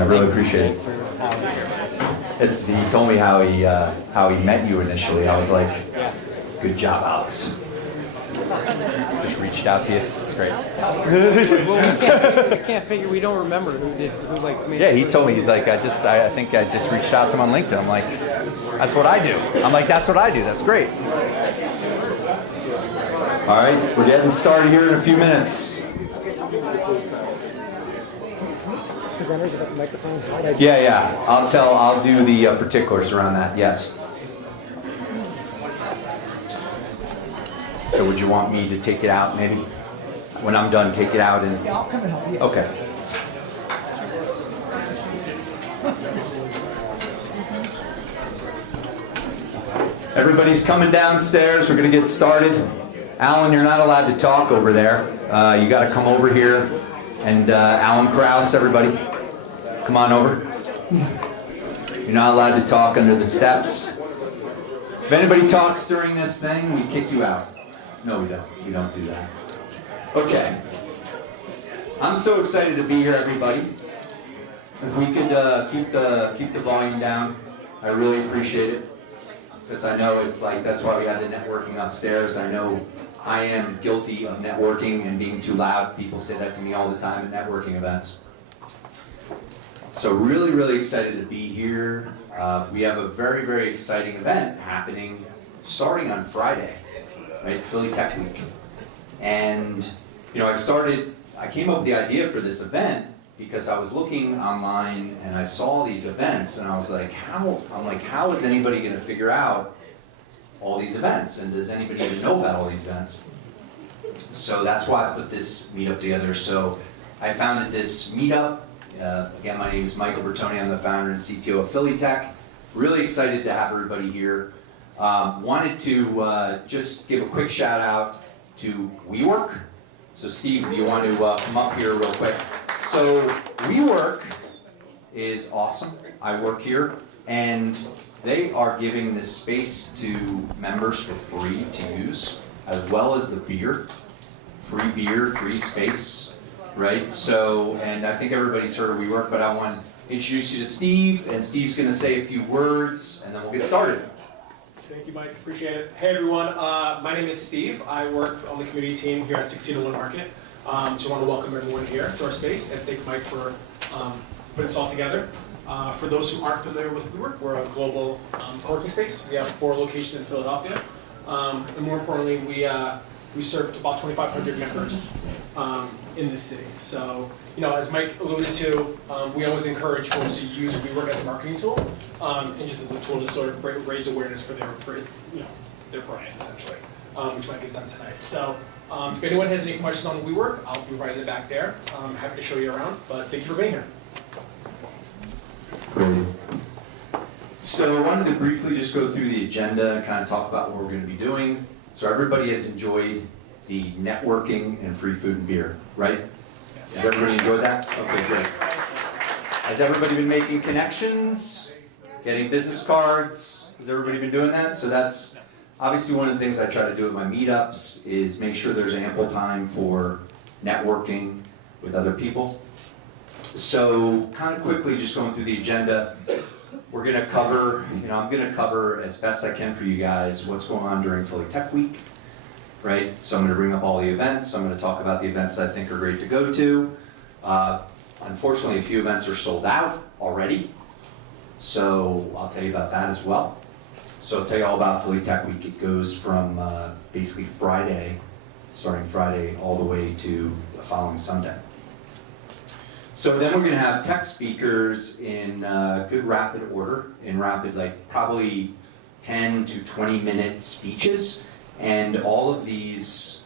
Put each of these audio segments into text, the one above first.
I really appreciate it. He told me how he met you initially. I was like, good job, Alex. Just reached out to you. It's great. Well, we can't figure. We don't remember who like. Made Yeah, he told me. He's like, I think I just reached out to him on LinkedIn. I'm like, that's what I do. I'm like, that's what I do. That's great. All right, we're getting started here in a few minutes. Yeah. I'll do the particulars around that. Yes. So would you want me to take it out maybe? When I'm done, take it out and... Yeah, I'll come and help you. Okay. Everybody's coming downstairs. We're going to get started. Alan, you're not allowed to talk over there. You got to come over here. And Alan Krause, everybody, come on over. You're not allowed to talk under the steps. If anybody talks during this thing, we kick you out. No, we don't. We don't do that. Okay. I'm so excited to be here, everybody. If we could keep the volume down, I really appreciate it. Because I know it's like, that's why we have the networking upstairs. I know I am guilty of networking and being too loud. People say that to me all the time at networking events. So really, really excited to be here. We have a very, very exciting event happening starting on Friday, right? Philly Tech Week. And, you know, I came up with the idea for this event because I was looking online and I saw these events and I was like, how is anybody going to figure out all these events? And does anybody even know about all these events? So that's why I put this meetup together. So I founded this meetup. Again, my name is Michael Bertoni. I'm the founder and CTO of Philly Tech. Really excited to have everybody here. Wanted to just give a quick shout out to WeWork. So Steve, do you want to come up here real quick? So WeWork is awesome. I work here, and they are giving this space to members for free to use, as well as the beer. Free beer, free space, right? So, and I think everybody's heard of WeWork, but I want to introduce you to Steve, and Steve's going to say a few words, and then we'll get started. Thank you, Mike. Appreciate it. Hey, everyone. My name is Steve. I work on the community team here at 1601 Market. Just want to welcome everyone here to our space and thank Mike for putting this all together. For those who aren't familiar with WeWork, we're a global co-working space. We have 4 locations in Philadelphia. And more importantly, we serve about 2,500 members in this city. So, you know, as Mike alluded to, we always encourage folks to use WeWork as a marketing tool, and just as a tool to sort of raise awareness for their brand, essentially, which Mike has done tonight. So, if anyone has any questions on WeWork, I'll be right in the back there. I'm happy to show you around, but thank you for being here. Great. So I wanted to briefly just go through the agenda and kind of talk about what we're going to be doing. So everybody has enjoyed the networking and free food and beer, right? Has everybody enjoyed that? Okay, great. Has everybody been making connections? Getting business cards? Has everybody been doing that? So that's obviously one of the things I try to do at my meetups is make sure there's ample time for networking with other people. So kind of quickly just going through the agenda, we're going to cover, I'm going to cover as best I can for you guys what's going on during Philly Tech Week, right? So I'm going to bring up all the events. I'm going to talk about the events that I think are great to go to. Unfortunately, a few events are sold out already, so I'll tell you about that as well. So I'll tell you all about Philly Tech Week. It goes from basically starting Friday, all the way to the following Sunday. So then we're going to have tech speakers in good rapid order, like probably 10 to 20 minute speeches. And all of these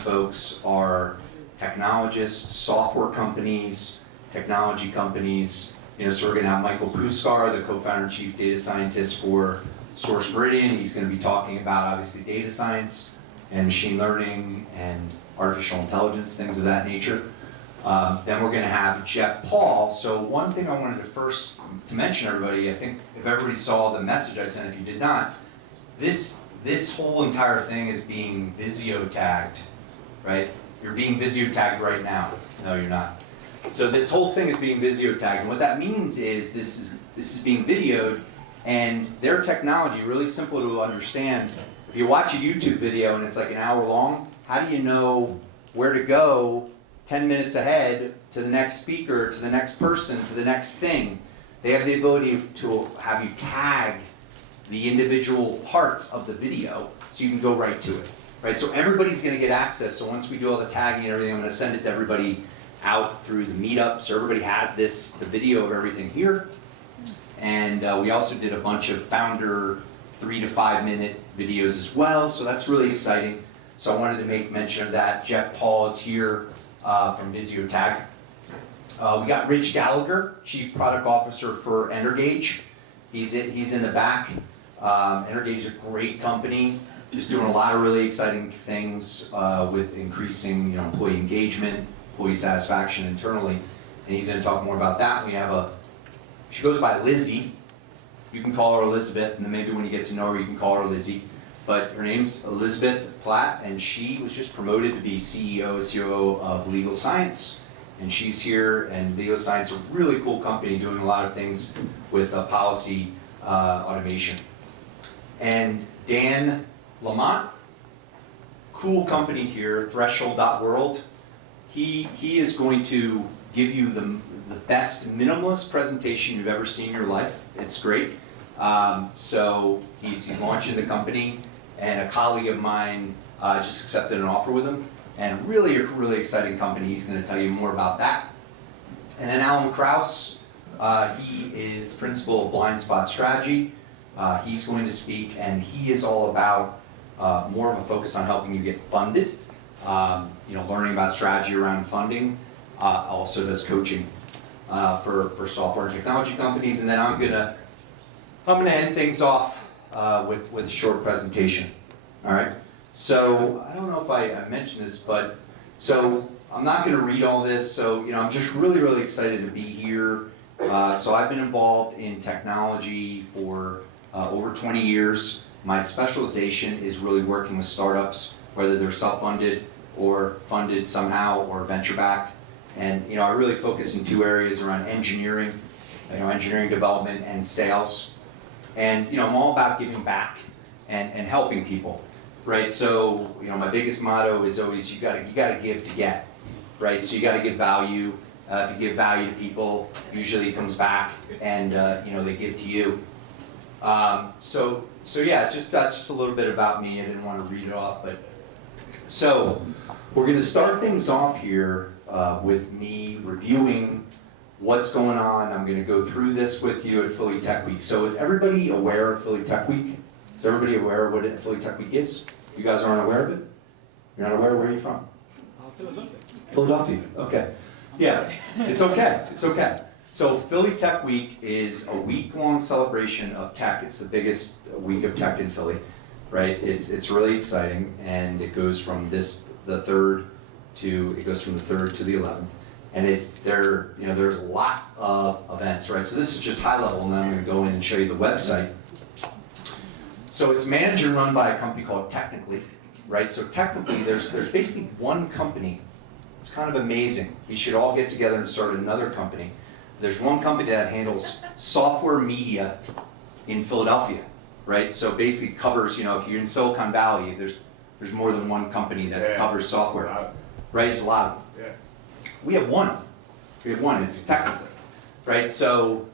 folks are technologists, software companies, technology companies. So we're going to have Michael Puskar, the co-founder and chief data scientist for Source Meridian. He's going to be talking about obviously data science and machine learning and artificial intelligence, things of that nature. Then we're going to have Jeff Paul. So one thing I wanted to mention, everybody, I think if everybody saw the message I sent, if you did not, this whole entire thing is being Visio tagged, right? You're being Visio tagged right now. No, you're not. So this whole thing is being video tagged, and what that means is this is being videoed, and their technology, really simple to understand. If you watch a YouTube video and it's like an hour long, how do you know where to go 10 minutes ahead to the next speaker, to the next person, to the next thing? They have the ability to have you tag the individual parts of the video so you can go right to it. Right? So everybody's going to get access. So once we do all the tagging and everything, I'm going to send it to everybody out through the meetup. So everybody has the video of everything here. And we also did a bunch of founder 3 to 5 minute videos as well. So that's really exciting. So I wanted to make mention of that. Jeff Paul is here from VisioTag. We got Rich Gallagher, Chief Product Officer for Energage. He's in the back. Energage is a great company, just doing a lot of really exciting things with increasing employee engagement, employee satisfaction internally. And he's going to talk more about that. We have she goes by Lizzie. You can call her Elizabeth, and then maybe when you get to know her, you can call her Lizzie. But her name's Elizabeth Platt, and she was just promoted to be CEO, COO of Legal Science. And she's here, and Legal Science is a really cool company doing a lot of things with policy automation. And Dan Lamont, cool company here, Threshold.world. He is going to give you the best minimalist presentation you've ever seen in your life. It's great. So he's launching the company, and a colleague of mine just accepted an offer with him. And a really exciting company. He's going to tell you more about that. And then Alan Krause, he is the principal of Blind Spot Strategy. He's going to speak, and he is all about more of a focus on helping you get funded. Learning about strategy around funding. Also does coaching for software and technology companies. And then I'm gonna end things off with a short presentation. All right. So I don't know if I mentioned this, but so I'm not going to read all this. So I'm just really excited to be here. So I've been involved in technology for over 20 years. My specialization is really working with startups, whether they're self-funded or funded somehow or venture-backed. And I really focus in 2 areas around engineering, engineering development and sales. And I'm all about giving back and helping people. Right, so my biggest motto is always you gotta give to get, right? So you gotta give value. If you give value to people, usually it comes back, and they give to you. So yeah, that's just a little bit about me. I didn't want to read it off, but so we're gonna start things off here with me reviewing what's going on. I'm gonna go through this with you at Philly Tech Week. So is everybody aware of Philly Tech Week? Is everybody aware of what Philly Tech Week is? You guys aren't aware of it? You're not aware? Where are you from? Philadelphia. Philadelphia, okay. Yeah, it's okay, it's okay. So Philly Tech Week is a week-long celebration of tech. It's the biggest week of tech in Philly, right? It's really exciting, and it goes from the 3rd to the 11th. And there's a lot of events, right? So this is just high level, and then I'm gonna go in and show you the website. So it's managed and run by a company called Technically, right? So technically, there's basically one company. It's kind of amazing. We should all get together and start another company. There's one company that handles software media in Philadelphia, right? So basically covers, if you're in Silicon Valley, there's more than one company that covers software, right? There's a lot of them. Yeah. We have one. It's Technically, right? So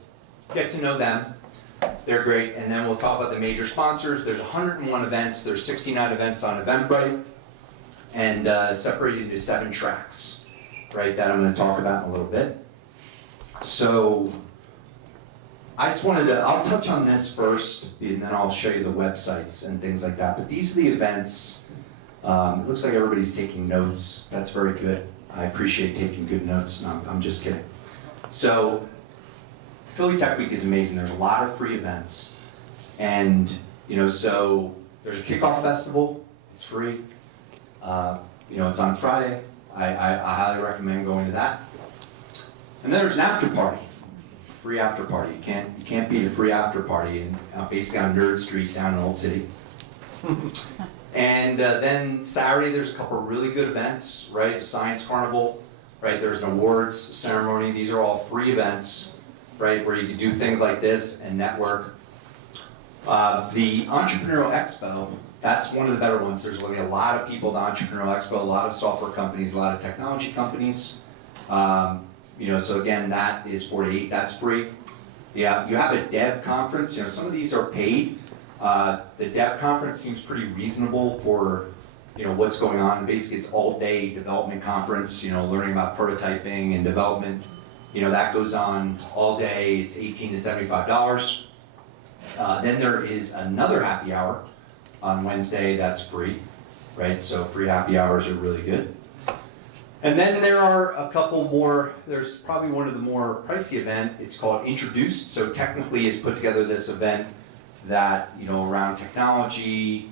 get to know them. They're great, and then we'll talk about the major sponsors. There's 101 events. There's 69 events on Eventbrite, and separated into 7 tracks, right, that I'm going to talk about in a little bit. So I just I'll touch on this first, and then I'll show you the websites and things like that. But these are the events. It looks like everybody's taking notes. That's very good. I appreciate taking good notes. No, I'm just kidding. So Philly Tech Week is amazing. There's a lot of free events, and so there's a kickoff festival. It's free. It's on Friday. I highly recommend going to that. And then there's an after party, free after party. You can't beat a free after party, basically on Nerd Street down in Old City. And then Saturday there's a couple of really good events, right? Science Carnival. right? There's an awards ceremony. These are all free events, right, where you can do things like this and network. The Entrepreneurial Expo, that's one of the better ones. There's going to be a lot of people at the Entrepreneurial Expo, a lot of software companies, a lot of technology companies. So again, that is 4 to 8, that's free. Yeah, you have a dev conference, some of these are paid. The dev conference seems pretty reasonable for, what's going on. Basically, it's all-day development conference, learning about prototyping and development. That goes on all day, it's $18 to $75. Then there is another happy hour on Wednesday that's free, right? So free happy hours are really good. And then there are a couple more, there's probably one of the more pricey event, it's called Introduced. So technically it's put together this event that, around technology,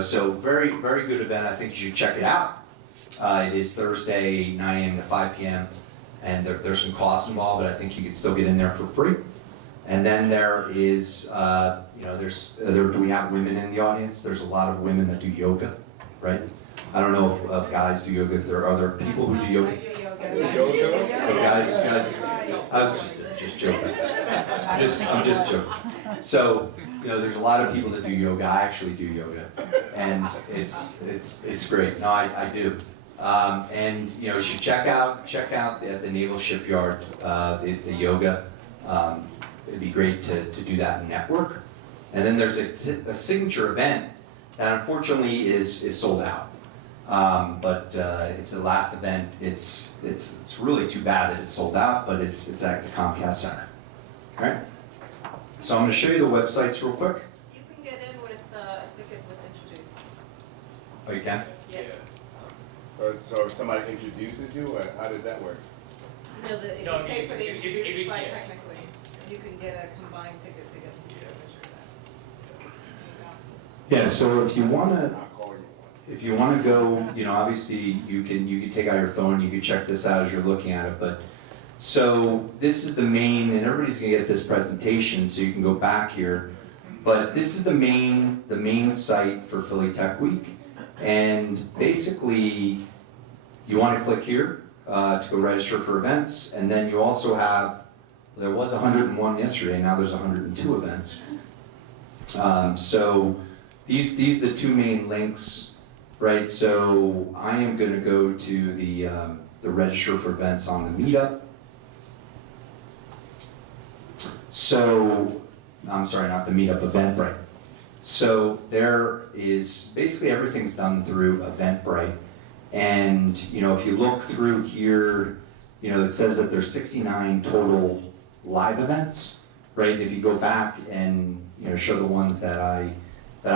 so very, very good event. I think you should check it out. It is Thursday, 9 a.m. to 5 p.m. And there's some costs involved, but I think you can still get in there for free. And then there is, do we have women in the audience? There's a lot of women that do yoga, right? I don't know if guys do yoga, if there are other people who do yoga. So guys, I was just joking. I'm just joking. So, there's a lot of people that do yoga. I actually do yoga, and it's great. No, I do. And you should check out at the Naval Shipyard the yoga. It'd be great to do that and network. And then there's a signature event that unfortunately is sold out. But it's the last event. It's really too bad that it's sold out, but it's at the Comcast Center. All right. So I'm going to show you the websites real quick. You can get in with a ticket with Introduce. Oh, you can? Yeah. So if somebody introduces you, or how does that work? No, if No, you pay for the if you- Introduce flight, yeah. technically, you can get a combined ticket to get the signature event. Yeah. So if you want to. I'll call you one. If you want to go, obviously you can take out your phone, you can check this out as you're looking at it, but so this is the main, and everybody's gonna get this presentation, so you can go back here, but this is the main site for Philly Tech Week, and basically you want to click here to go register for events, and then you also have, there was 101 yesterday, now there's 102 events. So these are the two main links. Right, so I am going to go to the register for events on the meetup. So, I'm sorry, not the meetup, Eventbrite. So there is, basically everything's done through Eventbrite. And, if you look through here, it says that there's 69 total live events, right? If you go back and, show the ones that I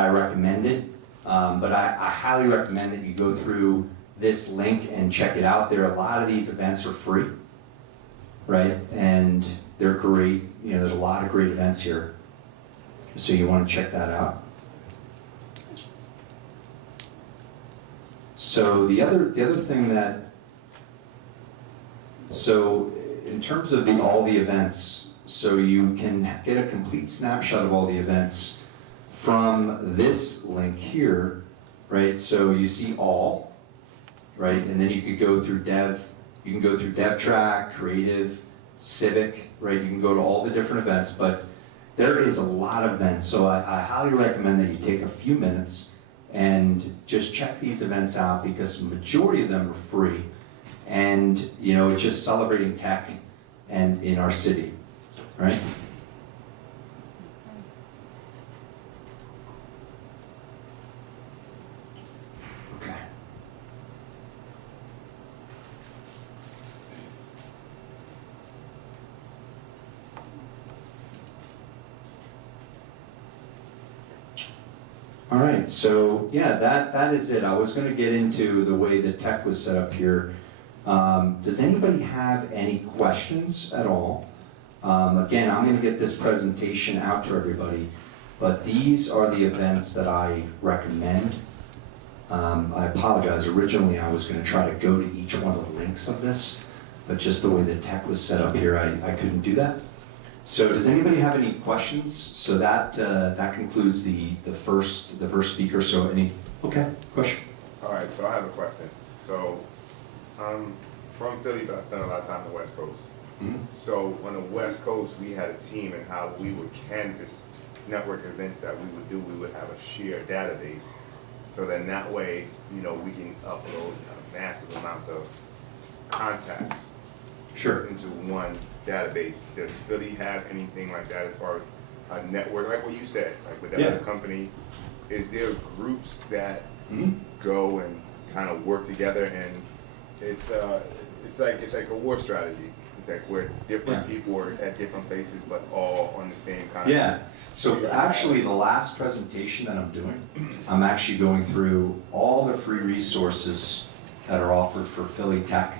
recommended, but I highly recommend that you go through this link and check it out. A lot of these events are free, right? And they're great. There's a lot of great events here. So you want to check that out. So the other thing so in terms of all the events, so you can get a complete snapshot of all the events from this link here, right? So you see all, right? And then you could go through dev, you can go through dev track, creative, civic, right? You can go to all the different events, but there is a lot of events. So I highly recommend that you take a few minutes and just check these events out, because the majority of them are free. And, it's just celebrating tech and in our city, right? All right, so yeah, that is it. I was going to get into the way the tech was set up here. Does anybody have any questions at all? Again, I'm going to get this presentation out to everybody, but these are the events that I recommend. I apologize. Originally, I was going to try to go to each one of the links of this, but just the way the tech was set up here, I couldn't do that. So does anybody have any questions? So that concludes the first speaker. So okay, question? All right, so I have a question. So, from Philly, but I spent a lot of time on the West Coast. Mhm. So on the West Coast, we had a team and how we would canvas network events that we would do. We would have a shared database. So then that way, you know, we can upload massive amounts of contacts Sure. into one database. Does Philly have anything like that as far as a network, like what you said, like with that Yeah. other company? Is there groups that Mhm. go and kind of work together, and it's like a war strategy. It's like where different Yeah. people are at different places, but all on the same kind Yeah, so actually the last presentation that I'm doing, I'm actually going through all the free resources that are offered for Philly Tech.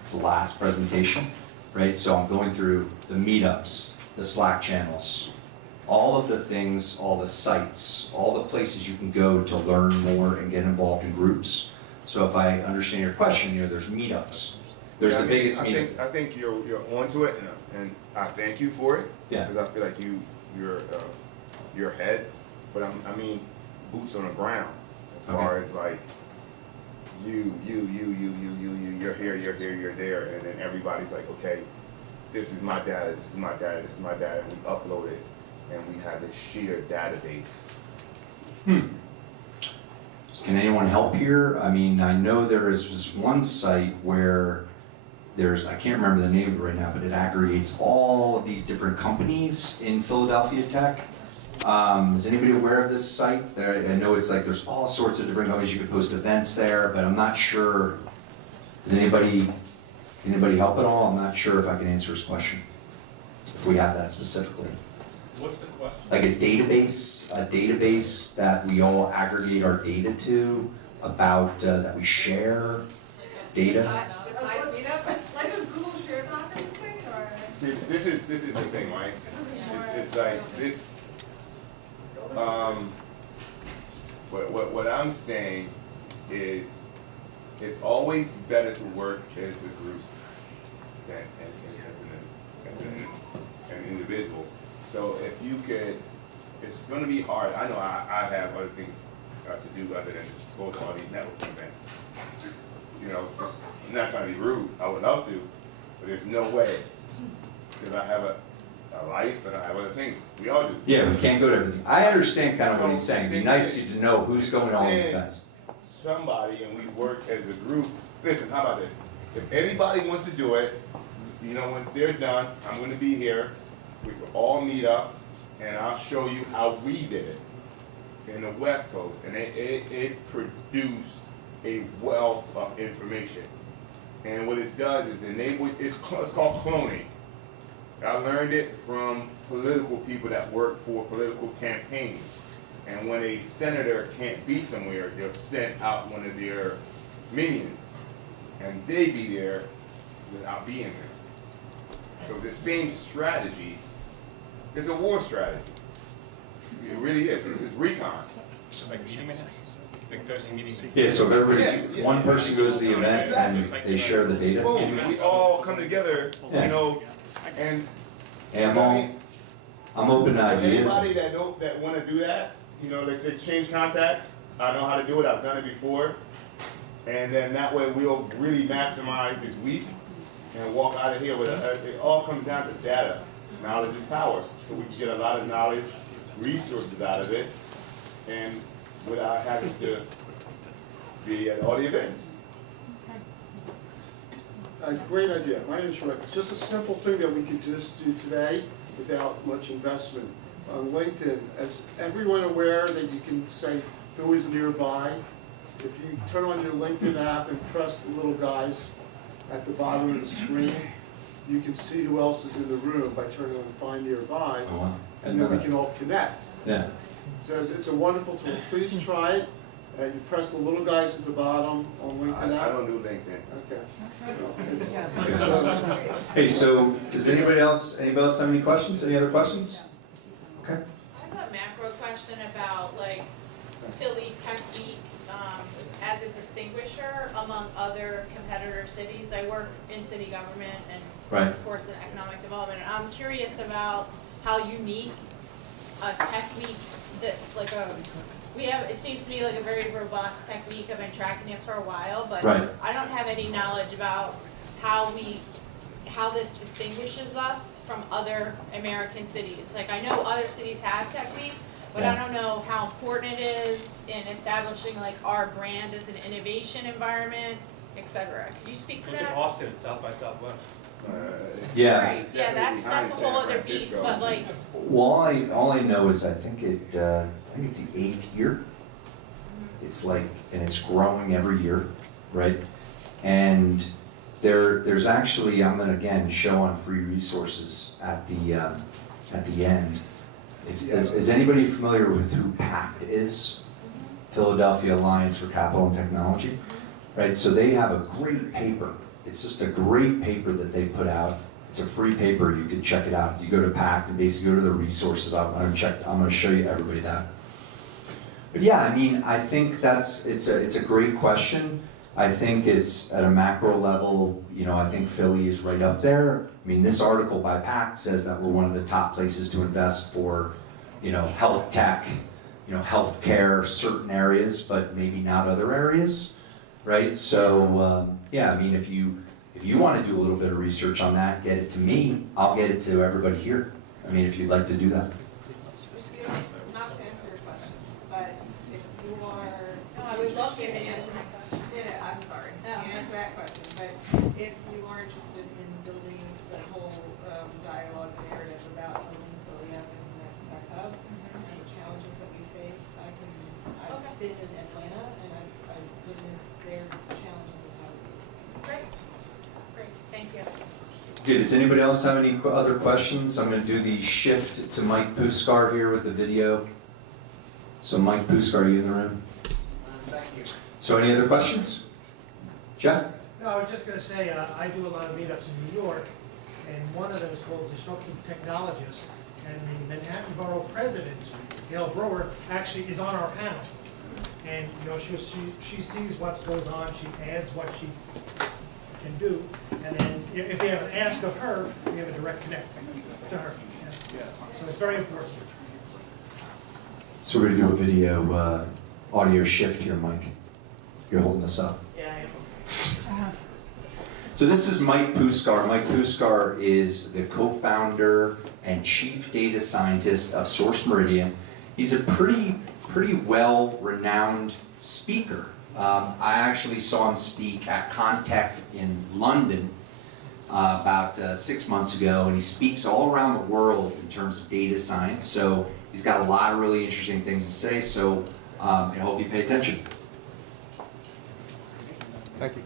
It's the last presentation, right? So I'm going through the meetups, the Slack channels, all of the things, all the sites, all the places you can go to learn more and get involved in groups. So if I understand your question, you know, there's meetups. There's Yeah, the biggest I meetup. think you're onto it, and I thank you for it. Yeah. Because I feel like you're ahead, but I mean boots on the ground as far as like you're here, you're there, and then everybody's like, okay, this is my data, this is my data, this is my data, and we upload it, and we have this shared database. Can anyone help here? I mean, I know there is this one site where I can't remember the name of it right now, but it aggregates all of these different companies in Philadelphia Tech. Is anybody aware of this site? I know it's like there's all sorts of different companies. You could post events there, but I'm not sure. Does anybody help at all? I'm not sure if I can answer his question, if we have that specifically. What's the question? Like a database that we all aggregate our data to, about that we share data. Besides meetup? Like a Google Shared document thing, or? See, this is the thing, right? It's like this. What I'm saying is, it's always better to work as a group than as an individual. So if you could, it's going to be hard. I know I have other things to do other than go to all these networking events. You know, just, I'm not trying to be rude. I would love to, but there's no way, because I have a life and I have other things. We all do. Yeah, we can't go to everything. I understand kind of what he's saying. It'd be nice to know who's going to all these events. Somebody, and we work as a group. Listen, how about this? If anybody wants to do it, you know, once they're done, I'm going to be here. We can all meet up, and I'll show you how we did it in the West Coast, and it produced a wealth of information. And what it does is it's called cloning. I learned it from political people that work for political campaigns. And when a senator can't be somewhere, they'll send out one of their minions, and they be there without being there. So the same strategy is a war strategy. It really is. It's recon. Just like meeting minutes, like posting meeting. Yeah, so if everybody, Yeah. one person goes to the event and they share the data. Boom, we all come together, Yeah. you know, and Hey, I'm open to ideas. anybody that want to do that, you know, let's exchange contacts. I know how to do it. I've done it before, and then that way we'll really maximize this week and walk out of here with it all comes down to data. Knowledge is power, so we can get a lot of knowledge, resources out of it, and without having to be at all the events. Great idea. My name is Rick. It's just a simple thing that we could just do today without much investment. On LinkedIn, is everyone aware that you can say who is nearby? If you turn on your LinkedIn app and press the little guys at the bottom of the screen, you can see who else is in the room by turning on Find Nearby, Oh, wow. and then we can all connect. Yeah. It says it's a wonderful tool. Please try it. And you press the little guys at the bottom on LinkedIn I app. don't do LinkedIn. Okay. Hey, so does anybody else have any questions? Any other questions? Okay. I have a macro question about like Philly Tech Week as a distinguisher among other competitor cities. I work in city government and Right. of course in economic development. I'm curious about how unique a tech week that's like it seems to me like a very robust tech week. I've been tracking it for a while, but Right. I don't have any knowledge about how this distinguishes us from other American cities. Like, I know other cities have Tech Week, but I don't know how important it is in establishing like our brand as an innovation environment, et cetera. Could you speak to Look at that? Austin, South by Southwest. Yeah. Right, yeah, that's a whole other beast, but like, Well, all I know is I think it's the 8th year. It's like, and it's growing every year, right? And there's actually, I'm gonna again show on free resources at the end. Is anybody familiar with who PACT is? Philadelphia Alliance for Capital and Technology, right? So they have a great paper. It's just a great paper that they put out. It's a free paper. You can check it out. You go to PACT and basically go to the resources. I'm going to show you everybody that. But yeah, I mean, I think it's a great question. I think it's at a macro level. You know, I think Philly is right up there. I mean, this article by PACT says that we're one of the top places to invest for, you know, health tech, you know, healthcare, certain areas, but maybe not other areas, right? So yeah, I mean, if you want to do a little bit of research on that, get it to me. I'll get it to everybody here. I mean, if you'd like to do that. Not to answer your question, but if you are. no, I would love you to answer my question. Yeah, I'm sorry, No. you answer that question, but if you are interested in building the whole dialogue and narrative about building Philly up as the next tech hub and the challenges that we face, I've Okay. been in Atlanta and I've witnessed their challenges of how to do it. Great, great, thank you. Okay, does anybody else have any other questions? I'm going to do the shift to Mike Puskar here with the video. So Mike Puskar, are you in the room? Thank you. So any other questions? Jeff? No, I was just going to say, I do a lot of meetups in New York, and one of them is called Disruptive Technologists, and the Manhattan Borough President, Gail Brewer, actually is on our panel. And, you know, she sees what goes on, she adds what she can do, and then if we have an ask of her, we have a direct connect to her. Yeah. So it's very important. So we're going to do a video, audio shift here, Mike. You're holding us up. Yeah, I am. So this is Mike Puskar. Mike Puskar is the co-founder and chief data scientist of Source Meridian. He's a pretty well-renowned speaker. I actually saw him speak at Contech in London about 6 months ago, and he speaks all around the world in terms of data science. So he's got a lot of really interesting things to say. So I hope you pay attention. Thank you.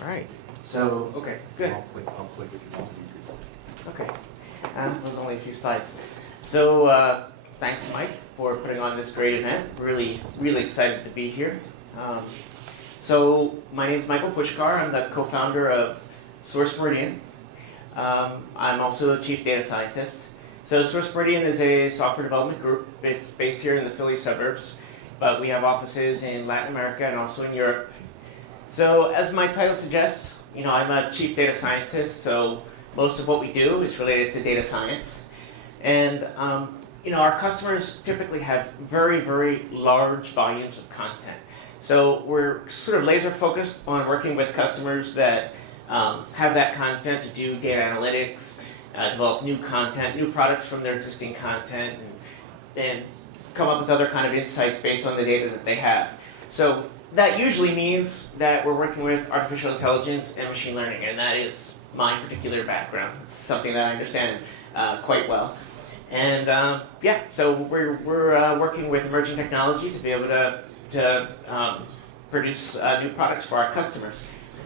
All right. So, okay, good. I'll click if you want. Okay. It was only a few slides. So, thanks, Mike, for putting on this great event. Really excited to be here. So, my name is Michael Pushkar. I'm the co-founder of Source Meridian. I'm also a chief data scientist. So, Source Meridian is a software development group. It's based here in the Philly suburbs, but we have offices in Latin America and also in Europe. So, as my title suggests, you know, I'm a chief data scientist, so most of what we do is related to data science. And, you know, our customers typically have very large volumes of content. So we're sort of laser focused on working with customers that have that content to do data analytics, develop new content, new products from their existing content, and come up with other kind of insights based on the data that they have. So that usually means that we're working with artificial intelligence and machine learning, and that is my particular background. It's something that I understand quite well. And yeah, so we're working with emerging technology to be able to produce new products for our customers.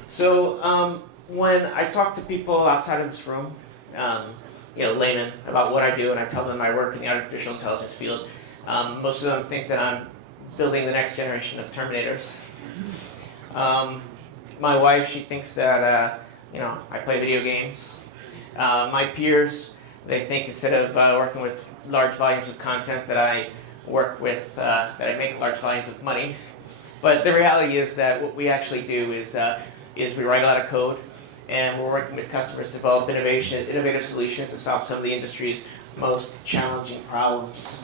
So when I talk to people outside of this room, you know, laymen, about what I do, and I tell them I work in the artificial intelligence field, most of them think that I'm building the next generation of Terminators. My wife, she thinks that you know, I play video games. My peers, they think instead of working with large volumes of content that I work with, that I make large volumes of money. But the reality is that what we actually do is we write a lot of code, and we're working with customers to develop innovative solutions to solve some of the industry's most challenging problems.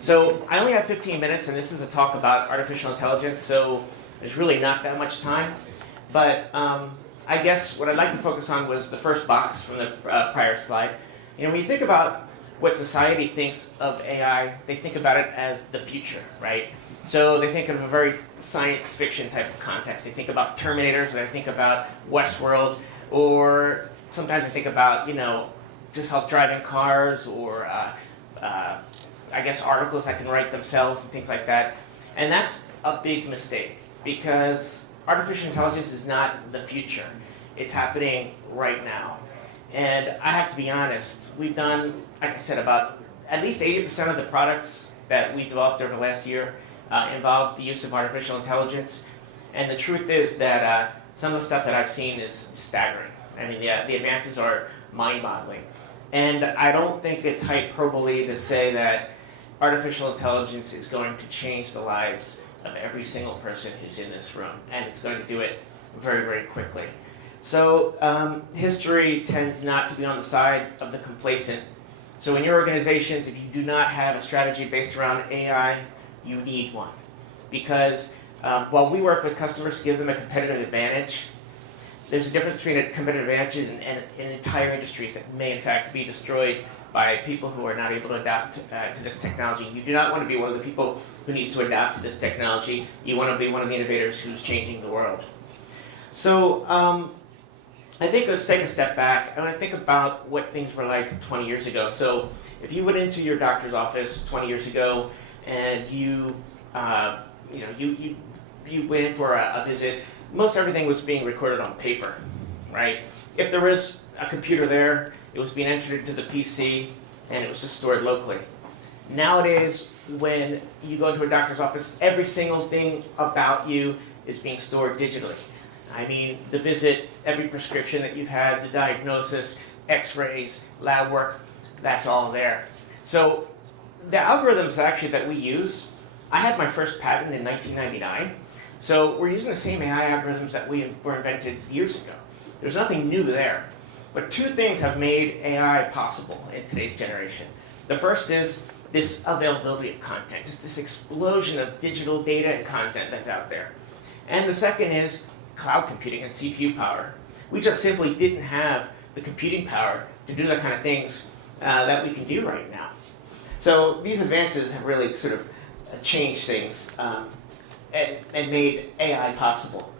So I only have 15 minutes, and this is a talk about artificial intelligence, so there's really not that much time. But I guess what I'd like to focus on was the first box from the prior slide. You know, when you think about what society thinks of AI, they think about it as the future, right? So they think of a very science fiction type of context. They think about Terminators, or they think about Westworld, or sometimes they think about, you know, just self-driving cars, or I guess articles that can write themselves and things like that. And that's a big mistake, because artificial intelligence is not the future. It's happening right now. And I have to be honest, we've done, like I said, about at least 80% of the products that we've developed over the last year involve the use of artificial intelligence. And the truth is that some of the stuff that I've seen is staggering. I mean, the advances are mind-boggling. And I don't think it's hyperbole to say that artificial intelligence is going to change the lives of every single person who's in this room. And it's going to do it very, very quickly. So history tends not to be on the side of the complacent. So in your organizations, if you do not have a strategy based around AI, you need one. Because while we work with customers to give them a competitive advantage, there's a difference between a competitive advantage and entire industries that may in fact be destroyed by people who are not able to adapt to this technology. You do not want to be one of the people who needs to adapt to this technology. You want to be one of the innovators who's changing the world. So I think let's take a step back and I think about what things were like 20 years ago. So if you went into your doctor's office 20 years ago and you went in for a visit, most everything was being recorded on paper, right? If there was a computer there, it was being entered into the PC and it was just stored locally. Nowadays, when you go into a doctor's office, every single thing about you is being stored digitally. I mean, the visit, every prescription that you've had, the diagnosis, x-rays, lab work, that's all there. So the algorithms actually that we use, I had my first patent in 1999. So we're using the same AI algorithms that were invented years ago. There's nothing new there. But two things have made AI possible in today's generation. The first is this availability of content, just this explosion of digital data and content that's out there. And the second is cloud computing and CPU power. We just simply didn't have the computing power to do the kind of things that we can do right now. So these advances have really sort of changed things and made AI possible.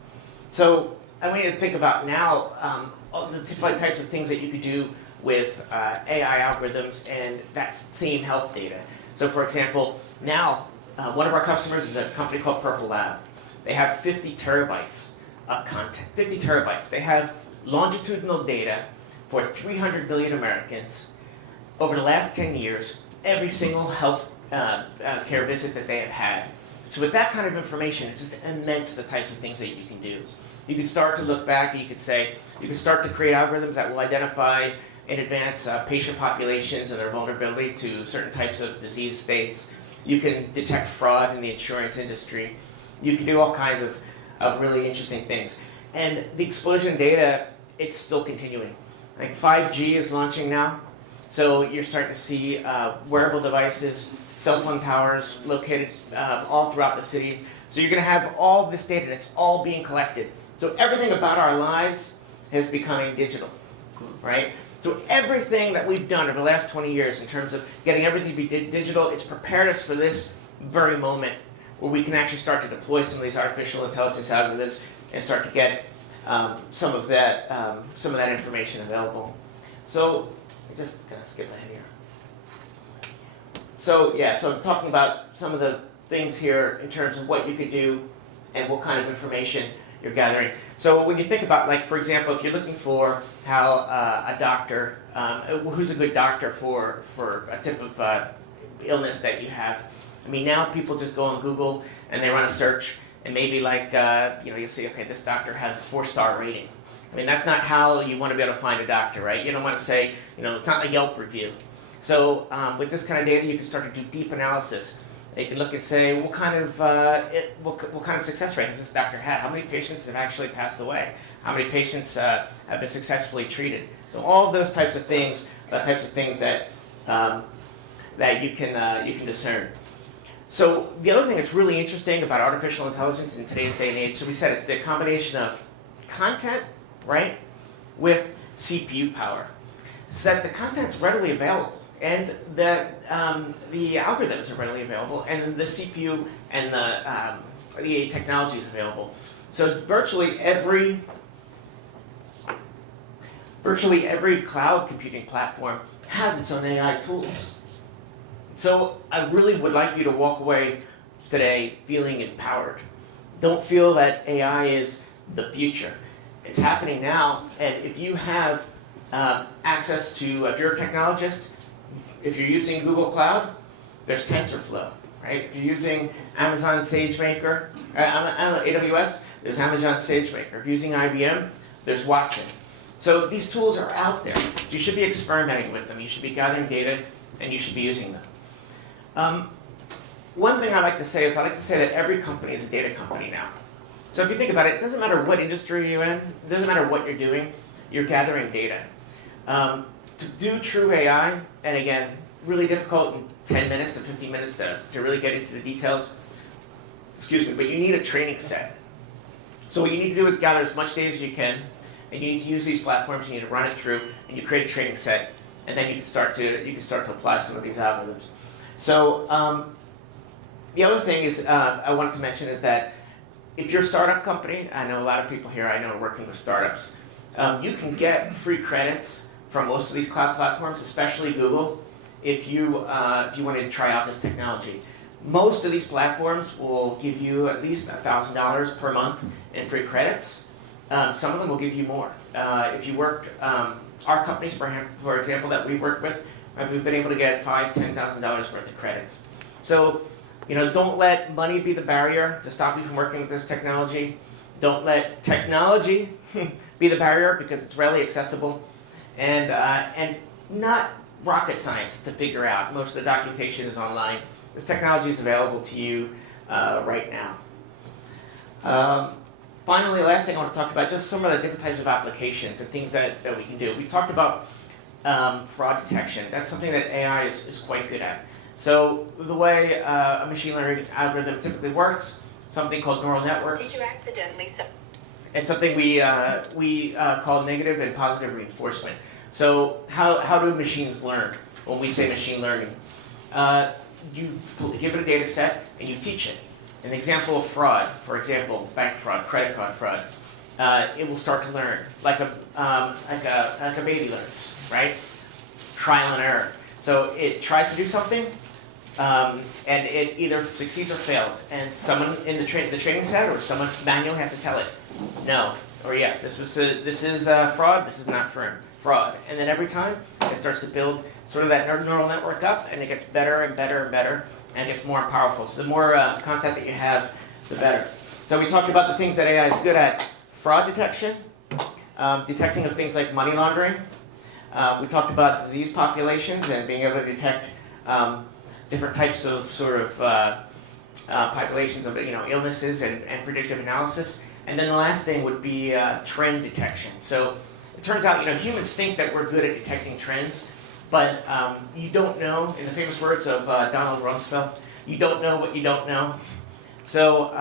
So I want you to think about now all the types of things that you could do with AI algorithms and that same health data. So for example, now one of our customers is a company called Purple Lab. They have 50 terabytes of content, 50 terabytes. They have longitudinal data for 300 million Americans over the last 10 years, every single health care visit that they have had. So with that kind of information, it's just immense the types of things that you can do. You can start to look back and you can say, you can start to create algorithms that will identify in advance patient populations and their vulnerability to certain types of disease states. You can detect fraud in the insurance industry. You can do all kinds of really interesting things. And the explosion in data, it's still continuing. Like 5G is launching now. So you're starting to see wearable devices, cell phone towers located all throughout the city. So you're going to have all of this data, and it's all being collected. So everything about our lives is becoming digital, right? So everything that we've done over the last 20 years in terms of getting everything to be digital, it's prepared us for this very moment where we can actually start to deploy some of these artificial intelligence algorithms and start to get some of that information available. So I'm just gonna skip ahead here. So yeah, so I'm talking about some of the things here in terms of what you could do and what kind of information you're gathering. So when you think about, like, for example, if you're looking for how a doctor, who's a good doctor for a type of illness that you have, I mean, now people just go on Google and they run a search and maybe like, you see, okay, this doctor has 4-star rating. I mean, that's not how you want to be able to find a doctor, right? You don't want to say, it's not a Yelp review. So with this kind of data, you can start to do deep analysis. You can look and say, what kind of success rate has this doctor had? How many patients have actually passed away? how many patients have been successfully treated. So all of those types of things, that you can discern. So the other thing that's really interesting about artificial intelligence in today's day and age, so we said it's the combination of content, right, with CPU power. So that the content's readily available, and that the algorithms are readily available, and the CPU and the technology is available. So virtually every cloud computing platform has its own AI tools. So I really would like you to walk away today feeling empowered. Don't feel that AI is the future. It's happening now, and if you have access to, if you're a technologist, if you're using Google Cloud, there's TensorFlow, right? If you're using Amazon SageMaker, AWS, there's Amazon SageMaker. If you're using IBM, there's Watson. So these tools are out there. You should be experimenting with them. You should be gathering data, and you should be using them. One thing I like to say is I like to say that every company is a data company now. So if you think about it, it doesn't matter what industry you're in, it doesn't matter what you're doing, you're gathering data. To do true AI, and again, really difficult in 10 minutes to 15 minutes to really get into the details, excuse me, but you need a training set. So what you need to do is gather as much data as you can, and you need to use these platforms, you need to run it through, and you create a training set, and then you can start to apply some of these algorithms. So the other thing is I wanted to mention is that if you're a startup company, I know a lot of people here I know are working with startups, you can get free credits from most of these cloud platforms, especially Google, if you want to try out this technology. Most of these platforms will give you at least $1,000 per month in free credits. Some of them will give you more. If you worked, our companies, for example, that we work with, we've been able to get $5,000, $10,000 worth of credits. So, don't let money be the barrier to stop you from working with this technology. Don't let technology be the barrier because it's readily accessible, and not rocket science to figure out. Most of the documentation is online. This technology is available to you right now. Finally, the last thing I want to talk about, just some of the different types of applications and things that we can do. We talked about fraud detection. That's something that AI is quite good at. So the way a machine learning algorithm typically works, something called neural networks. Did you accidentally? It's something we call negative and positive reinforcement. So how do machines learn when we say machine learning? You give it a data set and you teach it. An example of fraud, for example, bank fraud, credit card fraud, it will start to learn like a baby learns, right? Trial and error. So it tries to do something, and it either succeeds or fails. And someone in the training set or someone manually has to tell it, no or yes, this is fraud, this is not fraud. And then every time it starts to build sort of that neural network up, and it gets better and better and better, and it gets more powerful. So the more content that you have, the better. So we talked about the things that AI is good at: fraud detection, detecting of things like money laundering. We talked about disease populations and being able to detect different types of sort of populations of illnesses and predictive analysis. And then the last thing would be trend detection. So it turns out humans think that we're good at detecting trends, but you don't know. In the famous words of Donald Rumsfeld, you don't know what you don't know. So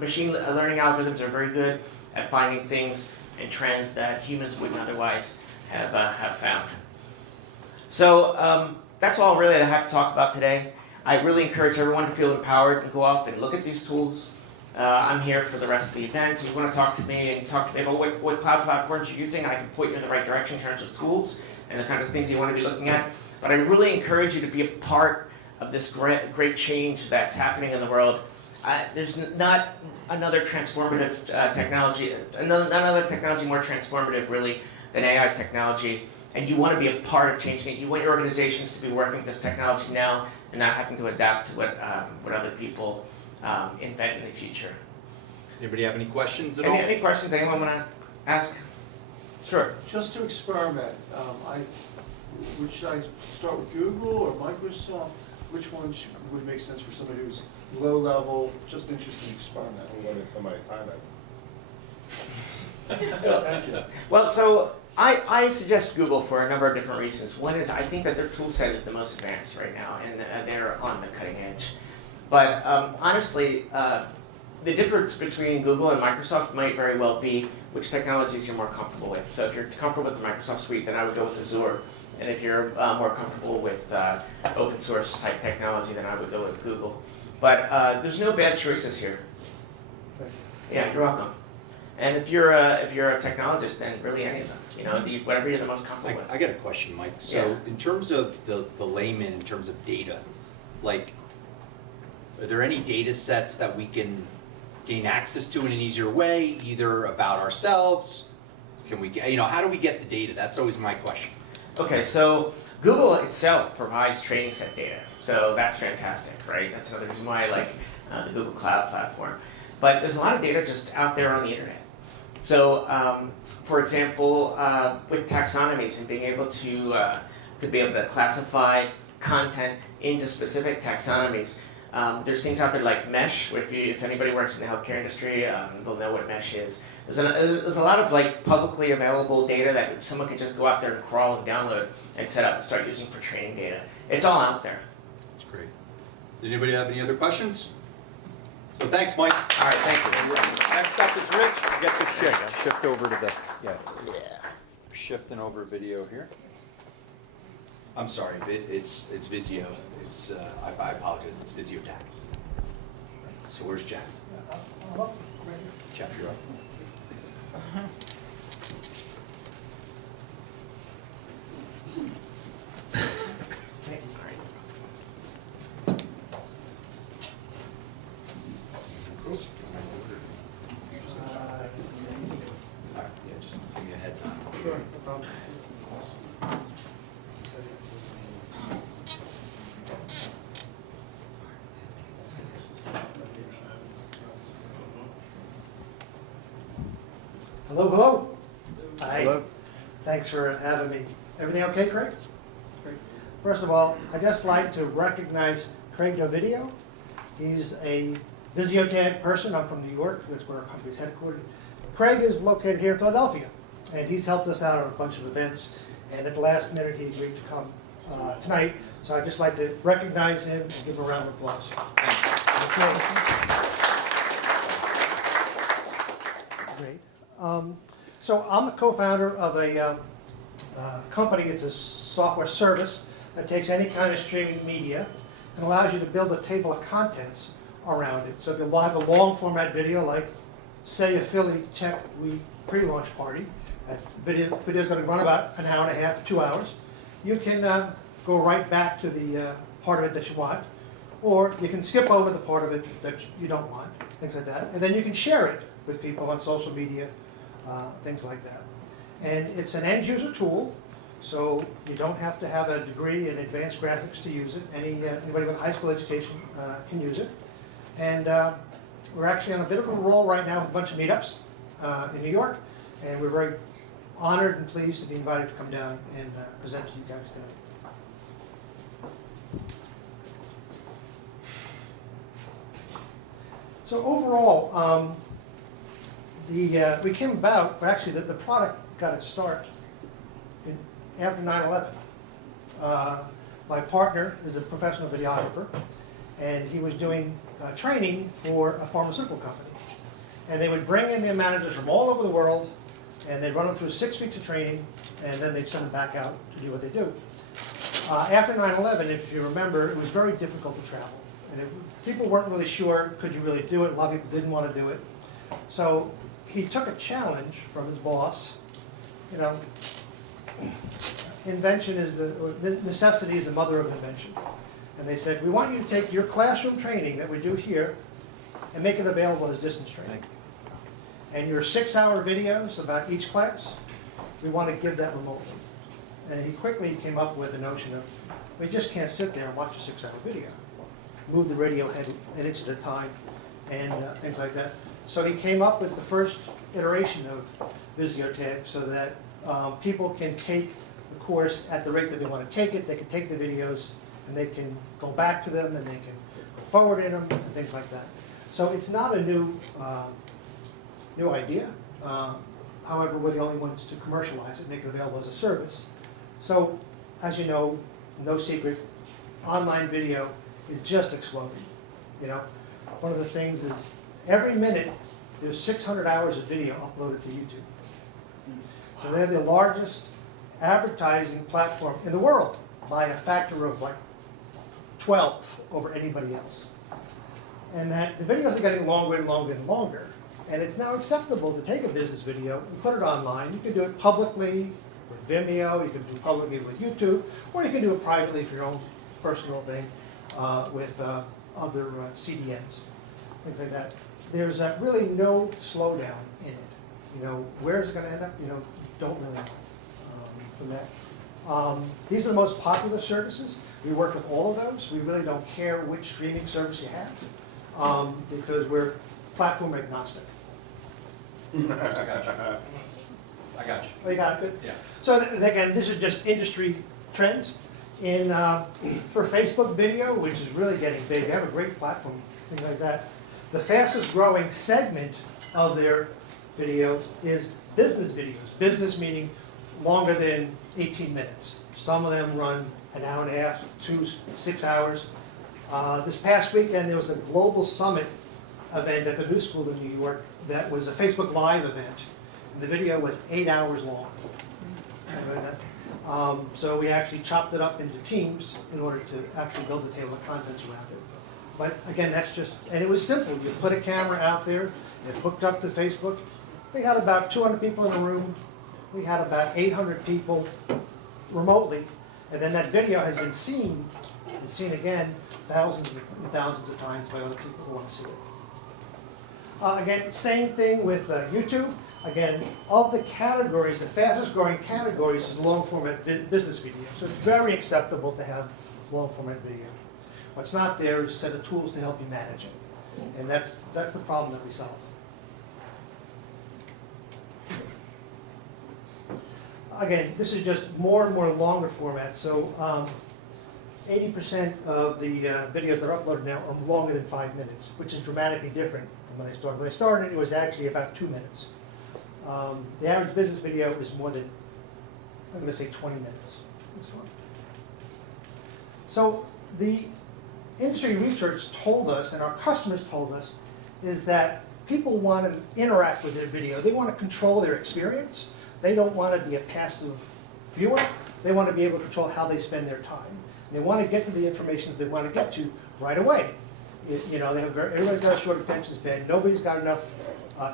machine learning algorithms are very good at finding things and trends that humans wouldn't otherwise have found. So that's all really that I have to talk about today. I really encourage everyone to feel empowered and go off and look at these tools. I'm here for the rest of the event, so if you want to talk to me about what cloud platforms you're using, I can point you in the right direction in terms of tools and the kind of things you want to be looking at. But I really encourage you to be a part of this great change that's happening in the world. There's not another transformative technology, another technology more transformative really than AI technology. And you want to be a part of changing it. You want your organizations to be working with this technology now and not having to adapt to what other people invent in the future. Anybody have any questions at all? Any questions anyone want to ask? Sure. Just to experiment, should I start with Google or Microsoft? Which one would make sense for somebody who's low level, just interested in experimenting? I'm going to somebody's highlight. Thank you. Well, so I suggest Google for a number of different reasons. One is I think that their tool set is the most advanced right now, and they're on the cutting edge. But honestly, the difference between Google and Microsoft might very well be which technologies you're more comfortable with. So if you're comfortable with the Microsoft suite, then I would go with Azure. And if you're more comfortable with open source type technology, then I would go with Google. But there's no bad choices here. Thank Yeah, you're welcome. And if you're a technologist, then really any of them. You know, whatever you're the most comfortable with. I got a question, Mike. So Yeah. in terms of the layman, in terms of data, like, are there any data sets that we can gain access to in an easier way, either about ourselves? Can we get, how do we get the data? That's always my question. Okay, so Google itself provides training set data, so that's fantastic, right? That's another reason why I like the Google Cloud Platform. But there's a lot of data just out there on the internet. So, for example, with taxonomies and being able to be able to classify content into specific taxonomies, there's things out there like Mesh. If anybody works in the healthcare industry, they'll know what Mesh is. There's a lot of like publicly available data that someone could just go out there and crawl and download and set up and start using for training data. It's all out there. That's great. Did anybody have any other questions? So thanks, Mike. All right, thank you. Next up is Rich. Get the shift over to the, shifting over video here. I'm sorry, it's Vizio. It's, I apologize, it's VisioTAC. So where's Jeff? Jeff, you're up. Just give me a head nod. Sure, no problem. Hello, hello. Hi. Hello. Thanks for having me. Everything okay, Craig? Great. First of all, I'd just like to recognize Craig Dovidio. He's a VisioTag person. I'm from New York. That's where our company's headquartered. Craig is located here in Philadelphia, and he's helped us out on a bunch of events. And at the last minute, he agreed to come tonight. So I'd just like to recognize him and give him a round of applause. Great. So I'm the co-founder of a company. It's a software service that takes any kind of streaming media and allows you to build a table of contents around it. So if you have a long format video, like say a Philly Tech Week pre-launch party, that video is going to run about an hour and a half to 2 hours. You can go right back to the part of it that you want, or you can skip over the part of it that you don't want, things like that, and then you can share it with people on social media, things like that. And it's an end user tool, so you don't have to have a degree in advanced graphics to use it. Anybody with a high school education can use it. And we're actually on a bit of a roll right now with a bunch of meetups in New York, and we're very honored and pleased to be invited to come down and present to you guys today. So overall, we came about, well, actually the product got its start after 9/11. My partner is a professional videographer, and he was doing training for a pharmaceutical company. And they would bring in their managers from all over the world, and they'd run them through 6 weeks of training, and then they'd send them back out to do what they do. After 9/11, if you remember, it was very difficult to travel. And people weren't really sure, could you really do it? A lot of people didn't want to do it. So he took a challenge from his boss. You know, necessity is the mother of invention. And they said, we want you to take your classroom training that we do here and make it available as distance training. And your 6-hour videos about each class, we want to give that remotely. And he quickly came up with the notion of, we just can't sit there and watch a 6-hour video. Move the radio head an inch at a time and things like that. So he came up with the first iteration of VisioTag so that people can take the course at the rate that they want to take it. They can take the videos and they can go back to them and they can go forward in them and things like that. So it's not a new idea. However, we're the only ones to commercialize it, make it available as a service. So, as you know, no secret, online video is just exploding. You know, one of the things is every minute there's 600 hours of video uploaded to YouTube. So they're the largest advertising platform in the world by a factor of like 12 over anybody else. And that the videos are getting longer and longer and longer. And it's now acceptable to take a business video and put it online. You can do it publicly with Vimeo, you can do it publicly with YouTube, or you can do it privately for your own personal thing with other CDNs, things like that. There's really no slowdown in it. You know, where's it going to end up? You know, don't really know from that. These are the most popular services. We work with all of those. We really don't care which streaming service you have because we're platform agnostic. I got you. Oh, you got it? Good. Yeah. So again, this is just industry trends. For Facebook video, which is really getting big, they have a great platform, things like that. The fastest growing segment of their videos is business videos. Business meaning longer than 18 minutes. Some of them run an hour and a half, 6 hours. This past weekend, there was a global summit event at the New School in New York that was a Facebook Live event. And the video was 8 hours long. So we actually chopped it up into teams in order to actually build a table of contents around it. But again, that's just, and it was simple. You put a camera out there, it hooked up to Facebook. We had about 200 people in the room. We had about 800 people remotely. And then that video has been seen and seen again thousands and thousands of times by other people who want to see it. Again, same thing with YouTube. Again, of the categories, the fastest growing categories is long format business video. So it's very acceptable to have long format video. What's not there is a set of tools to help you manage it. And that's the problem that we solve. Again, this is just more and more longer formats. So 80% of the videos that are uploaded now are longer than 5 minutes, which is dramatically different from when I started. When I started, it was actually about 2 minutes. The average business video is more than, I'm going to say 20 minutes. So the industry research told us, and our customers told us, is that people want to interact with their video. They want to control their experience. They don't want to be a passive viewer. They want to be able to control how they spend their time. And they want to get to the information that they want to get to right away. You know, everybody's got a short attention span. Nobody's got enough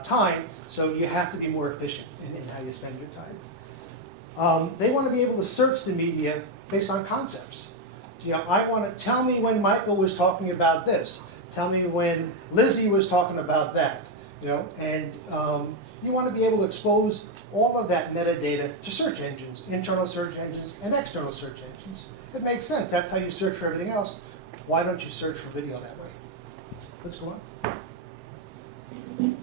time, so you have to be more efficient in how you spend your time. They want to be able to search the media based on concepts. You know, I want to tell me when Michael was talking about this. Tell me when Lizzie was talking about that. You know, and you want to be able to expose all of that metadata to search engines, internal search engines and external search engines. It makes sense. That's how you search for everything else. Why don't you search for video that way? Let's go on.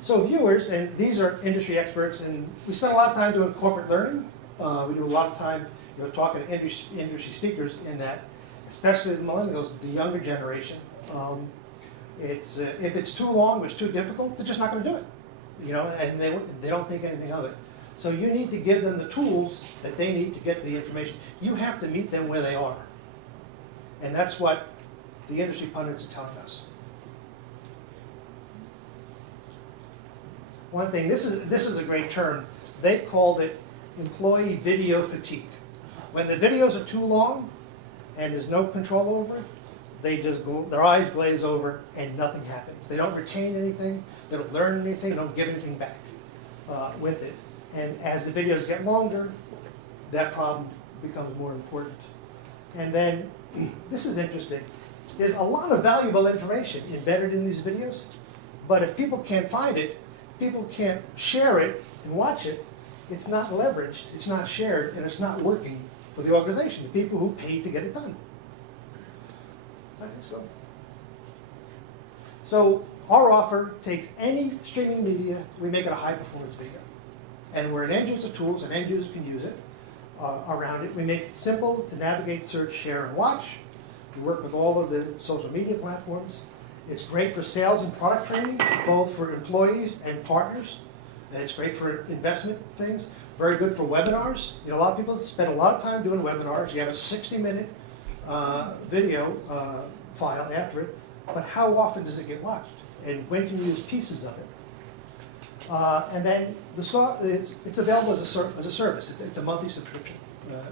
So viewers, and these are industry experts, and we spend a lot of time doing corporate learning. We do a lot of time talking to industry speakers in that, especially the millennials, the younger generation. If it's too long, or it's too difficult, they're just not going to do it. You know, and they don't think anything of it. So you need to give them the tools that they need to get to the information. You have to meet them where they are. And that's what the industry pundits are telling us. One thing, this is a great term. They called it employee video fatigue. When the videos are too long and there's no control over it, their eyes glaze over and nothing happens. They don't retain anything, they don't learn anything, they don't give anything back with it. And as the videos get longer, that problem becomes more important. And then, this is interesting, there's a lot of valuable information embedded in these videos, but if people can't find it, people can't share it and watch it, it's not leveraged, it's not shared, and it's not working for the organization, the people who paid to get it done. All right, let's go. So our offer takes any streaming media, we make it a high performance video. And we're an end user tools, and end users can use it around it. We make it simple to navigate, search, share, and watch. We work with all of the social media platforms. It's great for sales and product training, both for employees and partners. And it's great for investment things. Very good for webinars. You know, a lot of people spend a lot of time doing webinars. You have a 60-minute video file after it, but how often does it get watched? And when can you use pieces of it? And then it's available as a service. It's a monthly subscription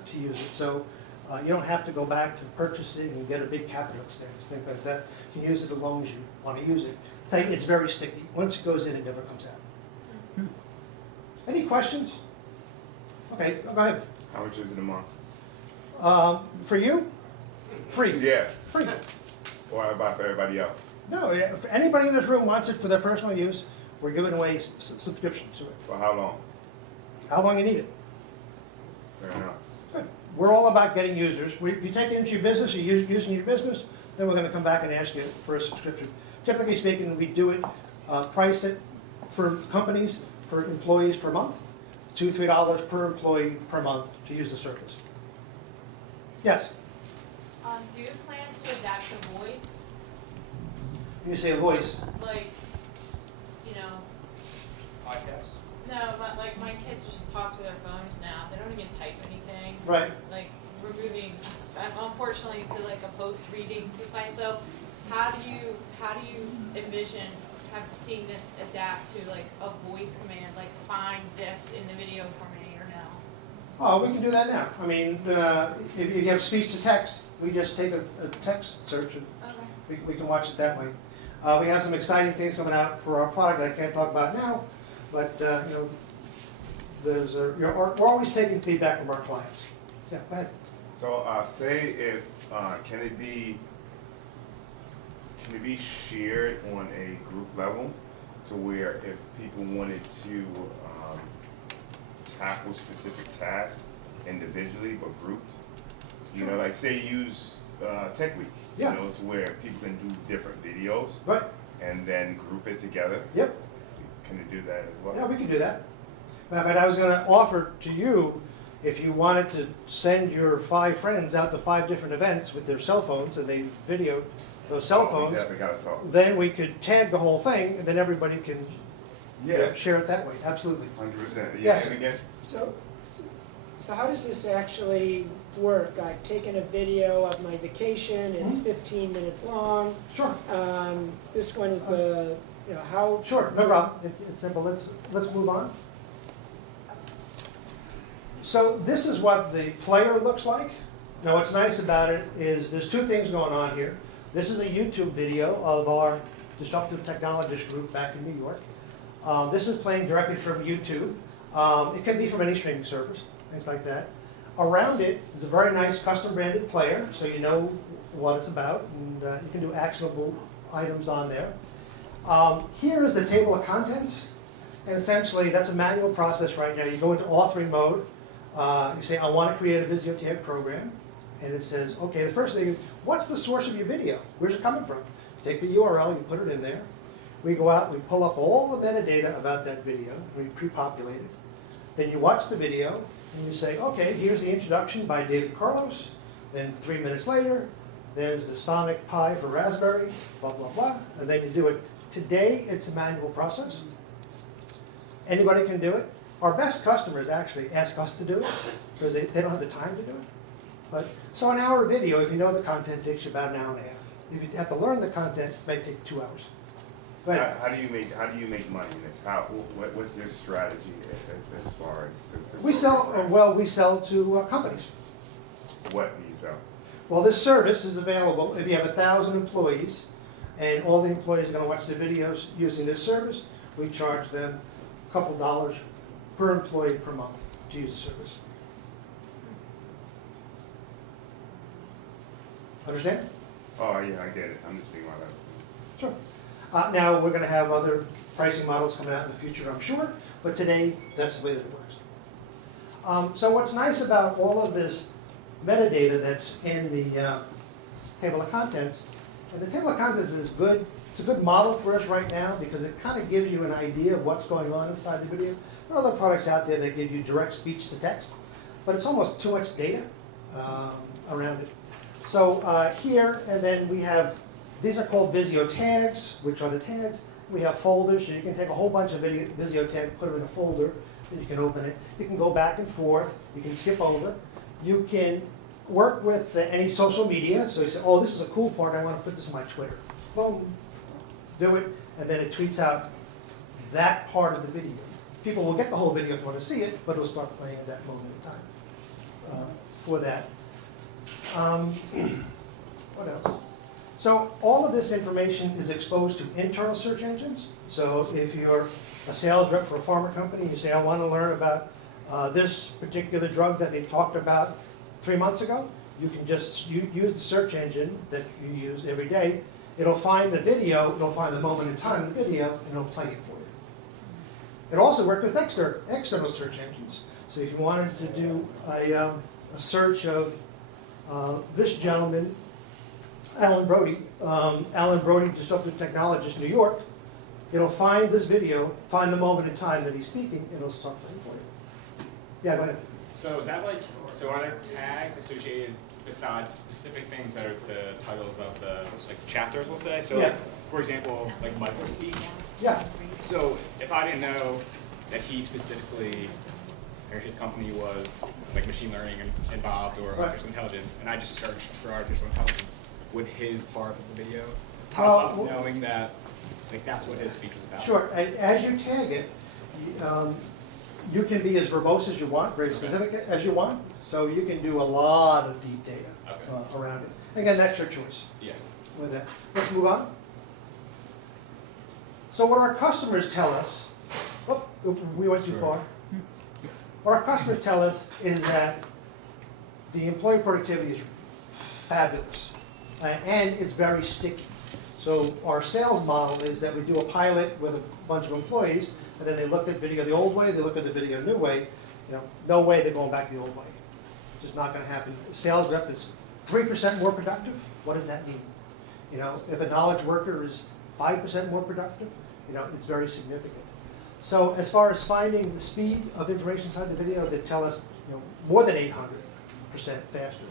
to use it. So you don't have to go back to purchasing and get a big capital expense, things like that. You can use it as long as you want to use it. I tell you, it's very sticky. Once it goes in, it never comes out. Any questions? Okay, go ahead. How much is it a month? For you, free. Yeah. Free. Or how about for everybody else? No, if anybody in this room wants it for their personal use, we're giving away subscriptions to it. For how long? How long you need it? Fair enough. Good. We're all about getting users. If you take it into your business, you're using your business, then we're going to come back and ask you for a subscription. Typically speaking, we do it, price it for companies, for employees per month, $2, $3 per employee per month to use the service. Yes? Do you have plans to adapt to voice? When you say a voice, Like, you know, Podcast. no, but like my kids just talk to their phones now. They don't even type anything. right? Like, we're moving, unfortunately, to like a post-reading society. So how do you envision seeing this adapt to like a voice command, like find this in the video for me or no? Oh, we can do that now. I mean, if you have speech to text, we just take a text search and Okay. we can watch it that way. We have some exciting things coming out for our product that I can't talk about now, but you know, we're always taking feedback from our clients. Yeah, go ahead. So say if can it be shared on a group level to where if people wanted to tackle specific tasks individually but grouped, you know, like say use Tech Week, Yeah. you know, to where people can do different videos Right. and then group it together. Yep. Can it do that as well? Yeah, we can do that. Matter of fact, I was going to offer to you, if you wanted to send your 5 friends out to 5 different events with their cell phones and they videoed those cell We phones, definitely gotta talk. then we could tag the whole thing and then everybody can Yeah, share it that way. Absolutely. 100%. Yes. And again, So how does this actually work? I've taken a video of my vacation, it's 15 minutes long. Sure. This one is the, you know, how? Sure, no problem. It's simple. Let's move on. So this is what the player looks like. Now what's nice about it is there's 2 things going on here. This is a YouTube video of our Disruptive Technologist group back in New York. This is playing directly from YouTube. It can be from any streaming service, things like that. Around it is a very nice custom branded player, so you know what it's about, and you can do actionable items on there. Here is the table of contents, and essentially that's a manual process right now. You go into authoring mode, you say, I want to create a Visiotech program, and it says, okay, the first thing is, what's the source of your video? Where's it coming from? Take the URL, you put it in there. We go out, we pull up all the metadata about that video, we pre-populate it. Then you watch the video, and you say, okay, here's the introduction by David Carlos. Then 3 minutes later, there's the Sonic Pi for Raspberry, blah, blah, blah. And then you do it. Today, it's a manual process. Anybody can do it. Our best customers actually ask us to do it, because they don't have the time to do it. But so an hour video, if you know the content, takes you about an hour and a half. If you have to learn the content, it may take 2 hours. Go ahead. how do you make money in this? What's your strategy as far as to We sell to companies. What do you sell? Well, this service is available if you have 1,000 employees, and all the employees are going to watch the videos using this service. We charge them a couple dollars per employee per month to use the service. Understand? Oh yeah, I get it. I'm just seeing why that. Sure. Now, we're going to have other pricing models coming out in the future, I'm sure, but today, that's the way that it works. So what's nice about all of this metadata that's in the table of contents, and the table of contents is good. It's a good model for us right now because it kind of gives you an idea of what's going on inside the video. There are other products out there that give you direct speech to text, but it's almost too much data around it. So here, and then we have These are called Visio tags, which are the tags. We have folders, so you can take a whole bunch of Visio tags, put them in a folder, and you can open it. You can go back and forth. You can skip over. You can work with any social media. So you say, oh, this is a cool part. I want to put this on my Twitter. Boom. Do it, and then it tweets out that part of the video. People will get the whole video if they want to see it, but it'll start playing at that moment in time for that. What else? So all of this information is exposed to internal search engines. So if you're a sales rep for a pharma company, you say, I want to learn about this particular drug that they talked about 3 months ago, you can just use the search engine that you use every day. It'll find the video, it'll find the moment in time in the video, and it'll play it for you. It also works with external search engines. So if you wanted to do a search of this gentleman, Alan Brody, disruptive technologist, New York, it'll find this video, find the moment in time that he's speaking, and it'll start playing for you. Yeah, go ahead. So is that like, so are there tags associated besides specific things that are the titles of the like chapters, we'll say? So Yeah. for example, like Michael Steve. Yeah. So if I didn't know that he specifically, or his company was like machine learning involved or artificial intelligence, and I just searched for artificial intelligence, would his part of the video pop up knowing that like that's what his speech was about? Sure. As you tag it, you can be as verbose as you want, very specific as you want. So you can do a lot of deep data around it. Again, that's your choice. Yeah. With that. Let's move on. So what our customers tell us, we went too far. What our customers tell us is that the employee productivity is fabulous, and it's very sticky. So our sales model is that we do a pilot with a bunch of employees, and then they look at video the old way, they look at the video the new way. You know, no way they're going back the old way. Just not going to happen. A sales rep is 3% more productive. What does that mean? You know, if a knowledge worker is 5% more productive, you know, it's very significant. So as far as finding the speed of information inside the video, they tell us, you know, more than 800% faster.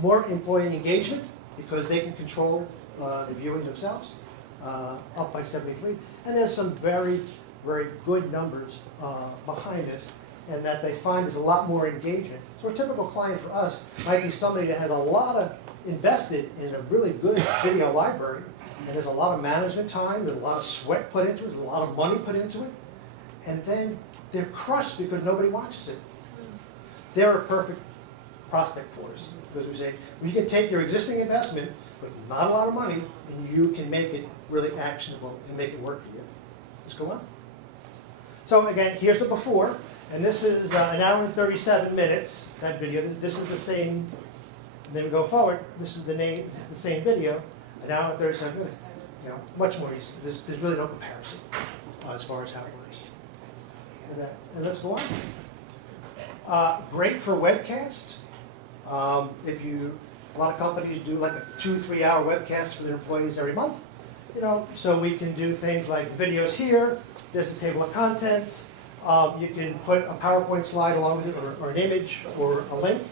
More employee engagement because they can control the viewing themselves, up by 73. And there's some very, very good numbers behind this, and that they find is a lot more engagement. So a typical client for us might be somebody that has a lot of invested in a really good video library, and there's a lot of management time, there's a lot of sweat put into it, there's a lot of money put into it, and then they're crushed because nobody watches it. They're a perfect prospect for us, because we say, we can take your existing investment with not a lot of money, and you can make it really actionable and make it work for you. Let's go on. So again, here's the before, and this is an hour and 37 minutes, that video. This is the same, and then we go forward, this is the same video, an hour and 37 minutes. You know, much more easy. There's really no comparison as far as how it works. And let's go on. Great for webcast. A lot of companies do like a 2-3 hour webcast for their employees every month. You know, so we can do things like videos here. There's a table of contents. You can put a PowerPoint slide along with it, or an image, or a link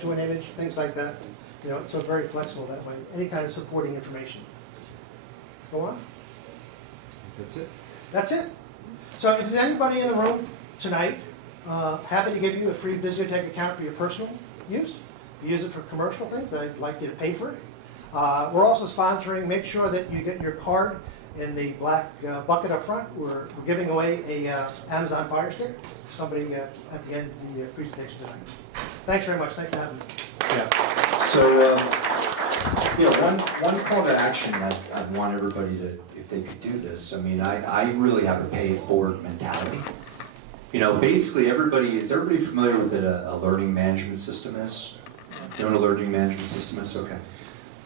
to an image, things like that. You know, so very flexible that way. Any kind of supporting information. Let's go on. That's it. That's it. So if there's anybody in the room tonight, happy to give you a free Visiotech account for your personal use. If you use it for commercial things, I'd like you to pay for it. We're also sponsoring, make sure that you get your card in the black bucket up front. We're giving away a Amazon Fire Stick to somebody at the end of the presentation tonight. Thanks very much. Thanks for having me. Yeah. So, you know, one call to action that I'd want everybody to, if they could do this, I mean, I really have a pay it forward mentality. You know, basically is everybody familiar with what a learning management system is? You know what a learning management system is? Okay.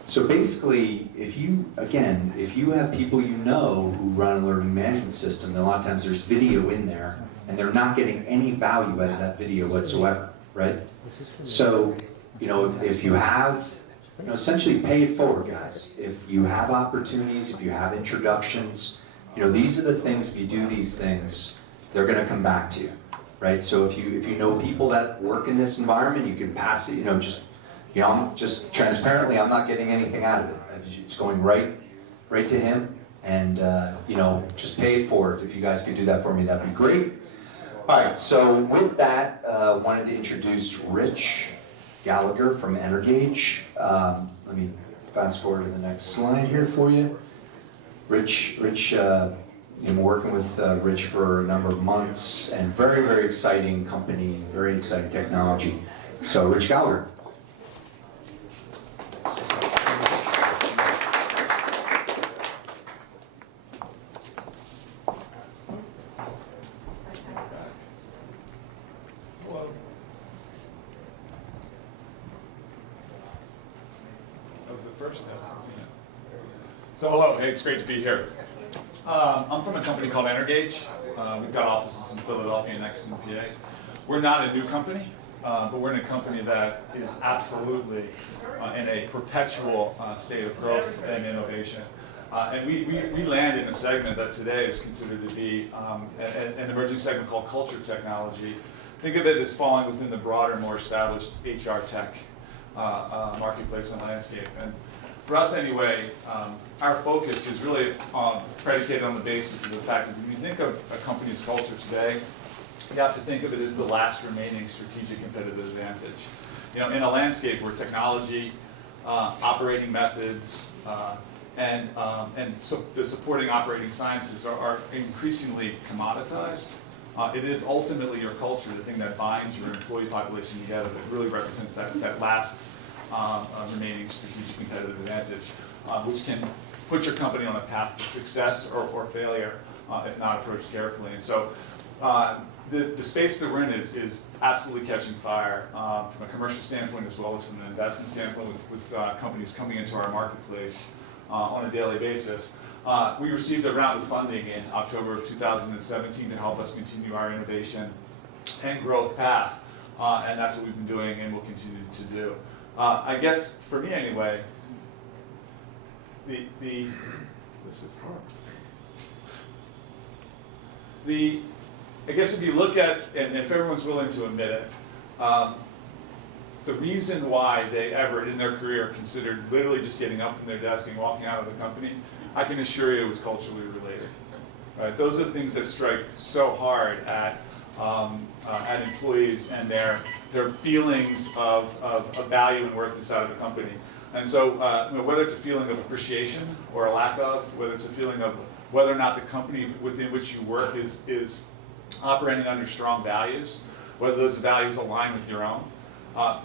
So basically, if you have people you know who run a learning management system, then a lot of times there's video in there, and they're not getting any value out of that video whatsoever, right? So, you know, if you have, you know, essentially pay it forward, guys. If you have opportunities, if you have introductions, you know, these are the things, if you do these things, they're going to come back to you, right? So if you know people that work in this environment, you can pass it, you know, just You know, just transparently, I'm not getting anything out of it. It's going right to him, and you know, just pay it forward. If you guys could do that for me, that'd be great. All right, so with that, wanted to introduce Rich Gallagher from Energage. Let me fast forward to the next slide here for you. Rich, I'm working with Rich for a number of months, and very, very exciting company, very exciting technology. So, Rich Gallagher. That was the first test. So hello, hey, it's great to be here. I'm from a company called Energage. We've got offices in Philadelphia and Exton, PA. We're not a new company, but we're in a company that is absolutely in a perpetual state of growth and innovation. And we land in a segment that today is considered to be an emerging segment called culture technology. Think of it as falling within the broader, more established HR tech marketplace and landscape. And for us anyway, our focus is really predicated on the basis of the fact that when you think of a company's culture today, you have to think of it as the last remaining strategic competitive advantage. You know, in a landscape where technology, operating methods, and so the supporting operating sciences are increasingly commoditized, it is ultimately your culture, the thing that binds your employee population together, that really represents that last remaining strategic competitive advantage, which can put your company on a path to success or failure if not approached carefully. And so the space that we're in is absolutely catching fire from a commercial standpoint as well as from an investment standpoint with companies coming into our marketplace on a daily basis. We received a round of funding in October of 2017 to help us continue our innovation and growth path, and that's what we've been doing and will continue to do. I guess for me anyway, this is hard. I guess if you look at, and if everyone's willing to admit it, the reason why they ever in their career considered literally just getting up from their desk and walking out of the company, I can assure you it was culturally related. Right? Those are the things that strike so hard at employees and their feelings of value and worth inside of the company. And so you know, whether it's a feeling of appreciation or a lack of, whether it's a feeling of whether or not the company within which you work is operating under strong values, whether those values align with your own,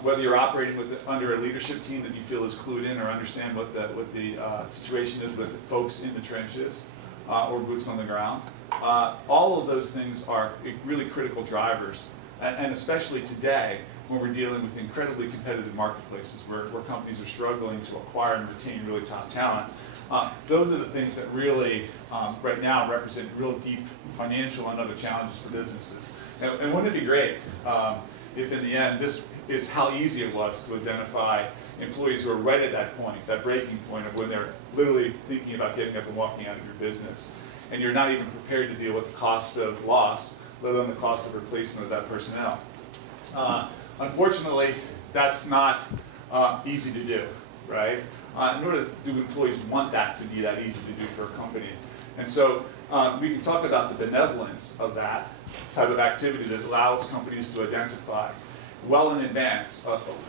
whether you're operating under a leadership team that you feel is clued in or understand what the situation is with folks in the trenches or boots on the ground. All of those things are really critical drivers, and especially today when we're dealing with incredibly competitive marketplaces where companies are struggling to acquire and retain really top talent. Those are the things that really, right now, represent real deep financial and other challenges for businesses. And wouldn't it be great if in the end, this is how easy it was to identify employees who are right at that point, that breaking point of when they're literally thinking about getting up and walking out of your business. And you're not even prepared to deal with the cost of loss, let alone the cost of replacement of that personnel. Unfortunately, that's not easy to do, right? Nor do employees want that to be that easy to do for a company. And so we can talk about the benevolence of that type of activity that allows companies to identify well in advance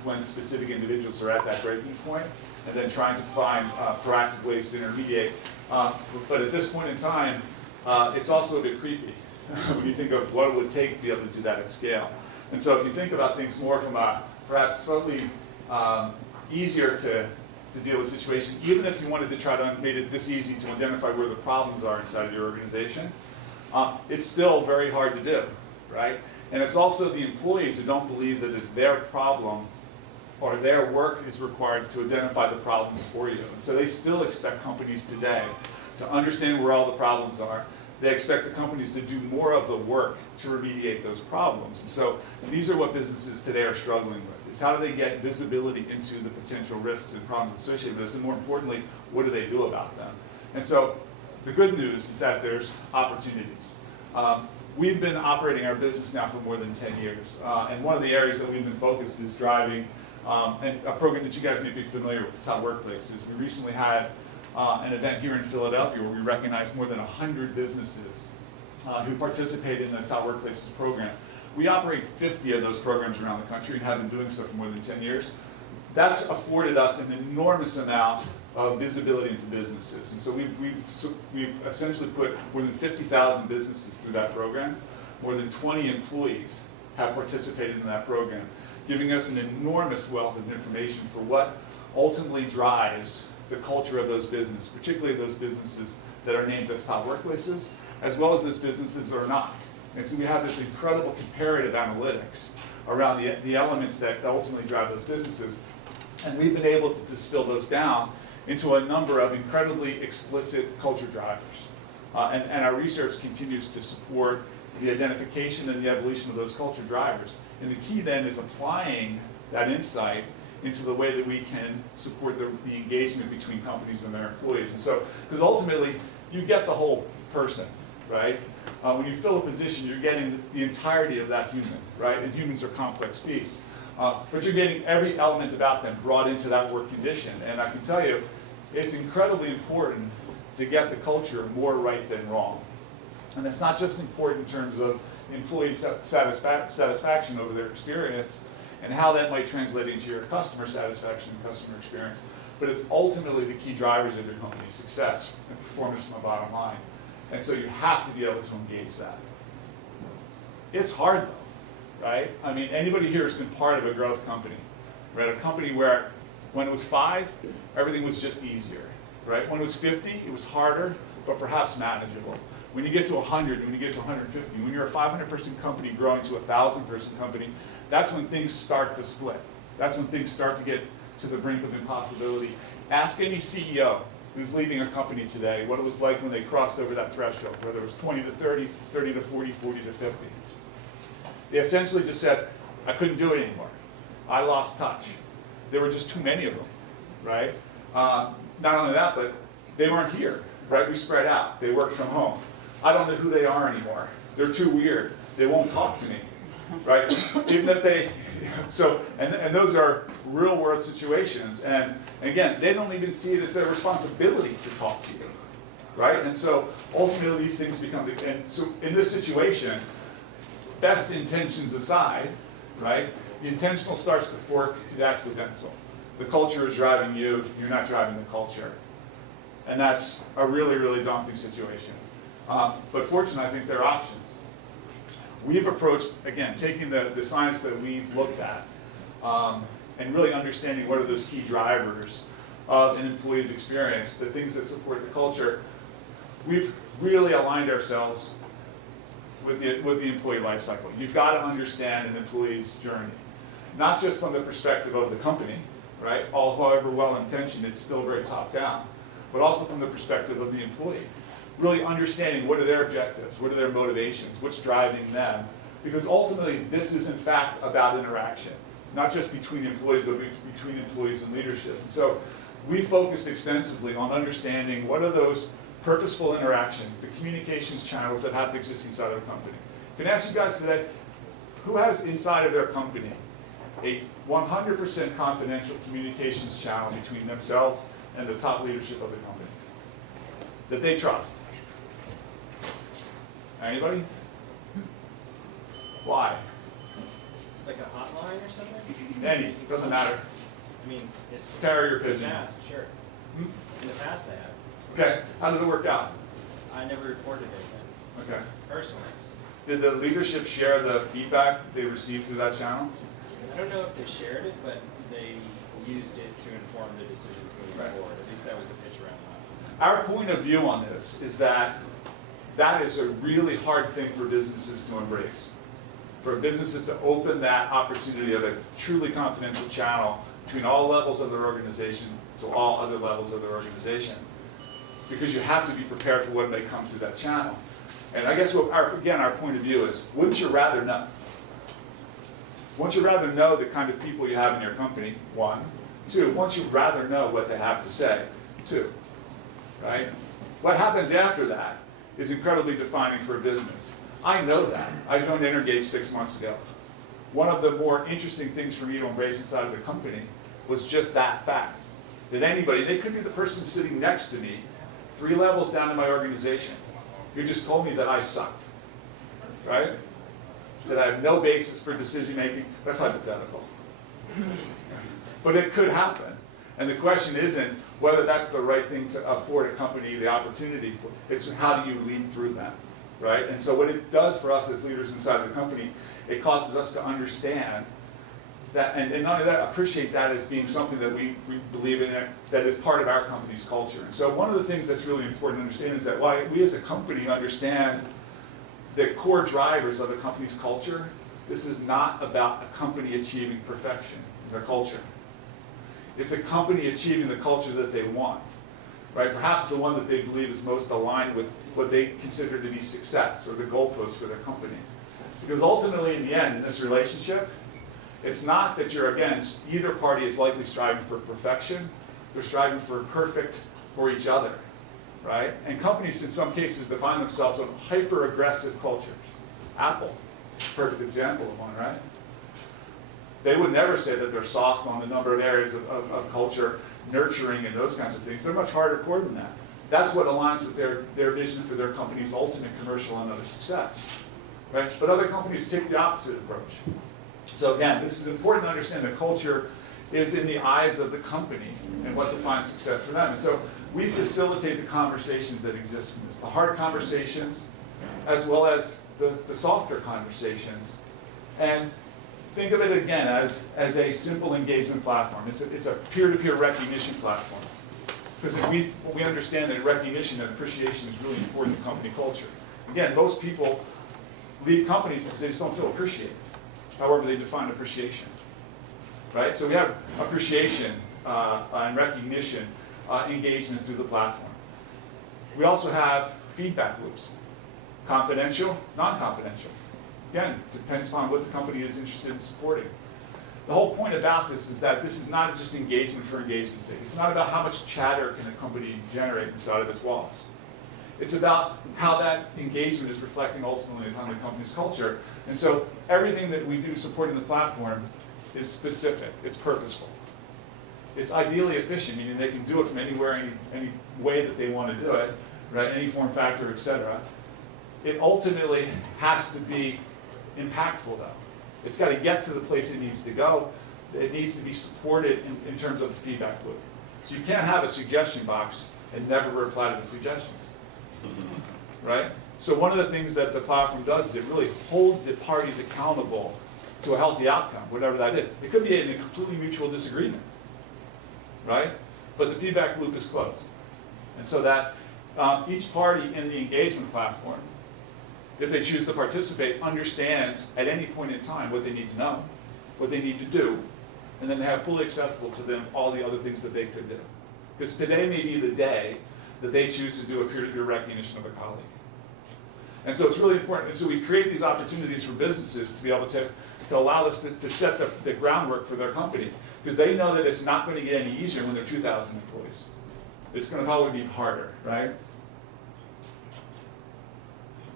when specific individuals are at that breaking point, and then trying to find proactive ways to intermediate. But at this point in time, it's also a bit creepy when you think of what it would take to be able to do that at scale. And so if you think about things more from a perhaps slightly easier to deal with situation, even if you wanted to try to make it this easy to identify where the problems are inside of your organization, it's still very hard to do, right? And it's also the employees who don't believe that it's their problem or their work is required to identify the problems for you. And so they still expect companies today to understand where all the problems are. They expect the companies to do more of the work to remediate those problems. And so these are what businesses today are struggling with, is how do they get visibility into the potential risks and problems associated with this, and more importantly, what do they do about them? And so the good news is that there's opportunities. We've been operating our business now for more than 10 years, and one of the areas that we've been focused is driving And a program that you guys may be familiar with, Top Workplaces. We recently had an event here in Philadelphia where we recognized more than 100 businesses who participated in the Top Workplaces program. We operate 50 of those programs around the country and have been doing so for more than 10 years. That's afforded us an enormous amount of visibility into businesses. And so we've essentially put more than 50,000 businesses through that program. More than 20 employees have participated in that program, giving us an enormous wealth of information for what ultimately drives the culture of those businesses, particularly those businesses that are named as top workplaces, as well as those businesses that are not. And so we have this incredible comparative analytics around the elements that ultimately drive those businesses. And we've been able to distill those down into a number of incredibly explicit culture drivers. And our research continues to support the identification and the evolution of those culture drivers. And the key then is applying that insight into the way that we can support the engagement between companies and their employees. And so, because ultimately, you get the whole person, right? When you fill a position, you're getting the entirety of that human, right? And humans are complex beasts. But you're getting every element about them brought into that work condition. And I can tell you, it's incredibly important to get the culture more right than wrong. And it's not just important in terms of employee satisfaction over their experience and how that might translate into your customer satisfaction and customer experience, but it's ultimately the key drivers of your company's success and performance from a bottom line. And so you have to be able to engage that. It's hard though, right? I mean, anybody here has been part of a growth company, right? A company where when it was 5, everything was just easier, right? When it was 50, it was harder, but perhaps manageable. When you get to 100, when you get to 150, when you're a 500-person company growing to a 1,000-person company, that's when things start to split. That's when things start to get to the brink of impossibility. Ask any CEO who's leading a company today what it was like when they crossed over that threshold, whether it was 20 to 30, 30 to 40, 40 to 50. They essentially just said, I couldn't do it anymore. I lost touch. There were just too many of them, right? Not only that, but they weren't here, right? We spread out. They worked from home. I don't know who they are anymore. They're too weird. They won't talk to me, right? Even if they, so, and those are real world situations. And again, they don't even see it as their responsibility to talk to you, right? And so ultimately these things become, and so in this situation, best intentions aside, right? The intentional starts to fork to the accidental. The culture is driving you, you're not driving the culture. And that's a really, really daunting situation. But fortunately, I think there are options. We've approached, again, taking the science that we've looked at and really understanding what are those key drivers of an employee's experience, the things that support the culture. We've really aligned ourselves with the employee life cycle. You've got to understand an employee's journey, not just from the perspective of the company, right? However well-intentioned, it's still very top-down, but also from the perspective of the employee. Really understanding what are their objectives, what are their motivations, what's driving them. Because ultimately, this is in fact about interaction, not just between employees, but between employees and leadership. And so we focused extensively on understanding what are those purposeful interactions, the communications channels that have to exist inside of a company. Can I ask you guys today, who has inside of their company a 100% confidential communications channel between themselves and the top leadership of the company that they trust? Anybody? Why? Like a hotline or something? Any, doesn't matter. I mean, it's Carrier in the pigeon. past, sure. In the past I have. Okay, how did it work out? I never reported it Okay. personally. Did the leadership share the feedback they received through that channel? I don't know if they shared it, but they used it to inform the decisions moving forward. At least that was the pitch around that. Our point of view on this is that that is a really hard thing for businesses to embrace. For businesses to open that opportunity of a truly confidential channel between all levels of their organization to all other levels of their organization. Because you have to be prepared for what may come through that channel. And I guess again, our point of view is, wouldn't you rather know? Wouldn't you rather know the kind of people you have in your company, 1. 2, wouldn't you rather know what they have to say, 2, right? What happens after that is incredibly defining for a business. I know that. I joined Energage 6 months ago. one of the more interesting things for me to embrace inside of the company was just that fact. That anybody, they could be the person sitting next to me, 3 levels down in my organization, who just told me that I sucked, right? That I have no basis for decision making. That's hypothetical. But it could happen. And the question isn't whether that's the right thing to afford a company the opportunity for. It's how do you lead through that, right? And so what it does for us as leaders inside of the company, it causes us to understand that, and not only that, appreciate that as being something that we believe in, that is part of our company's culture. And so one of the things that's really important to understand is that while we as a company understand the core drivers of a company's culture, this is not about a company achieving perfection in their culture. It's a company achieving the culture that they want, right? Perhaps the one that they believe is most aligned with what they consider to be success or the goalpost for their company. Because ultimately, in the end, in this relationship, it's not that you're against, either party is likely striving for perfection, they're striving for perfect for each other, right? And companies in some cases define themselves as hyper-aggressive cultures. Apple, perfect example of one, right? They would never say that they're soft on a number of areas of culture, nurturing and those kinds of things. They're much harder core than that. That's what aligns with their vision for their company's ultimate commercial and other success, right? But other companies take the opposite approach. So again, this is important to understand that culture is in the eyes of the company and what defines success for them. And so we facilitate the conversations that exist in this, the hard conversations, as well as the softer conversations. And think of it again as a simple engagement platform. It's a peer-to-peer recognition platform. Because we understand that recognition and appreciation is really important in company culture. Again, most people leave companies because they just don't feel appreciated. However, they define appreciation, right? So we have appreciation and recognition, engagement through the platform. We also have feedback loops, confidential, non-confidential. Again, depends upon what the company is interested in supporting. The whole point about this is that this is not just engagement for engagement's sake. It's not about how much chatter can a company generate inside of its walls. It's about how that engagement is reflecting ultimately upon the company's culture. And so everything that we do supporting the platform is specific, it's purposeful. It's ideally efficient, meaning they can do it from anywhere, any way that they want to do it, right? Any form factor, etc. It ultimately has to be impactful though. It's got to get to the place it needs to go. It needs to be supported in terms of the feedback loop. So you can't have a suggestion box and never reply to the suggestions. Right? So one of the things that the platform does is it really holds the parties accountable to a healthy outcome, whatever that is. It could be in a completely mutual disagreement, right? But the feedback loop is closed. And so that each party in the engagement platform, if they choose to participate, understands at any point in time what they need to know, what they need to do, and then they have fully accessible to them all the other things that they could do. Because today may be the day that they choose to do a peer-to-peer recognition of a colleague. And so it's really important. And so we create these opportunities for businesses to be able to allow us to set the groundwork for their company. Because they know that it's not going to get any easier when they're 2,000 employees. It's going to probably be harder, right?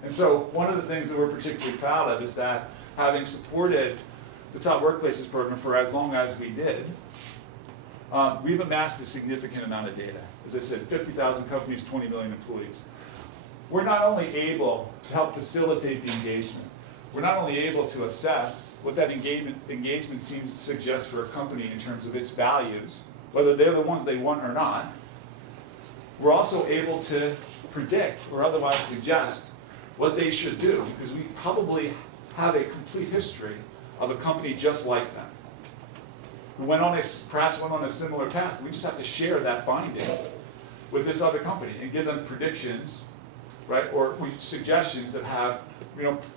And so one of the things that we're particularly proud of is that having supported the Top Workplaces program for as long as we did, we've amassed a significant amount of data. As I said, 50,000 companies, 20 million employees. We're not only able to help facilitate the engagement, we're not only able to assess what that engagement seems to suggest for a company in terms of its values, whether they're the ones they want or not, we're also able to predict or otherwise suggest what they should do, because we probably have a complete history of a company just like them, who perhaps went on a similar path. We just have to share that finding with this other company and give them predictions, right, or suggestions that have,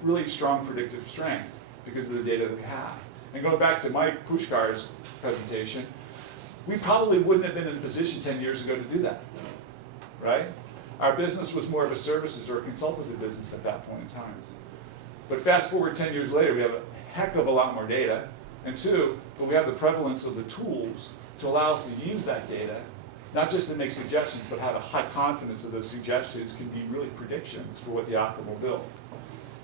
really strong predictive strength because of the data that we have. And going back to Mike Pushkar's presentation, we probably wouldn't have been in a position 10 years ago to do that, right? Our business was more of a services or a consultative business at that point in time. But fast forward 10 years later, we have a heck of a lot more data. And two, but we have the prevalence of the tools to allow us to use that data, not just to make suggestions, but have a high confidence that those suggestions can be really predictions for what the outcome will build.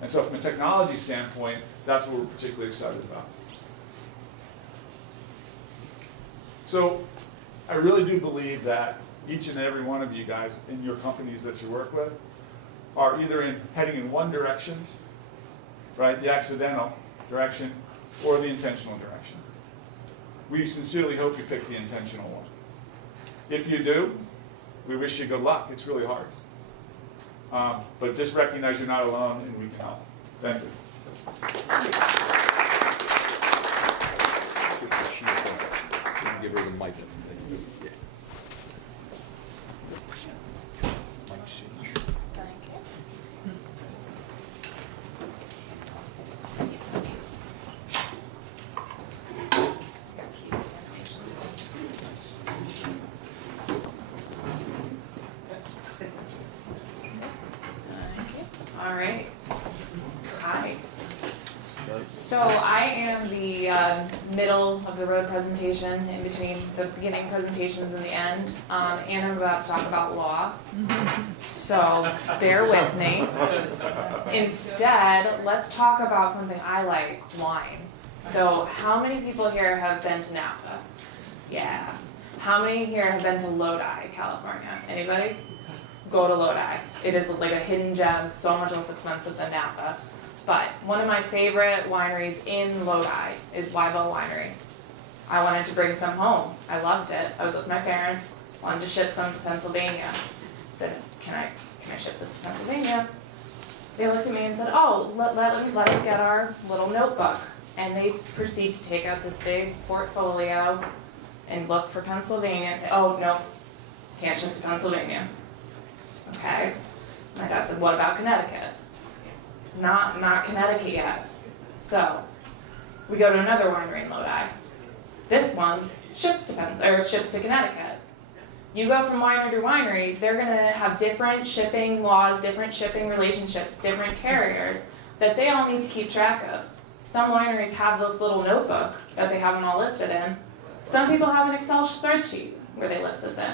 And so from a technology standpoint, that's what we're particularly excited about. So I really do believe that each and every one of you guys in your companies that you work with are either heading in one direction, right, the accidental direction, or the intentional direction. We sincerely hope you pick the intentional one. If you do, we wish you good luck. It's really hard. But just recognize you're not alone and we can help. Thank you. Give her the mic. All right. Hi. So I am the middle of the road presentation in between the beginning presentations and the end. And I'm about to talk about law. So bear with me. Instead, let's talk about something I like, wine. So how many people here have been to Napa? Yeah. How many here have been to Lodi, California? Anybody? Go to Lodi. It is like a hidden gem, so much less expensive than Napa. But one of my favorite wineries in Lodi is Weibel Winery. I wanted to bring some home. I loved it. I was with my parents, wanted to ship some to Pennsylvania. I said, can I ship this to Pennsylvania? They looked at me and said, oh, let us get our little notebook. And they proceed to take out this big portfolio and look for Pennsylvania and say, oh, no, can't ship to Pennsylvania. Okay. My dad said, what about Connecticut? Not Connecticut yet. So we go to another winery in Lodi. This one ships to Connecticut. You go from winery to winery, they're gonna have different shipping laws, different shipping relationships, different carriers that they all need to keep track of. Some wineries have this little notebook that they have them all listed in. Some people have an Excel spreadsheet where they list this in.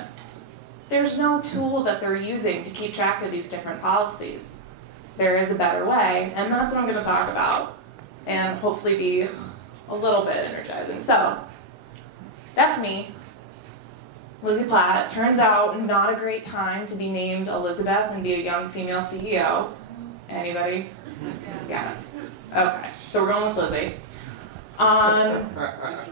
There's no tool that they're using to keep track of these different policies. There is a better way, and that's what I'm going to talk about, and hopefully be a little bit energizing. So, that's me, Lizzie Platt. Turns out, not a great time to be named Elizabeth and be a young female CEO. Anybody? Yes. Okay, so we're going with Lizzie. Your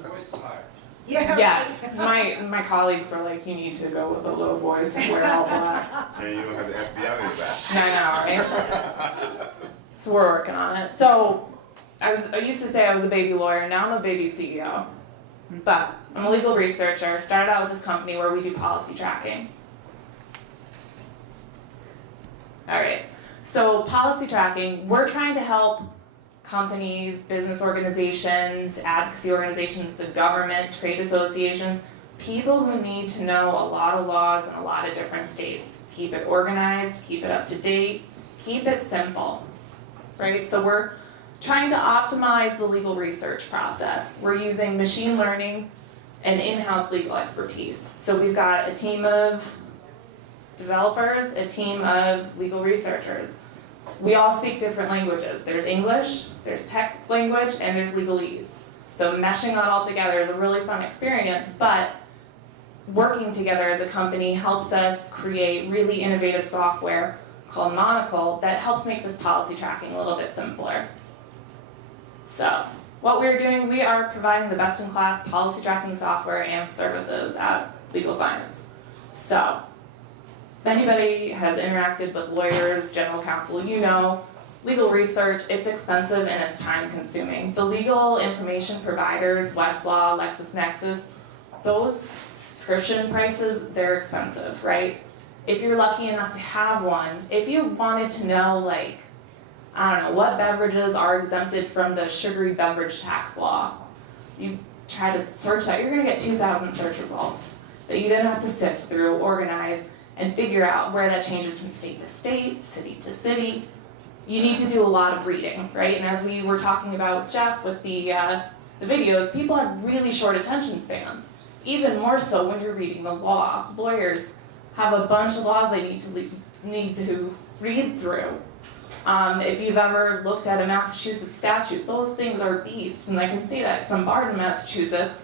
voice is higher. Yeah. Yes, my colleagues were like, you need to go with a low voice and wear all black. And you don't have the FBI in your back. I know, right? So we're working on it. So I used to say I was a baby lawyer, now I'm a baby CEO. But I'm a legal researcher, started out with this company where we do policy tracking. All right, so policy tracking, we're trying to help companies, business organizations, advocacy organizations, the government, trade associations, people who need to know a lot of laws in a lot of different states. Keep it organized, keep it up to date, keep it simple, right? So we're trying to optimize the legal research process. We're using machine learning and in-house legal expertise. So we've got a team of developers, a team of legal researchers. We all speak different languages. There's English, there's tech language, and there's legalese. So meshing that all together is a really fun experience, but working together as a company helps us create really innovative software called Monocle that helps make this policy tracking a little bit simpler. So what we're doing, we are providing the best-in-class policy tracking software and services at Legal Science. So if anybody has interacted with lawyers, general counsel, you know, legal research, it's expensive and it's time consuming. The legal information providers, Westlaw, LexisNexis, those subscription prices, they're expensive, right? If you're lucky enough to have one, if you wanted to know, like, I don't know, what beverages are exempted from the sugary beverage tax law, you try to search that, you're gonna get 2,000 search results that you then have to sift through, organize, and figure out where that changes from state to state, city to city. You need to do a lot of reading, right? And as we were talking about Jeff with the videos, people have really short attention spans. Even more so when you're reading the law. Lawyers have a bunch of laws they need to read through. If you've ever looked at a Massachusetts statute, those things are beasts, and I can say that because I'm barred in Massachusetts.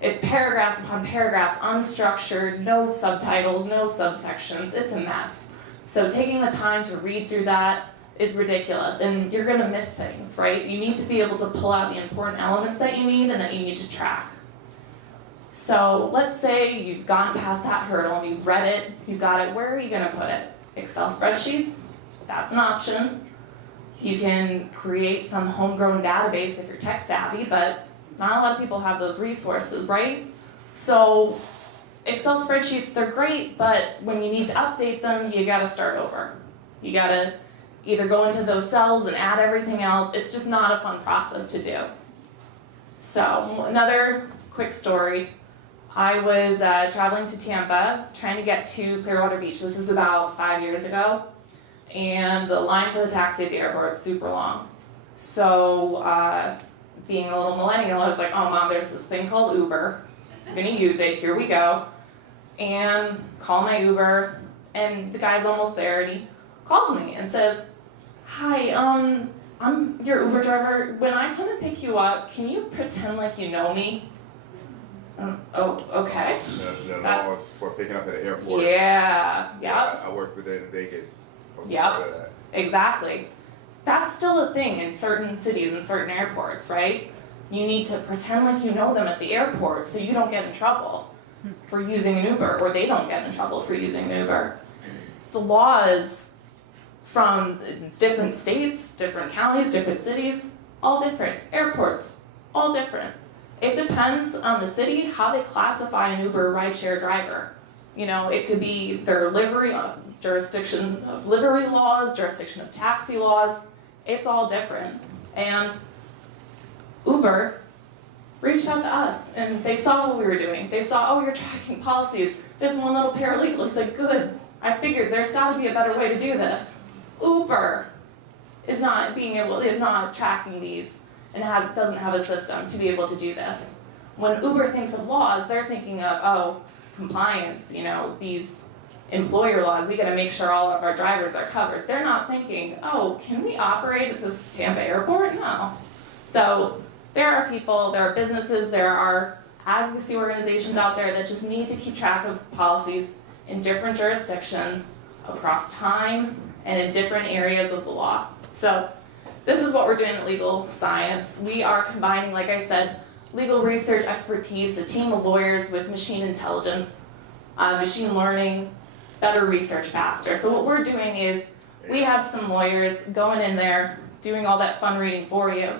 It's paragraphs upon paragraphs, unstructured, no subtitles, no subsections, it's a mess. So taking the time to read through that is ridiculous, and you're gonna miss things, right? You need to be able to pull out the important elements that you need and that you need to track. So let's say you've gotten past that hurdle, and you've read it, you've got it, where are you gonna put it? Excel spreadsheets? That's an option. You can create some homegrown database if you're tech savvy, but not a lot of people have those resources, right? So Excel spreadsheets, they're great, but when you need to update them, you gotta start over. You gotta either go into those cells and add everything else. It's just not a fun process to do. So another quick story. I was traveling to Tampa, trying to get to Clearwater Beach. This is about 5 years ago. And the line for the taxi at the airport is super long. So being a little millennial, I was like, oh mom, there's this thing called Uber. I'm gonna use it, here we go. And call my Uber, and the guy's almost there, and he calls me and says, hi, I'm your Uber driver. When I come and pick you up, can you pretend like you know me? Oh, okay. The laws for picking up at the airport. Yeah, yeah. I worked with it in Vegas. Yep, exactly. That's still a thing in certain cities and certain airports, right? You need to pretend like you know them at the airport so you don't get in trouble for using an Uber, or they don't get in trouble for using an Uber. The laws from different states, different counties, different cities, all different. Airports, all different. It depends on the city how they classify an Uber rideshare driver. You know, it could be their livery, jurisdiction of livery laws, jurisdiction of taxi laws. It's all different. And Uber reached out to us, and they saw what we were doing. They saw, oh, you're tracking policies. This one little paralegal, he's like, good. I figured there's got to be a better way to do this. Uber is not tracking these and doesn't have a system to be able to do this. When Uber thinks of laws, they're thinking of, oh, compliance, you know, these employer laws, we gotta make sure all of our drivers are covered. They're not thinking, oh, can we operate at this Tampa airport? No. So there are people, there are businesses, there are advocacy organizations out there that just need to keep track of policies in different jurisdictions across time and in different areas of the law. So this is what we're doing at Legal Science. We are combining, like I said, legal research expertise, a team of lawyers with machine intelligence, machine learning, better research faster. So what we're doing is we have some lawyers going in there, doing all that fun reading for you,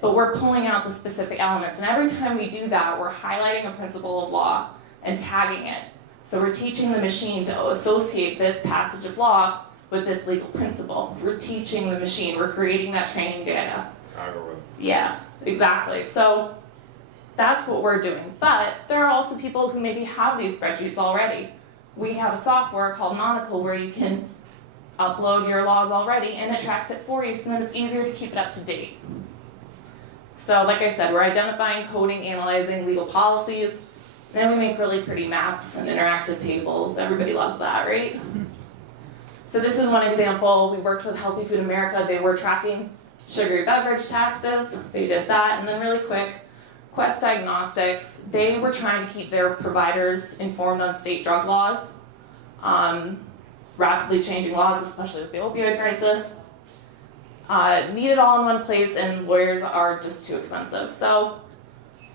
but we're pulling out the specific elements. And every time we do that, we're highlighting a principle of law and tagging it. So we're teaching the machine to associate this passage of law with this legal principle. We're teaching the machine, we're creating that training data. Algorithm. Yeah, exactly. So that's what we're doing. But there are also people who maybe have these spreadsheets already. We have a software called Monocle where you can upload your laws already and it tracks it for you, so then it's easier to keep it up to date. So like I said, we're identifying, coding, analyzing legal policies, and then we make really pretty maps and interactive tables. Everybody loves that, right? So this is one example. We worked with Healthy Food America. They were tracking sugary beverage taxes. They did that, and then really quick, Quest Diagnostics, they were trying to keep their providers informed on state drug laws, rapidly changing laws, especially with the opioid crisis. Need it all in one place, and lawyers are just too expensive. So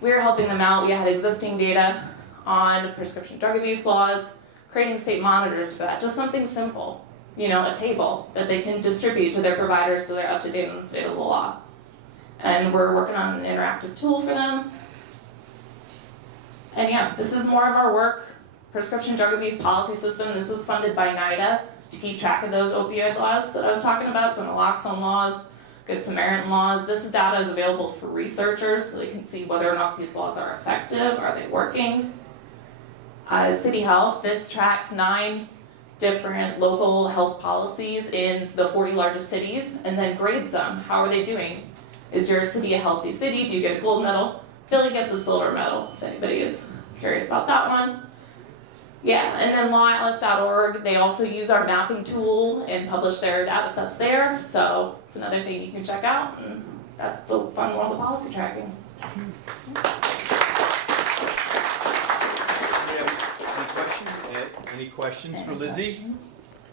we were helping them out. We had existing data on prescription drug abuse laws, creating state monitors for that, just something simple, you know, a table that they can distribute to their providers so they're up to date on the state of the law. And we're working on an interactive tool for them. And yeah, this is more of our work. Prescription drug abuse policy system. This was funded by NIDA to keep track of those opioid laws that I was talking about, some naloxone laws, Good Samaritan laws. This data is available for researchers so they can see whether or not these laws are effective, are they working. City Health, this tracks 9 different local health policies in the 40 largest cities and then grades them. How are they doing? Is your city a healthy city? Do you get a gold medal? Philly gets a silver medal, if anybody is curious about that one. Yeah, and then lawatlas.org, they also use our mapping tool and publish their data sets there, so it's another thing you can check out, and that's the fun world of policy tracking. Any questions for Lizzie?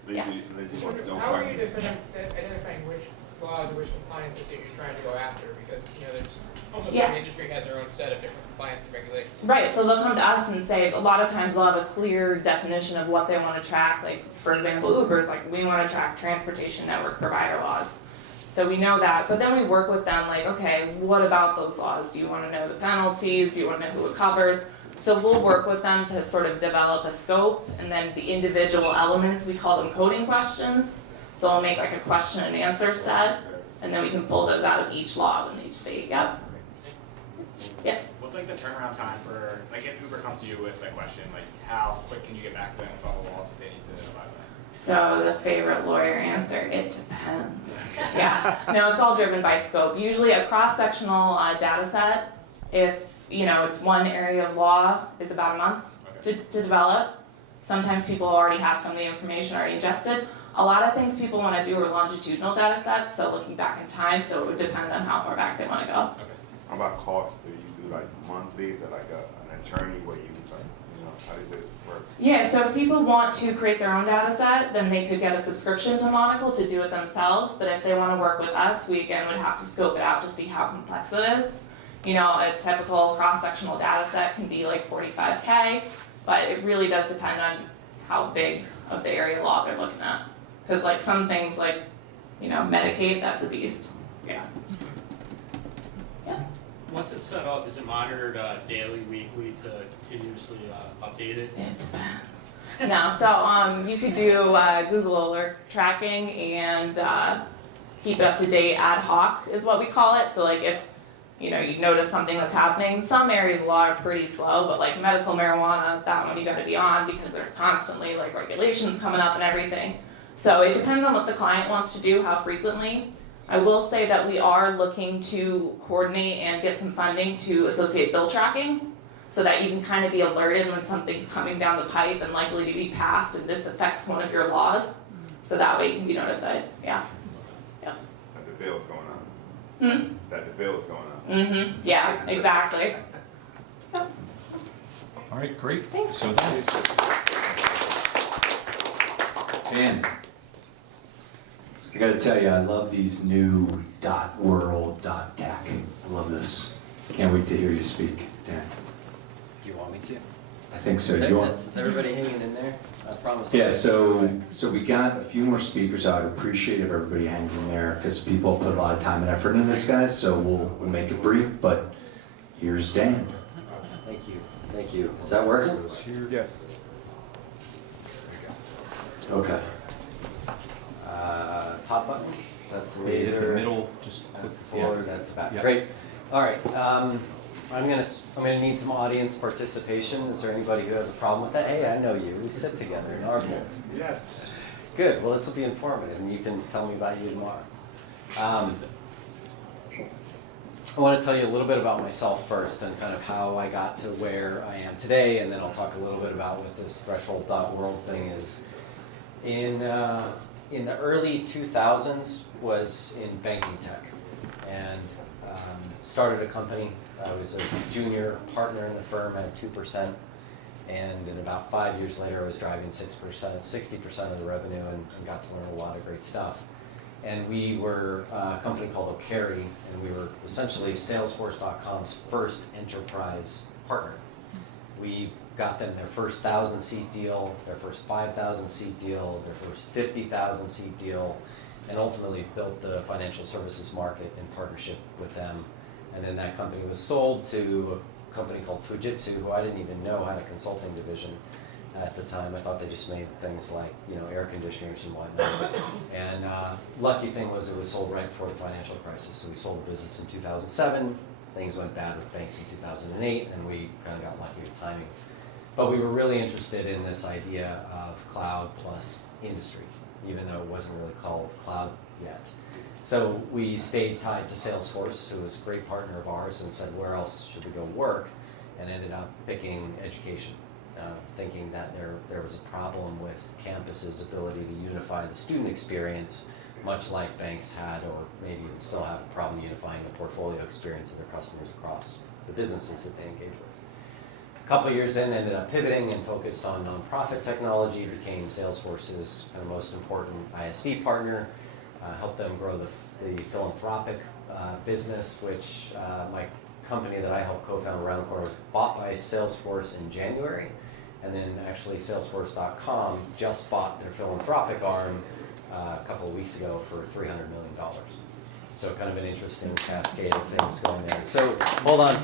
Yes. Lizzie wants no How are you question. identifying which laws or which compliances that you're trying to go after? Because, there's almost Yeah. every industry has their own set of different compliance and regulations. Right, so they'll come to us and say, a lot of times they'll have a clear definition of what they want to track, like, for example, Uber's like, we want to track transportation network provider laws. So we know that, but then we work with them like, okay, what about those laws? Do you want to know the penalties? Do you want to know who it covers? So we'll work with them to sort of develop a scope, and then the individual elements, we call them coding questions. So we'll make like a question and answer set, and then we can pull those out of each law in each state. Yep. Yes? What's like the turnaround time for, like if Uber comes to you with a question, like how quick can you get back to them with all the laws that they need to abide by? So the favorite lawyer answer, it depends. Yeah, no, it's all driven by scope. Usually a cross-sectional data set, if it's one area of law, is about a month to develop. Sometimes people already have some of the information already ingested. A lot of things people want to do are longitudinal data sets, so looking back in time, so it would depend on how far back they want to go. How about cost? Do you do like monthly? Is it like an attorney where you how does it work? Yeah, so if people want to create their own data set, then they could get a subscription to Monocle to do it themselves, but if they want to work with us, we again would have to scope it out to see how complex it is. A typical cross-sectional data set can be like 45K, but it really does depend on how big of the area law they're looking at. Because like some things like, Medicaid, that's a beast. Yeah. Once it's set up, is it monitored daily, weekly to continuously update it? It depends. No, so you could do Google alert tracking and keep it up to date ad hoc is what we call it. So like if you notice something that's happening, some areas of law are pretty slow, but like medical marijuana, that one you gotta be on because there's constantly like regulations coming up and everything. So it depends on what the client wants to do, how frequently. I will say that we are looking to coordinate and get some funding to associate bill tracking so that you can kind of be alerted when something's coming down the pipe and likely to be passed and this affects one of your laws. So that way you can be notified. Yeah. That the bill's going up. Hmm? That the bill's going up. Mm-hmm. Yeah, exactly. All right, great. Thanks. So thanks. Dan, I gotta tell you, I love these new .world, .tech. I love this. Can't wait to hear you speak, Dan. Do you want me to? I think so. Is everybody hanging in there? I promise. Yeah, so we got a few more speakers. I would appreciate if everybody hangs in there because people put a lot of time and effort into this, guys. So we'll make it brief, but here's Dan. Thank you. Thank you. Is that working? Yes. Okay. Top button. That's the laser. The middle, just That's the forward. That's the back. Yeah. Great. All right. I'm gonna need some audience participation. Is there anybody who has a problem with that? Hey, I know you. We sit together in our board. Yes. Good. Well, this will be informative, and you can tell me about you tomorrow. I want to tell you a little bit about myself first and kind of how I got to where I am today, and then I'll talk a little bit about what this threshold.world thing is. In the early 2000s was in banking tech, and started a company. I was a junior partner in the firm at 2%, and in about 5 years later I was driving 60% of the revenue and got to learn a lot of great stuff. And we were a company called O'Carey, and we were essentially Salesforce.com's first enterprise partner. We got them their first 1,000-seat deal, their first 5,000-seat deal, their first 50,000-seat deal, and ultimately built the financial services market in partnership with them. And then that company was sold to a company called Fujitsu, who I didn't even know had a consulting division at the time. I thought they just made things like, air conditioners and whatnot. And lucky thing was it was sold right before the financial crisis. So we sold the business in 2007. Things went bad with banks in 2008, and we kind of got lucky with timing. But we were really interested in this idea of cloud plus industry, even though it wasn't really called cloud yet. So we stayed tied to Salesforce, who was a great partner of ours, and said, where else should we go work? And ended up picking education thinking that there was a problem with campus's ability to unify the student experience, much like banks had, or maybe even still have a problem unifying the portfolio experience of their customers across the businesses that they engage with. A couple of years in, ended up pivoting and focused on nonprofit technology, became Salesforce's kind of most important ISV partner, helped them grow the philanthropic business, which my company that I helped co-found around the corner was bought by Salesforce in January, and then actually Salesforce.com just bought their philanthropic arm a couple of weeks ago for $300 million. So kind of an interesting cascade of things going there. So hold on,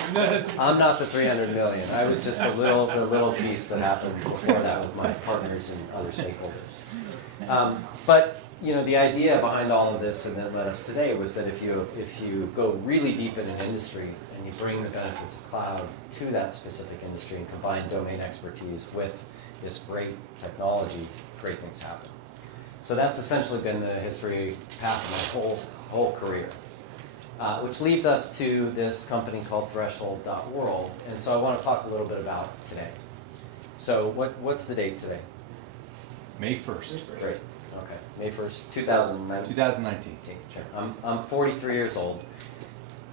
I'm not the 300 million. I was just the little piece that happened before that with my partners and other stakeholders. But you know, the idea behind all of this and that led us today was that if you go really deep in an industry and you bring the benefits of cloud to that specific industry and combine domain expertise with this great technology, great things happen. So that's essentially been the history path of my whole career. Which leads us to this company called Threshold.world. And so I want to talk a little bit about today. So what's the date today? May 1st. Great. Okay. May 1st, 2019. 2019. Sure. I'm 43 years old.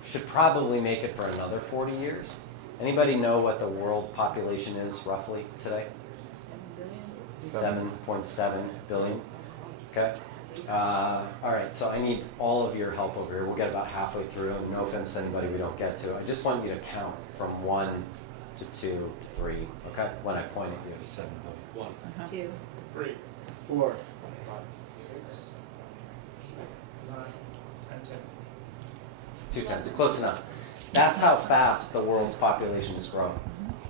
Should probably make it for another 40 years. Anybody know what the world population is roughly today? 7.7 billion. Okay. All right, so I need all of your help over here. We'll get about halfway through, and no offense to anybody we don't get to. I just want you to count from 1 to 2, 3, okay? When I point at you. 7 billion. 1, 2, 3, 4, 6, 9, 10, 2 tenths, close enough. That's how fast the world's population is growing,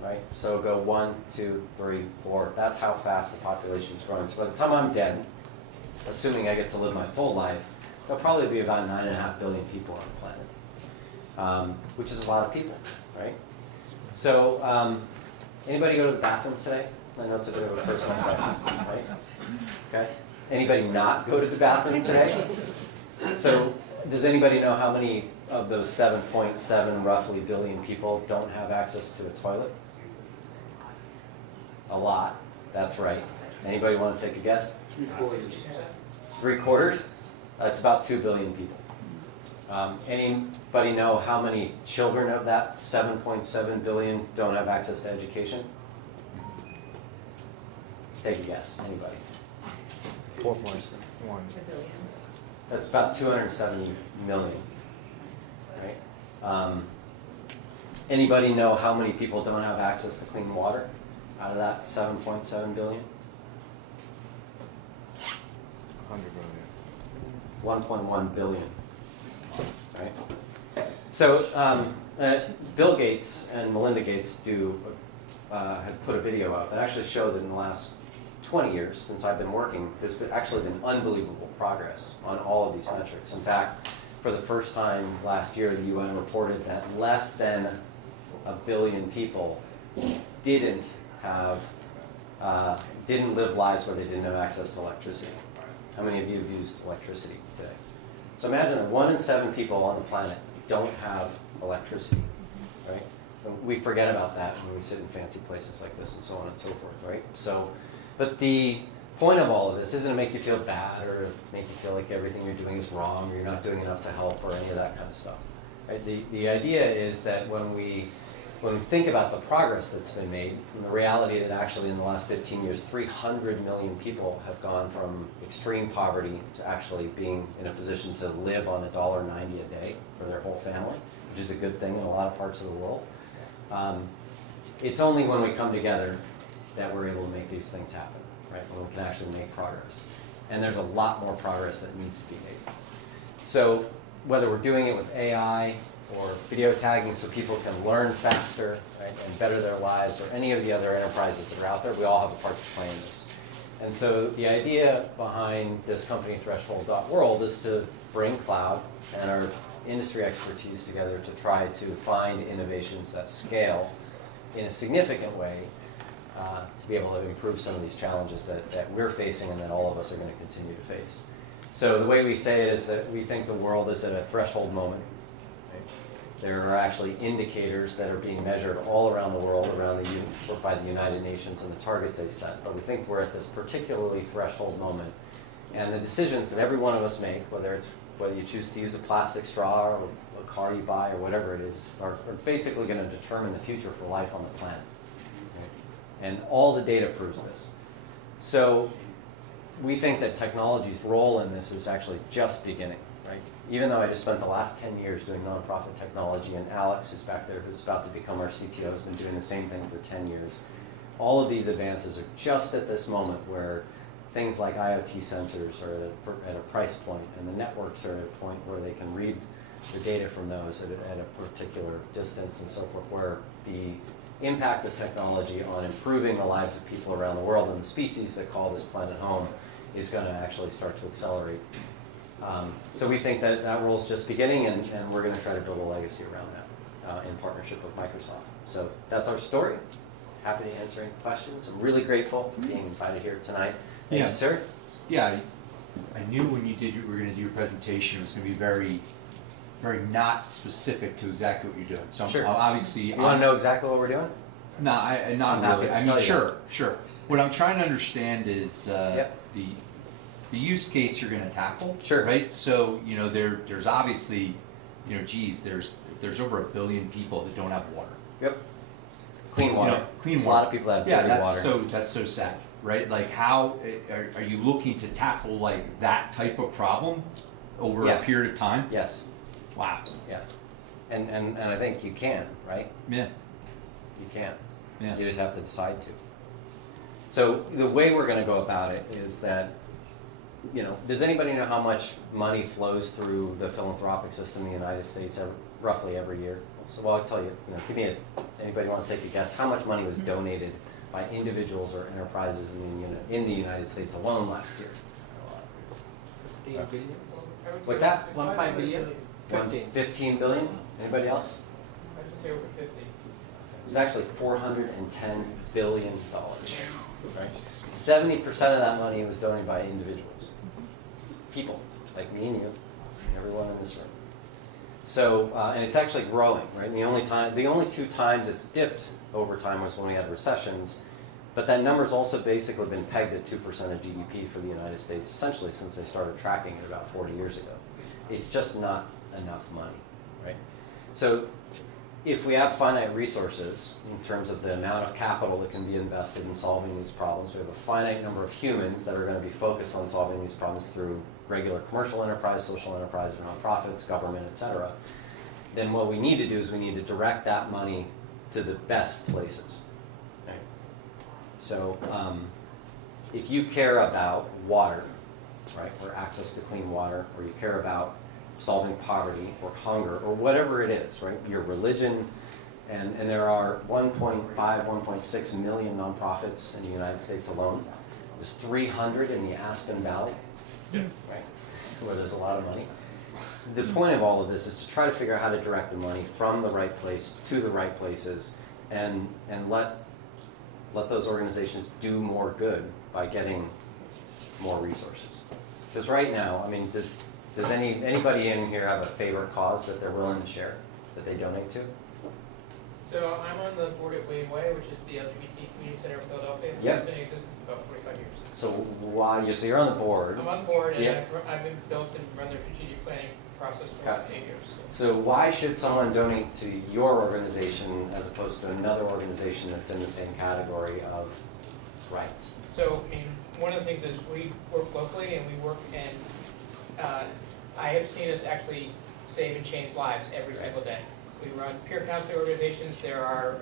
right? So go 1, 2, 3, 4. That's how fast the population is growing. So by the time I'm dead, assuming I get to live my full life, there'll probably be about 9.5 billion people on the planet, which is a lot of people, right? So, anybody go to the bathroom today? I know it's a bit of a personal question, right? Okay. Anybody not go to the bathroom today? So, does anybody know how many of those 7.7 roughly billion people don't have access to a toilet? A lot. That's right. Anybody want to take a guess? 3/4. 3/4? That's about 2 billion people. Anybody know how many children of that 7.7 billion don't have access to education? Take a guess. Anybody? 4.1. That's about 270 million. Right? Anybody know how many people don't have access to clean water out of that 7.7 billion? 1.1 billion, right? So Bill Gates and Melinda Gates have put a video out that actually showed that in the last 20 years since I've been working, there's actually been unbelievable progress on all of these metrics. In fact, for the first time last year, the UN reported that less than 1 billion people didn't live lives where they didn't have access to electricity. How many of you have used electricity today? So imagine that 1 in 7 people on the planet don't have electricity, right? And we forget about that when we sit in fancy places like this and so on and so forth, right? So, but the point of all of this isn't to make you feel bad or make you feel like everything you're doing is wrong or you're not doing enough to help or any of that kind of stuff, right? The idea is that when we think about the progress that's been made, and the reality that actually in the last 15 years, 300 million people have gone from extreme poverty to actually being in a position to live on $1.90 a day for their whole family, which is a good thing in a lot of parts of the world. It's only when we come together that we're able to make these things happen, right? When we can actually make progress. And there's a lot more progress that needs to be made. So whether we're doing it with AI, or video tagging so people can learn faster, right, and better their lives, or any of the other enterprises that are out there, we all have a part to play in this. And so the idea behind this company, Threshold.world, is to bring cloud and our industry expertise together to try to find innovations that scale in a significant way to be able to improve some of these challenges that we're facing and that all of us are going to continue to face. So the way we say it is that we think the world is at a threshold moment. There are actually indicators that are being measured all around the world, by the United Nations and the targets they've set. But we think we're at this particularly threshold moment. And the decisions that every one of us make, whether you choose to use a plastic straw or a car you buy or whatever it is, are basically going to determine the future for life on the planet. Right? And all the data proves this. So we think that technology's role in this is actually just beginning. Right? Even though I just spent the last 10 years doing nonprofit technology, and Alex, who's back there, who's about to become our CTO, has been doing the same thing for 10 years. All of these advances are just at this moment where things like IoT sensors are at a price point, and the networks are at a point where they can read the data from those at a particular distance and so forth, where the impact of technology on improving the lives of people around the world and the species that call this planet home is going to actually start to accelerate. So we think that role is just beginning, and we're going to try to build a legacy around that in partnership with Microsoft. So that's our story. Happy to answer any questions. I'm really grateful for being invited here tonight. Thank you, sir. Yeah, I knew when you were going to do your presentation, it was going to be very, very not specific to exactly what you're doing. So Sure. Obviously, You want to know exactly what we're doing? No, not happy really. to I tell mean, you. sure. What I'm trying to understand is Yep. the use case you're going to tackle. Sure. Right. So there's obviously, there's over 1 billion people that don't have water. Yep. Clean water. Clean There's water. a lot of people that have dirty water. That's so sad, right? Like, how are you looking to tackle like that type of problem over a period of time? Yes. Wow. Yeah. And I think you can, right? Yeah. You can. Yeah. You just have to decide to. So the way we're going to go about it is that, does anybody know how much money flows through the philanthropic system in the United States roughly every year? So I'll tell you, anybody want to take a guess how much money was donated by individuals or enterprises in the United States alone last year? 15 billion? What's that? 1.5 billion? 15 billion? Anybody else? I should say over 50. It was actually $410 billion. Right? 70% of that money was donated by individuals. People, like me and you, and everyone in this room. So, and it's actually growing, right? And the only 2 times it's dipped over time was when we had recessions, but that number's also basically been pegged at 2% of GDP for the United States, essentially since they started tracking it about 40 years ago. It's just not enough money, right? So, if we have finite resources in terms of the amount of capital that can be invested in solving these problems, we have a finite number of humans that are going to be focused on solving these problems through regular commercial enterprise, social enterprise, or nonprofits, government, etc., then what we need to do is we need to direct that money to the best places. Right? So if you care about water, right, or access to clean water, or you care about solving poverty or hunger or whatever it is, right? Your religion, and there are 1.5, 1.6 million nonprofits in the United States alone. There's 300 in the Aspen Valley, right? Where there's a lot of money. The point of all of this is to try to figure out how to direct the money from the right place to the right places, and let those organizations do more good by getting more resources. Because right now, I mean, does anybody in here have a favorite cause that they're willing to share, that they donate to? So I'm on the board at Wave Way, which is the LGBT Community Center of Philadelphia. Yep. It's been in existence about 45 years. So you're on the board. I'm on the board, and Yep. I've been built and run their strategic planning process for about 8 years. So why should someone donate to your organization as opposed to another organization that's in the same category of rights? So, I mean, one of the things is we work locally, and we work in, I have seen us actually save and change lives every single day. We run peer counseling organizations, there are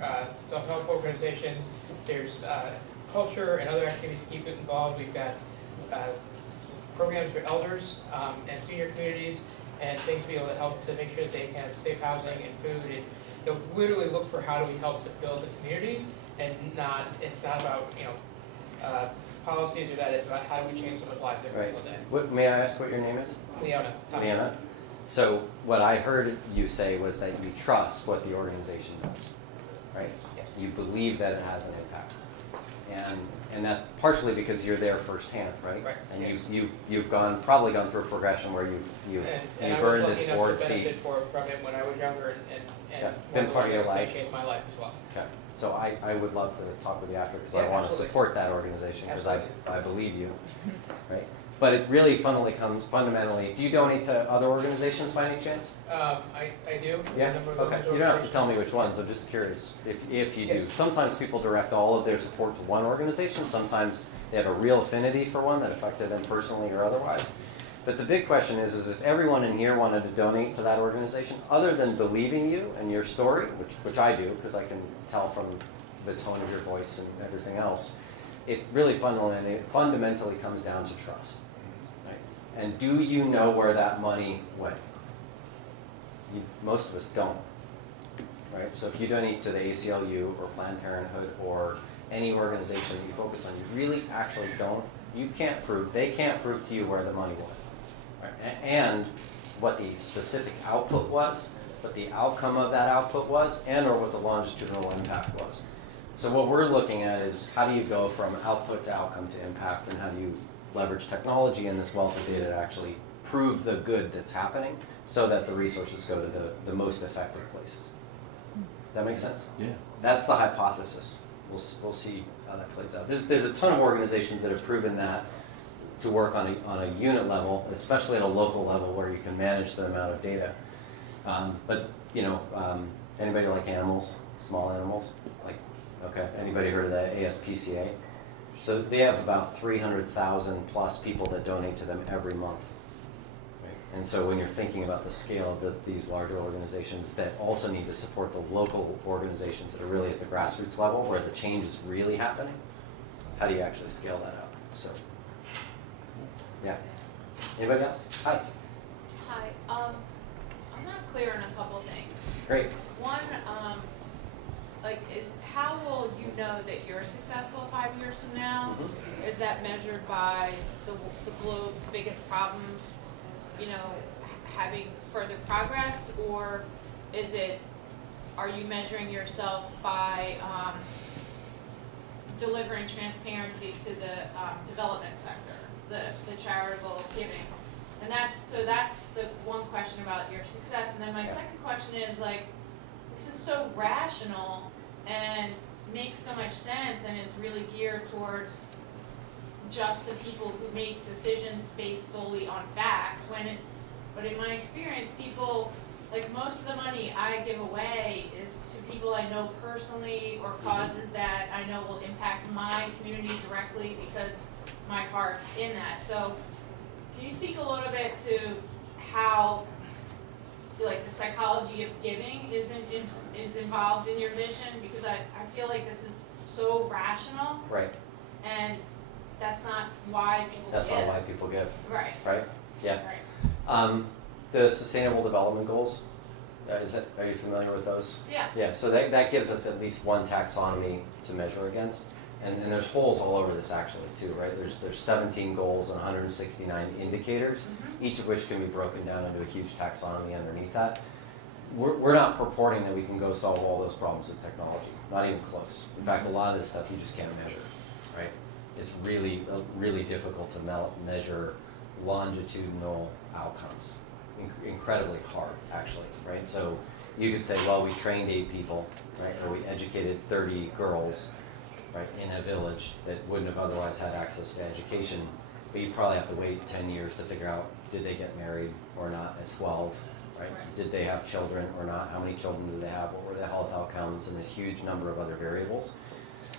self-help organizations, there's culture and other activities to keep it involved. We've got programs for elders and senior communities, and things to be able to help to make sure that they can have safe housing and food. And they'll literally look for how do we help to build the community, and it's not about policies or that. It's about how do we change someone's life every single day. May I ask what your name is? Leona. Leona. So what I heard you say was that you trust what the organization does, right? Yes. You believe that it has an impact. And that's partially because you're there firsthand, right? Right, And yes. you've probably gone through a progression where you've And I earned was this lucky board enough to seat. benefit from it when I was younger and Yeah, been one part of your organization life. changed my life as well. Okay, so I would love to talk with you after, because Yeah, I want to absolutely. support that organization, because Absolutely. I believe you, right? But it really fundamentally, do you donate to other organizations by any chance? I do. A Yeah, number of okay, those you don't have to tell me which ones, I'm just curious if you do. Yes. Sometimes people direct all of their support to one organization, sometimes they have a real affinity for one that affected them personally or otherwise. But the big question is if everyone in here wanted to donate to that organization, other than believing you and your story, which I do, because I can tell from the tone of your voice and everything else, it really fundamentally comes down to trust. Right? And do you know where that money went? Most of us don't. Right? So if you donate to the ACLU or Planned Parenthood or any organization that you focus on, you really actually don't. They can't prove to you where the money went. Right? And what the specific output was, what the outcome of that output was, and or what the longitudinal impact was. So what we're looking at is how do you go from output to outcome to impact, and how do you leverage technology and this wealth of data to actually prove the good that's happening so that the resources go to the most effective places. Does that make sense? Yeah. That's the hypothesis. We'll see how that plays out. There's a ton of organizations that have proven that to work on a unit level, especially at a local level where you can manage the amount of data. But anybody like animals, small animals? Okay, anybody heard of that ASPCA? So they have about 300,000 plus people that donate to them every month. Right? And so when you're thinking about the scale of these larger organizations that also need to support the local organizations that are really at the grassroots level where the change is really happening, how do you actually scale that up? So, yeah. Anybody else? Hi. Hi, I'm not clear on a couple things. Great. One, is how will you know that you're successful 5 years from now? Mhm. Is that measured by the globe's biggest problems, having further progress, or are you measuring yourself by delivering transparency to the development sector, the charitable giving? And that's the one question about your success. And then my second question is this is so rational and makes so much sense and is really geared towards just the people who make decisions based solely on facts. But in my experience, people, most of the money I give away is to people I know personally or causes that I know will impact my community directly because my heart's in that. So can you speak a little bit to how the psychology of giving is involved in your vision? Because I feel like this is so rational. Right. And that's not why people give. That's not why people give. Right. Right? Yeah. Right. The Sustainable Development Goals, are you familiar with those? Yeah. Yeah, so that gives us at least one taxonomy to measure against. And there's holes all over this actually too, right? There's 17 goals and 169 indicators, each of which can be broken down into a huge taxonomy underneath that. We're not purporting that we can go solve all those problems with technology, not even close. In fact, a lot of this stuff you just can't measure, right? It's really, really difficult to measure longitudinal outcomes. Incredibly hard, actually, right? So you could say, well, we trained 8 people, right? Or we educated 30 girls, right, in a village that wouldn't have otherwise had access to education. But you probably have to wait 10 years to figure out, did they get married or not at 12, right? Did they have children or not? How many children did they have? What were the health outcomes? And a huge number of other variables.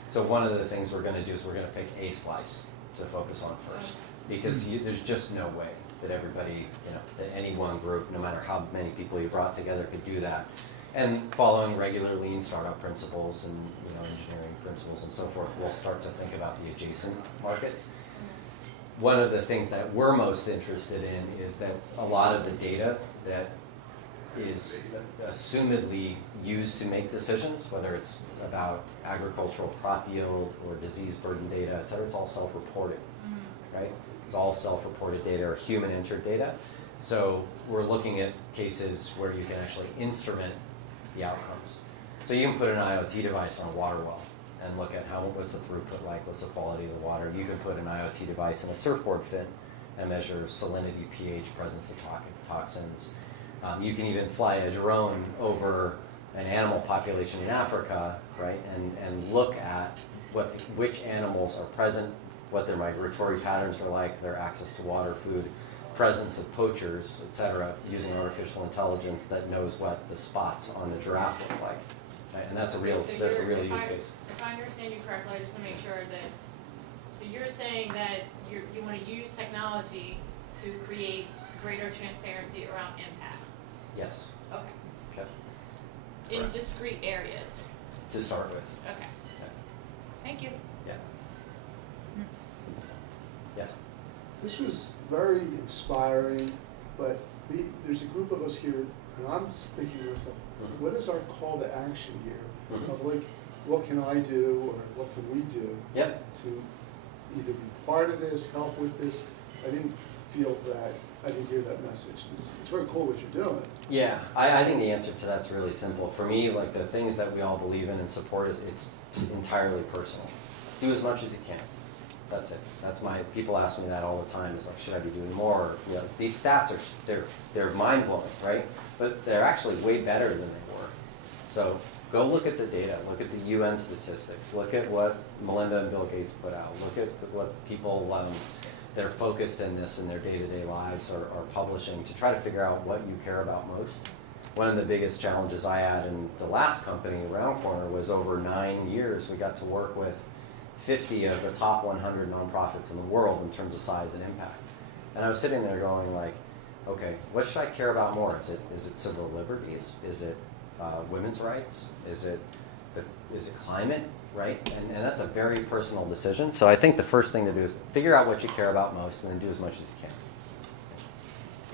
So one of the things we're going to do is we're going to pick a slice to focus on first. Because there's just no way that everybody, that any one group, no matter how many people you brought together, could do that. And following regular lean startup principles and engineering principles and so forth, we'll start to think about the adjacent markets. One of the things that we're most interested in is that a lot of the data that is assumedly used to make decisions, whether it's about agricultural crop yield or disease burden data, et cetera, it's all self-reported, right? It's all self-reported data or human-entered data. So we're looking at cases where you can actually instrument the outcomes. So you can put an IoT device on a water well, and look at what's the throughput like, what's the quality of the water. You can put an IoT device in a surfboard fin and measure salinity, pH, presence of toxins. You can even fly a drone over an animal population in Africa, right, and look at which animals are present, what their migratory patterns are like, their access to water, food, presence of poachers, etc., using artificial intelligence that knows what the spots on the giraffe look like. Right? And that's a real use case. If I understand you correctly, just to make sure that, so you're saying that you want to use technology to create greater transparency around impact? Yes. Okay. Okay. In Correct. discrete areas? To start with. Okay. Thank you. Yeah. Yeah. This was very inspiring, but there's a group of us here, and I'm thinking to myself, what is our call to action here? Of like, what can I do, or what can we do Yep. to either be part of this, help with this? I didn't feel that, I didn't hear that message. It's very cool what you're doing. Yeah, I think the answer to that's really simple. For me, like the things that we all believe in and support it's entirely personal. Do as much as you can. That's it. People ask me that all the time. It's like, should I be doing more? You know, these stats they're mind blowing, right? But they're actually way better than they were. So go look at the data. Look at the UN statistics. Look at what Melinda and Bill Gates put out. Look at what people that are focused in this in their day-to-day lives are publishing to try to figure out what you care about most. One of the biggest challenges I had in the last company, Round Corner, was over 9 years we got to work with 50 of the top 100 nonprofits in the world in terms of size and impact. And I was sitting there going like, okay, what should I care about more? Is it civil liberties? Is it women's rights? Is it climate? Right? And that's a very personal decision. So I think the first thing to do is figure out what you care about most and then do as much as you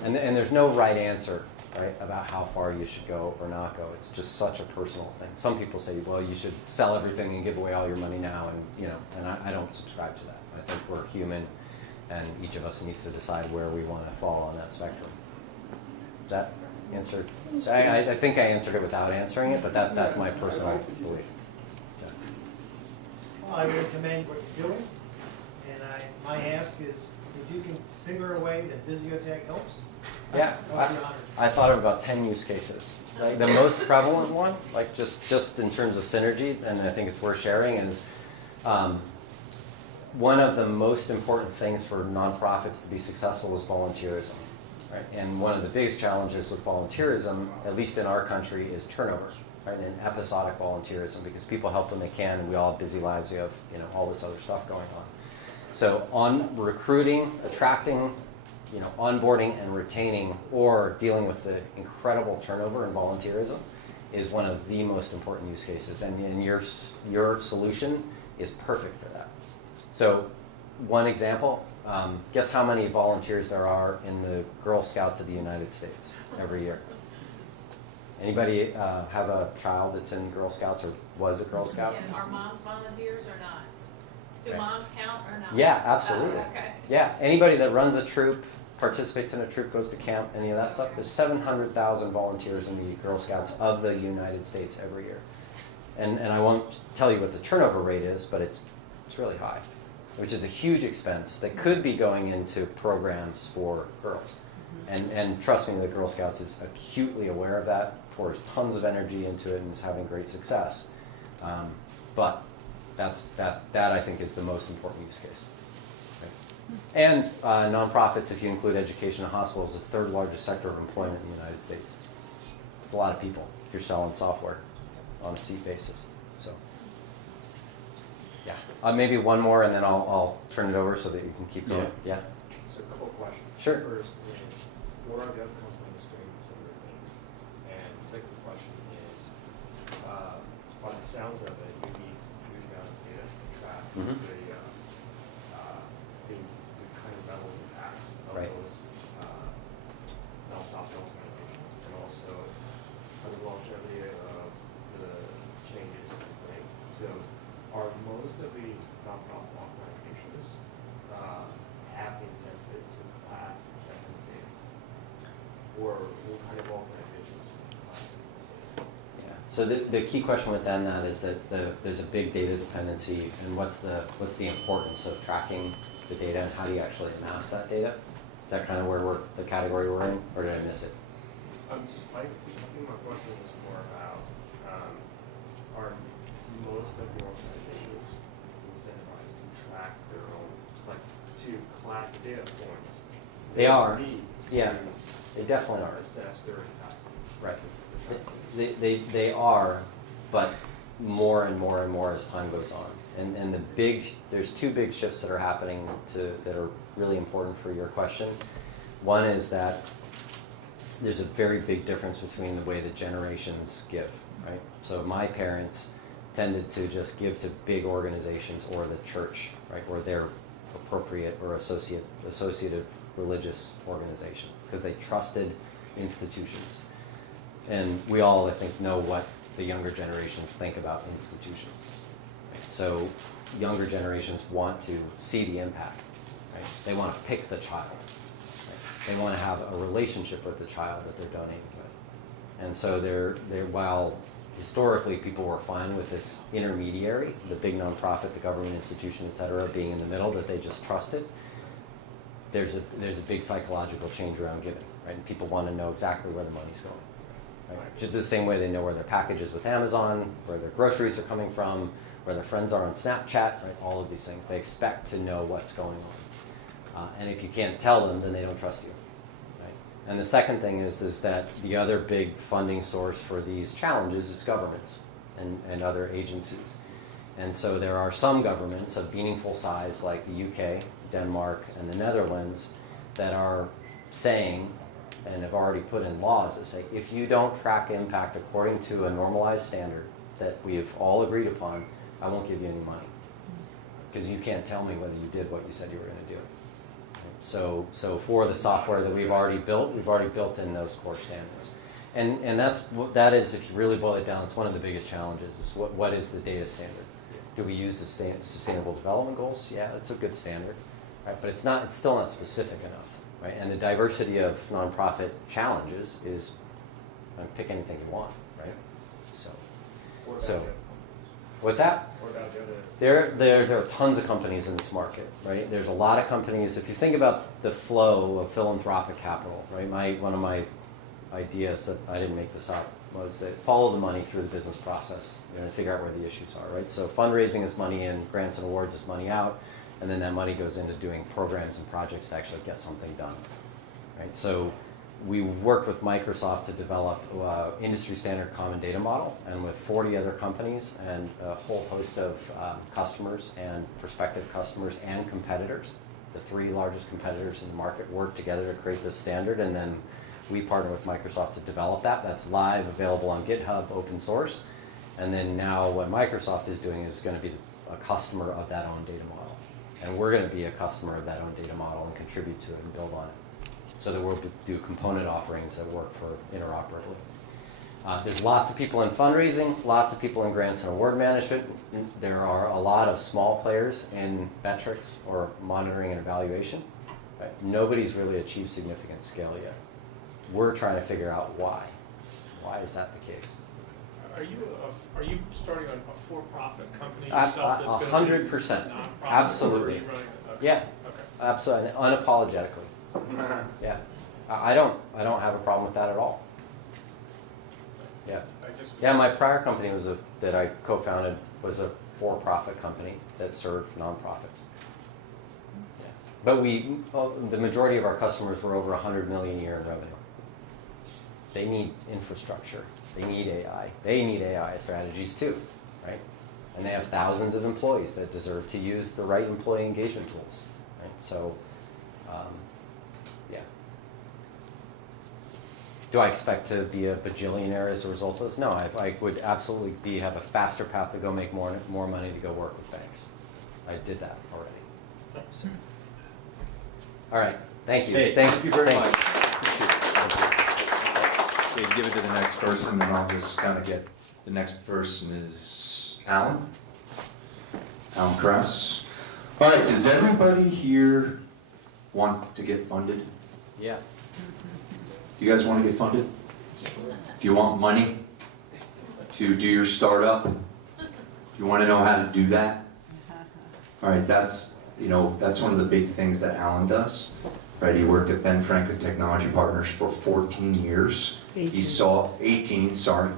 can. And there's no right answer, right, about how far you should go or not go. It's just such a personal thing. Some people say, well, you should sell everything and give away all your money now, and I don't subscribe to that. I think we're human, and each of us needs to decide where we want to fall on that spectum. Does that answer? I think I answered it without answering it, but that's my personal belief. Well, I really commend what you're doing, and my ask is, if you can figure a way that Visiotech helps, Yeah, I'll be honored. I thought of about 10 use cases. Like the most prevalent one, like just in terms of synergy, and I think it's worth sharing, is one of the most important things for nonprofits to be successful is volunteerism. Right? And one of the biggest challenges with volunteerism, at least in our country, is turnover. Right? And episodic volunteerism, because people help when they can, and we all have busy lives. We have all this other stuff going on. So on recruiting, attracting, onboarding and retaining, or dealing with the incredible turnover and volunteerism is one of the most important use cases. And your solution is perfect for that. So one example, guess how many volunteers there are in the Girl Scouts of the United States every year? Anybody have a child that's in Girl Scouts or was a Girl Scout? And are moms volunteers or not? Do Okay. moms count or not? Yeah, absolutely. Okay. Yeah, anybody that runs a troop, participates in a troop, goes to camp, any of that stuff. There's 700,000 volunteers in the Girl Scouts of the United States every year. And I won't tell you what the turnover rate is, but it's really high, which is a huge expense that could be going into programs for girls. And trust me, the Girl Scouts is acutely aware of that, pours tons of energy into it, and is having great success. But that I think is the most important use case. Right? And nonprofits, if you include education and hospitals, is the third largest sector of employment in the United States. It's a lot of people if you're selling software on a seat basis. So, yeah, maybe one more, and then I'll turn it over so that you can keep going. Yeah. So a couple of questions. Sure. First is, what are the other companies doing similar things? And the second question is, by the sounds of it, you need a huge amount of data to track the kind of level of impacts of Right. those nonprofit organizations, and also for the longevity of the changes, right? So are most of the nonprofit organizations have the incentive to collect that kind of data? Or what kind of organizations collect that kind of data? Yeah. So the key question within that is that there's a big data dependency, and what's the importance of tracking the data, and how do you actually amass that data? Is that kind of where the category we're in, or did I miss it? I think my question was more about, are most of the organizations incentivized to track their own, like, to collect data points? They are. Need Yeah, to they definitely are. assess their impact. Right. They are, but more and more and more as time goes on. And there's two big shifts that are happening that are really important for your question. One is that there's a very big difference between the way the generations give, right? So my parents tended to just give to big organizations or the church, right, or their appropriate or associative religious organization, because they trusted institutions. And we all, I think, know what the younger generations think about institutions. Right? So younger generations want to see the impact. Right? They want to pick the child. Right? They want to have a relationship with the child that they're donating with. And so they're while historically people were fine with this intermediary, the big nonprofit, the government institution, et cetera, being in the middle that they just trusted, there's a big psychological change around giving. Right? And people want to know exactly where the money's going. Right? Just the same way they know where their package is with Amazon, where their groceries are coming from, where their friends are on Snapchat, right? All of these things. They expect to know what's going on. And if you can't tell them, then they don't trust you. Right? And the second thing is that the other big funding source for these challenges is governments and other agencies. And so there are some governments of meaningful size, like the UK, Denmark, and the Netherlands, that are saying, and have already put in laws that say, if you don't track impact according to a normalized standard that we have all agreed upon, I won't give you any money. Because you can't tell me whether you did what you said you were going to do. So for the software that we've already built in those core standards. And that is, if you really boil it down, it's one of the biggest challenges, is what is the data standard? Do we use the Sustainable Development Goals? Yeah, that's a good standard, right? But it's still not specific enough. Right? And the diversity of nonprofit challenges is, pick anything you want, right? So what's that? There are tons of companies in this market, right? There's a lot of companies. If you think about the flow of philanthropic capital, right? One of my ideas, that I didn't make this up, was that follow the money through the business process, and figure out where the issues are, right? So fundraising is money in, grants and awards is money out. And then that money goes into doing programs and projects to actually get something done, right? So we worked with Microsoft to develop industry standard common data model, and with 40 other companies and a whole host of customers and prospective customers and competitors. The 3 largest competitors in the market worked together to create this standard, and then we partnered with Microsoft to develop that. That's live, available on GitHub, open source. And then now what Microsoft is doing is going to be a customer of that own data model. And we're going to be a customer of that own data model and contribute to it and build on it. So that we'll do component offerings that work for interoperably. There's lots of people in fundraising, lots of people in grants and award management. There are a lot of small players in metrics or monitoring and evaluation. Right? Nobody's really achieved significant scale yet. We're trying to figure out why. Why is that the case? Are you starting a for-profit company yourself that's going to be 100%. nonprofit? Absolutely. Or are you running okay. Yeah. Okay. Absolutely, unapologetically. Yeah, I don't have a problem with that at all. Yeah, yeah. My prior company that I co-founded was a for-profit company that served nonprofits. Yeah. But the majority of our customers were over 100 million a year in revenue. They need infrastructure. They need AI. They need AI strategies too, right? And they have thousands of employees that deserve to use the right employee engagement tools, right? So, yeah. Do I expect to be a bajillionaire as a result of this? No, I would absolutely have a faster path to go make more money to go work with banks. I did that already. So. All right, thank you. Hey, thanks. Thank you very much. Okay, give it to the next person, and I'll just kind of get, the next person is Alan Krause. All right, does everybody here want to get funded? Yeah. Do you guys want to get funded? Do you want money? to do your startup? You want to know how to do that? All right, that's one of the big things that Alan does. Right, he worked at Ben Franklin Technology Partners for 14 years. 18. He saw 18, sorry.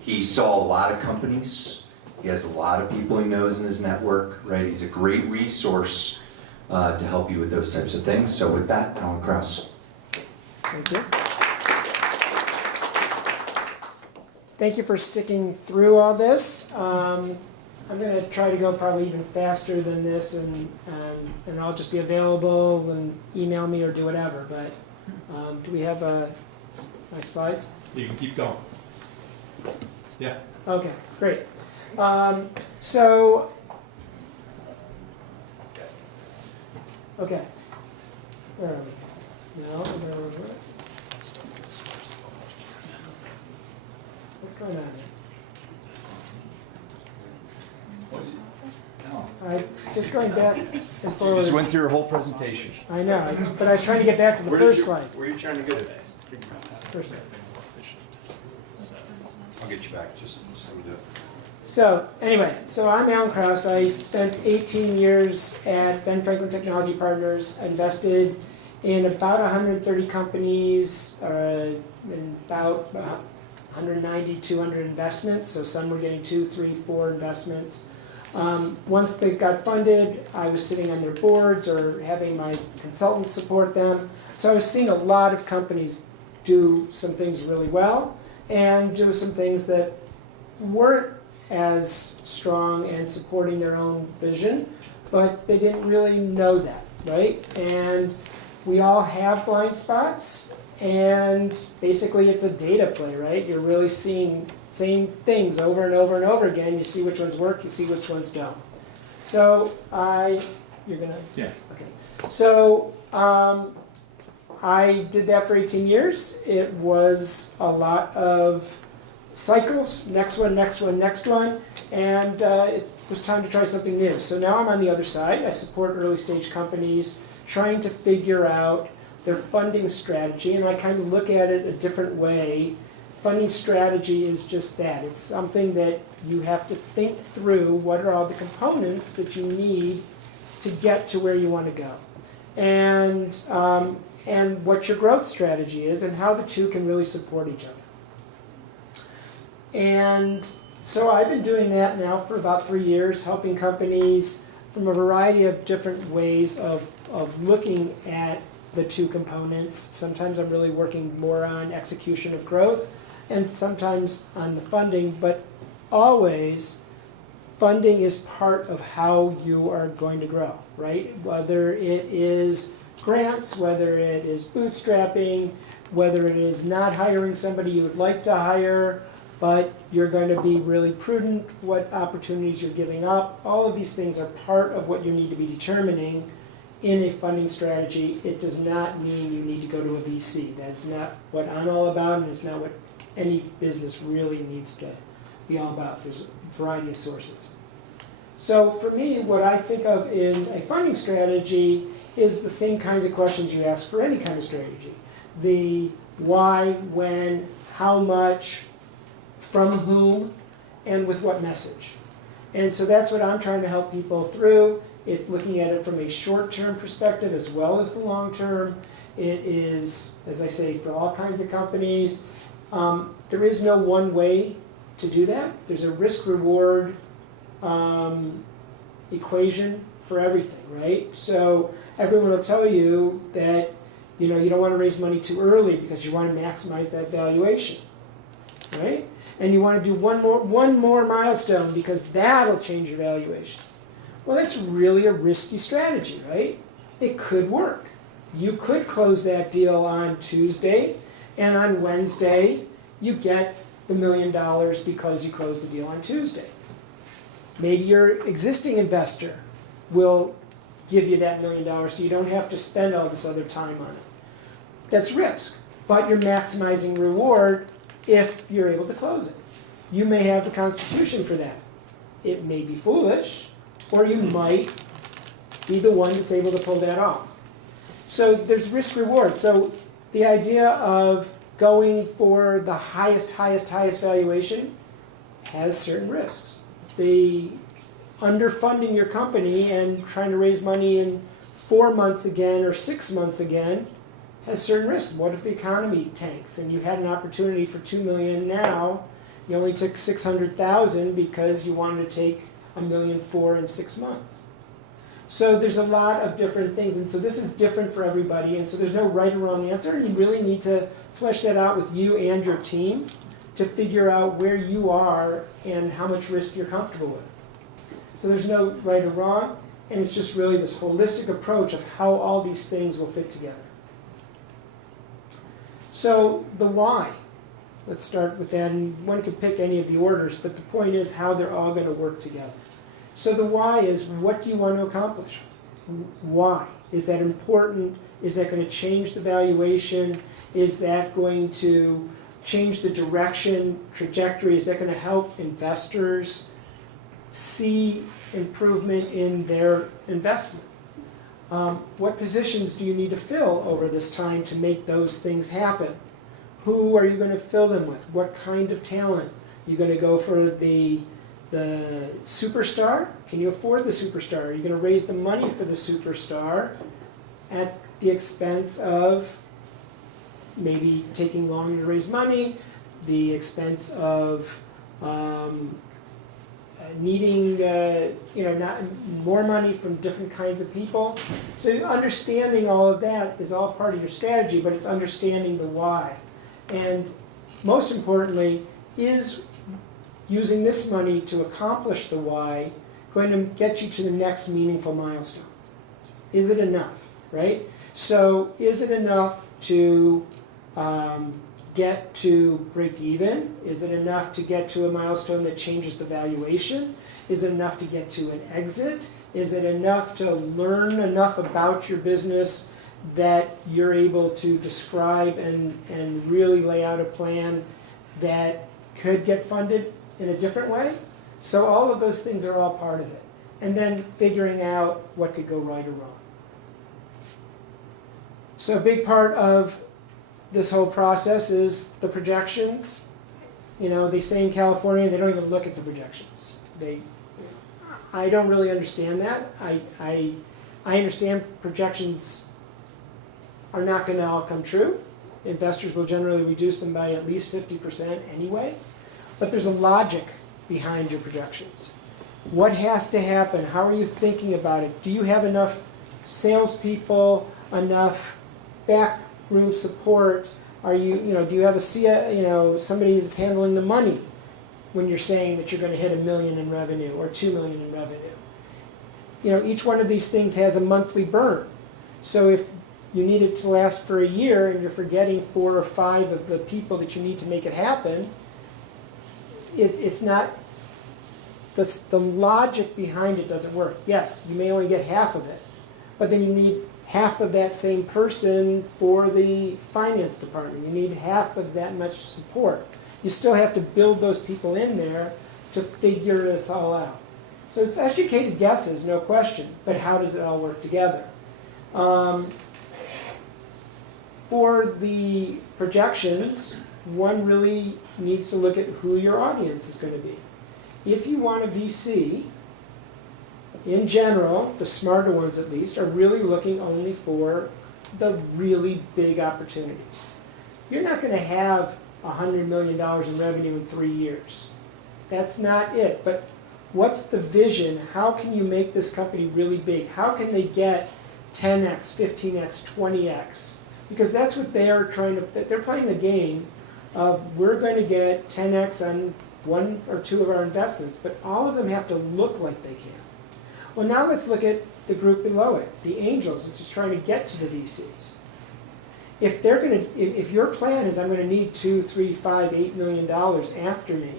He saw a lot of companies. He has a lot of people he knows in his network. Right, he's a great resource to help you with those types of things. So with that, Alan Krause. Thank you. Thank you for sticking through all this. I'm going to try to go probably even faster than this, and I'll just be available and email me or do whatever. But do we have my slides? You can keep going. Yeah. Okay, great. Okay, where are we? No, where are we? What's going on here? Just going back and forward. You just went through your whole presentation. I know, but I was trying to get back to the first slide. Where are you trying to go today? First slide. I'll get you back, just so we do. So anyway, I'm Alan Krause. I spent 18 years at Ben Franklin Technology Partners. I invested in about 130 companies, in about 190, 200 investments. So some were getting 2, 3, 4 investments. Once they got funded, I was sitting on their boards or having my consultants support them. So I was seeing a lot of companies do some things really well and do some things that weren't as strong and supporting their own vision, but they didn't really know that, right? And we all have blind spots, and basically it's a data play, right? You're really seeing same things over and over and over again. You see which ones work, you see which ones don't. So you're gonna? Yeah. Okay. So I did that for 18 years. It was a lot of cycles, next one, next one, next one, and it was time to try something new. So now I'm on the other side. I support early stage companies trying to figure out their funding strategy, and I kind of look at it a different way. Funding strategy is just that. It's something that you have to think through. What are all the components that you need to get to where you want to go? And what your growth strategy is and how the two can really support each other. And so I've been doing that now for about 3 years, helping companies from a variety of different ways of looking at the two components. Sometimes I'm really working more on execution of growth and sometimes on the funding, but always funding is part of how you are going to grow, right? Whether it is grants, whether it is bootstrapping, whether it is not hiring somebody you would like to hire, but you're going to be really prudent what opportunities you're giving up. All of these things are part of what you need to be determining in a funding strategy. It does not mean you need to go to a VC. That's not what I'm all about, and it's not what any business really needs to be all about. There's a variety of sources. So for me, what I think of in a funding strategy is the same kinds of questions you ask for any kind of strategy. The why, when, how much, from whom, and with what message. And so that's what I'm trying to help people through. It's looking at it from a short-term perspective as well as the long-term. It is, as I say, for all kinds of companies. There is no one way to do that. There's a risk-reward equation for everything, right? So everyone will tell you that you don't want to raise money too early because you want to maximize that valuation, right? And you want to do one more milestone because that'll change your valuation. Well, that's really a risky strategy, right? It could work. You could close that deal on Tuesday, and on Wednesday, you get the $1 million because you closed the deal on Tuesday. Maybe your existing investor will give you that $1 million so you don't have to spend all this other time on it. That's risk, but you're maximizing reward if you're able to close it. You may have the constitution for that. It may be foolish, or you might be the one that's able to pull that off. So there's risk reward. So the idea of going for the highest valuation has certain risks. The underfunding your company and trying to raise money in 4 months again or 6 months again has certain risks. What if the economy tanks and you had an opportunity for $2 million now, you only took $600,000 because you wanted to take $1.4 million in 6 months. So there's a lot of different things, and so this is different for everybody, and so there's no right or wrong answer. You really need to flesh that out with you and your team to figure out where you are and how much risk you're comfortable with. So there's no right or wrong, and it's just really this holistic approach of how all these things will fit together. So the why. Let's start with that, and one could pick any of the orders, but the point is how they're all going to work together. So the why is, what do you want to accomplish? Why? Is that important? Is that going to change the valuation? Is that going to change the direction, trajectory? Is that going to help investors see improvement in their investment? What positions do you need to fill over this time to make those things happen? Who are you going to fill them with? What kind of talent? Are you going to go for the superstar? Can you afford the superstar? Are you going to raise the money for the superstar at the expense of maybe taking longer to raise money, the expense of needing not more money from different kinds of people? So understanding all of that is all part of your strategy, but it's understanding the why. And most importantly, is using this money to accomplish the why going to get you to the next meaningful milestone? Is it enough, right? So is it enough to get to break even? Is it enough to get to a milestone that changes the valuation? Is it enough to get to an exit? Is it enough to learn enough about your business that you're able to describe and really lay out a plan that could get funded in a different way? So all of those things are all part of it. And then figuring out what could go right or wrong. So a big part of this whole process is the projections. They say in California they don't even look at the projections. I don't really understand that. I understand projections are not going to all come true. Investors will generally reduce them by at least 50% anyway. But there's a logic behind your projections. What has to happen? How are you thinking about it? Do you have enough salespeople, enough backroom support? Do you have somebody that's handling the money when you're saying that you're going to hit $1 million in revenue or $2 million in revenue? Each one of these things has a monthly burn. So if you need it to last for a year and you're forgetting 4 or 5 of the people that you need to make it happen, it's not, the logic behind it doesn't work. Yes, you may only get half of it, but then you need half of that same person for the finance department. You need half of that much support. You still have to build those people in there to figure this all out. So it's educated guesses, no question, but how does it all work together? For the projections, one really needs to look at who your audience is going to be. If you want a VC, in general, the smarter ones at least, are really looking only for the really big opportunities. You're not going to have $100 million in revenue in 3 years. That's not it. But what's the vision? How can you make this company really big? How can they get 10x, 15x, 20x? Because that's what they're they're playing the game of, we're going to get 10x on 1 or 2 of our investments, but all of them have to look like they can. Well, now let's look at the group below it, the angels that's just trying to get to the VCs. If your plan is, I'm going to need $2, $3, $5, $8 million after me,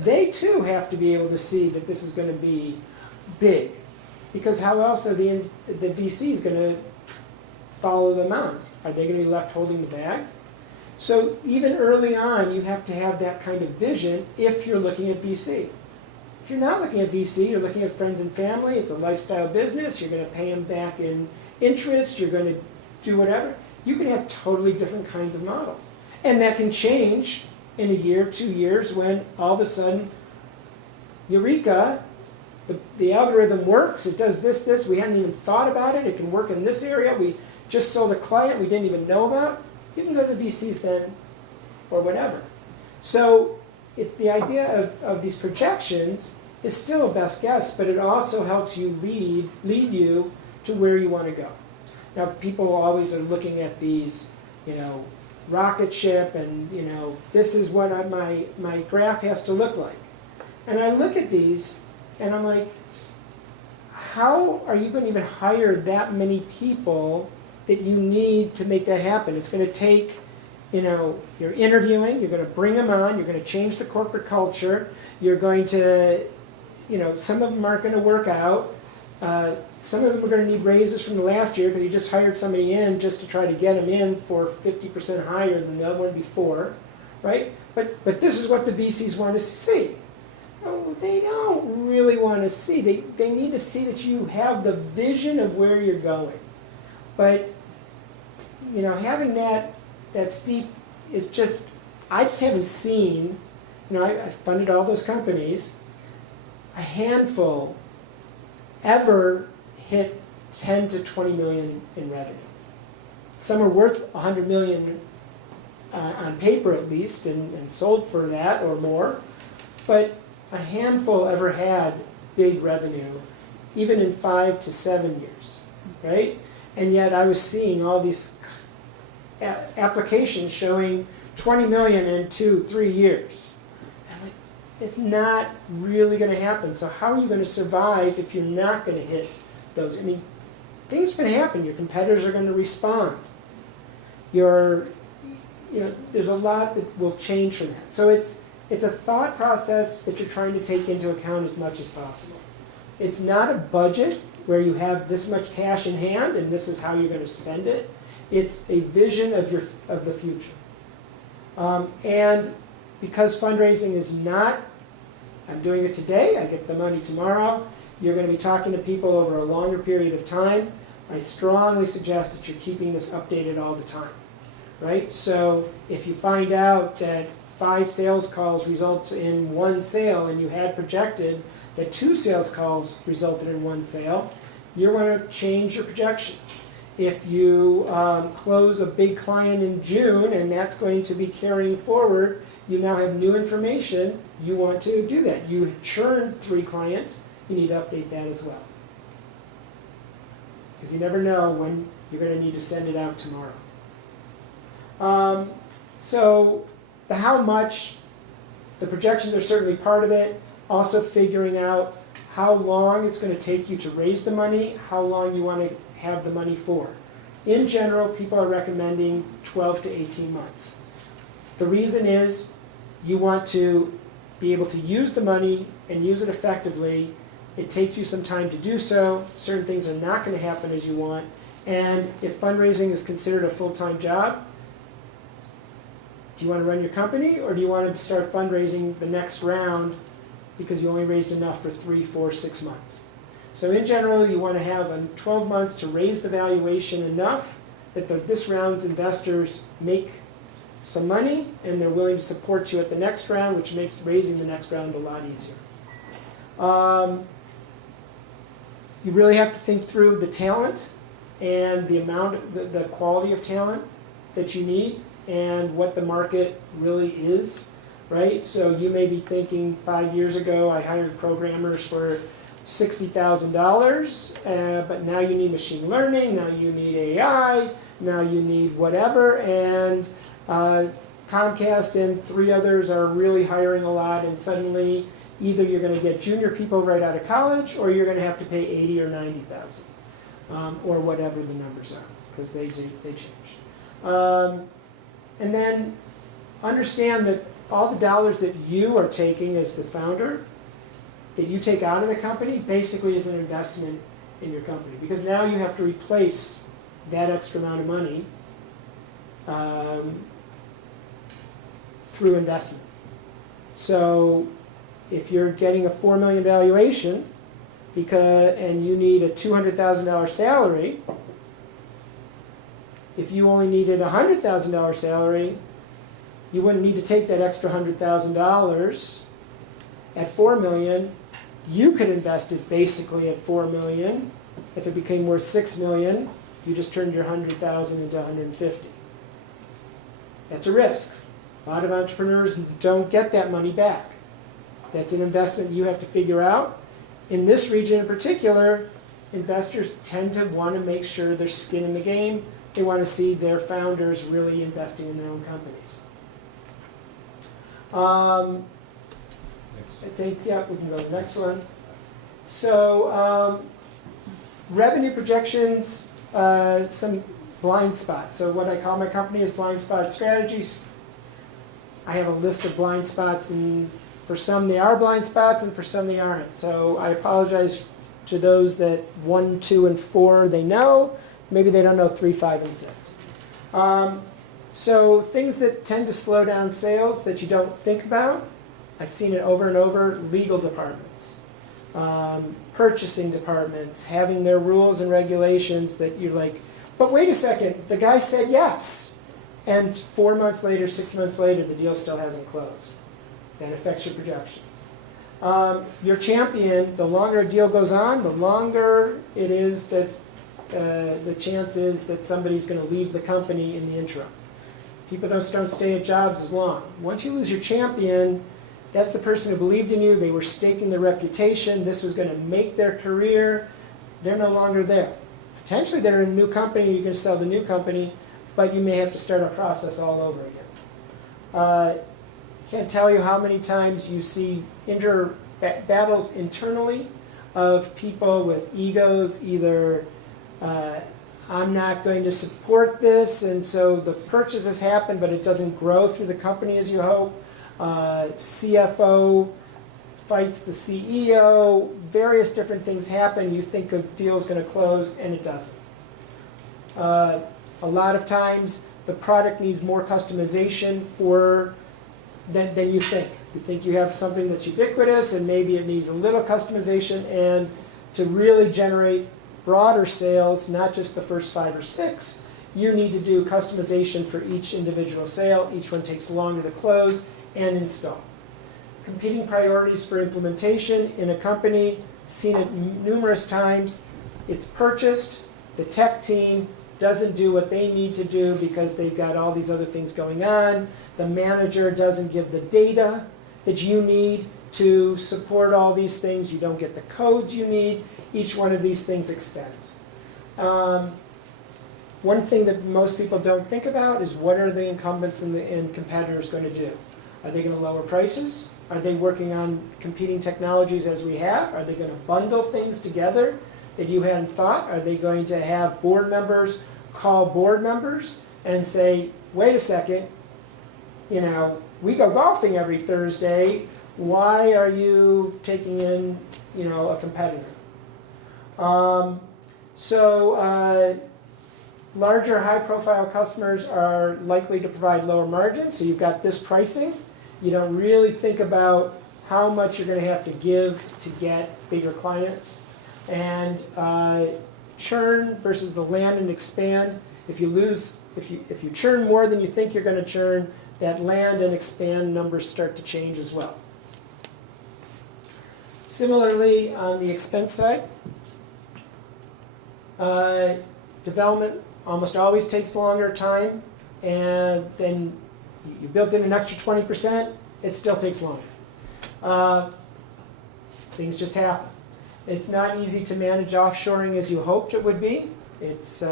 they too have to be able to see that this is going to be big. Because how else are the VCs going to follow them out? Are they going to be left holding the bag? So even early on, you have to have that kind of vision if you're looking at VC. If you're not looking at VC, you're looking at friends and family, it's a lifestyle business, you're going to pay them back in interest, you're going to do whatever. You can have totally different kinds of models. And that can change in a year, 2 years, when all of a sudden eureka, the algorithm works, it does this, we hadn't even thought about it, it can work in this area, we just sold a client we didn't even know about, you can go to the VCs then, or whatever. So if the idea of these projections is still a best guess, but it also helps you lead you to where you want to go. Now, people always are looking at these, rocket ship, and this is what my graph has to look like. And I look at these, and I'm like, how are you going to even hire that many people that you need to make that happen? It's going to take, you're interviewing, you're going to bring them on, you're going to change the corporate culture, you're going to, some of them aren't going to work out. Some of them are going to need raises from the last year because you just hired somebody in just to try to get them in for 50% higher than the other one before, right? But this is what the VCs want to see. No, they don't really want to see. They need to see that you have the vision of where you're going. But having that steep is just, I just haven't seen, I funded all those companies, a handful ever hit 10 to 20 million in revenue. Some are worth 100 million on paper at least, and sold for that or more, but a handful ever had big revenue, even in 5 to 7 years, right? And yet I was seeing all these applications showing 20 million in 2-3 years. And I'm like, it's not really going to happen. So how are you going to survive if you're not going to hit those? I mean, things are going to happen. Your competitors are going to respond. There's a lot that will change from that. So it's a thought process that you're trying to take into account as much as possible. It's not a budget where you have this much cash in hand and this is how you're going to spend it. It's a vision of the future. And because fundraising is not, I'm doing it today, I get the money tomorrow, you're going to be talking to people over a longer period of time, I strongly suggest that you're keeping this updated all the time, right? So if you find out that 5 sales calls results in 1 sale and you had projected that 2 sales calls resulted in 1 sale, you're going to change your projections. If you close a big client in June and that's going to be carrying forward, you now have new information, you want to do that. You churned 3 clients, you need to update that as well. Because you never know when you're going to need to send it out tomorrow. So the how much, the projections are certainly part of it. Also figuring out how long it's going to take you to raise the money, how long you want to have the money for. In general, people are recommending 12 to 18 months. The reason is you want to be able to use the money and use it effectively. It takes you some time to do so. Certain things are not going to happen as you want. And if fundraising is considered a full-time job, do you want to run your company or do you want to start fundraising the next round because you only raised enough for 3, 4, 6 months? So in general, you want to have 12 months to raise the valuation enough that this round's investors make some money and they're willing to support you at the next round, which makes raising the next round a lot easier. You really have to think through the talent and the amount, the quality of talent that you need and what the market really is, right? So you may be thinking 5 years ago I hired programmers for $60,000, but now you need machine learning, now you need AI, now you need whatever, and Comcast and 3 others are really hiring a lot, and suddenly either you're going to get junior people right out of college or you're going to have to pay $80,000 or $90,000, or whatever the numbers are, because they change. And then understand that all the dollars that you are taking as the founder, that you take out of the company, basically is an investment in your company. Because now you have to replace that extra amount of money through investment. So if you're getting a $4 million valuation and you need a $200,000 salary, if you only needed a $100,000 salary, you wouldn't need to take that extra $100,000 at 4 million, you could invest it basically at 4 million. If it became worth 6 million, you just turned your 100,000 into 150. That's a risk. A lot of entrepreneurs don't get that money back. That's an investment you have to figure out. In this region in particular, investors tend to want to make sure there's skin in the game. They want to see their founders really investing in their own companies. I think, yeah, we can go to the next one. So, revenue projections, some blind spots. So what I call my company is Blind Spot Strategies. I have a list of blind spots, and for some they are blind spots, and for some they aren't. So I apologize to those that 1, 2, and 4 they know. Maybe they don't know 3, 5, and 6. So things that tend to slow down sales that you don't think about, I've seen it over and over, legal departments, purchasing departments, having their rules and regulations that you're like, but wait a second, the guy said yes. And 4 months later, 6 months later, the deal still hasn't closed. That affects your projections. Your champion, the longer a deal goes on, the longer it is that the chance is that somebody's going to leave the company in the interim. People don't stay at jobs as long. Once you lose your champion, that's the person who believed in you. They were staking their reputation. This was going to make their career. They're no longer there. Potentially they're in a new company. You're going to sell the new company, but you may have to start a process all over again. Can't tell you how many times you see battles internally of people with egos, either I'm not going to support this, and so the purchases happen, but it doesn't grow through the company as you hope. CFO fights the CEO, various different things happen. You think a deal is going to close, and it doesn't. A lot of times, the product needs more customization than you think. You think you have something that's ubiquitous, and maybe it needs a little customization, and to really generate broader sales, not just the first 5 or 6, you need to do customization for each individual sale. Each one takes longer to close and install. Competing priorities for implementation in a company, seen it numerous times. It's purchased, the tech team doesn't do what they need to do because they've got all these other things going on. The manager doesn't give the data that you need to support all these things. You don't get the codes you need. Each one of these things extends. One thing that most people don't think about is what are the incumbents and competitors going to do? Are they going to lower prices? Are they working on competing technologies as we have? Are they going to bundle things together that you hadn't thought? Are they going to have board members call board members and say, wait a second, we go golfing every Thursday. Why are you taking in, a competitor? Larger high-profile customers are likely to provide lower margins, so you've got this pricing. You don't really think about how much you're going to have to give to get bigger clients. And churn versus the land and expand. If you churn more than you think you're going to churn, that land and expand numbers start to change as well. Similarly, on the expense side, development almost always takes longer time, and then you built in an extra 20%, it still takes longer. Things just happen. It's not easy to manage offshoring as you hoped it would be. It's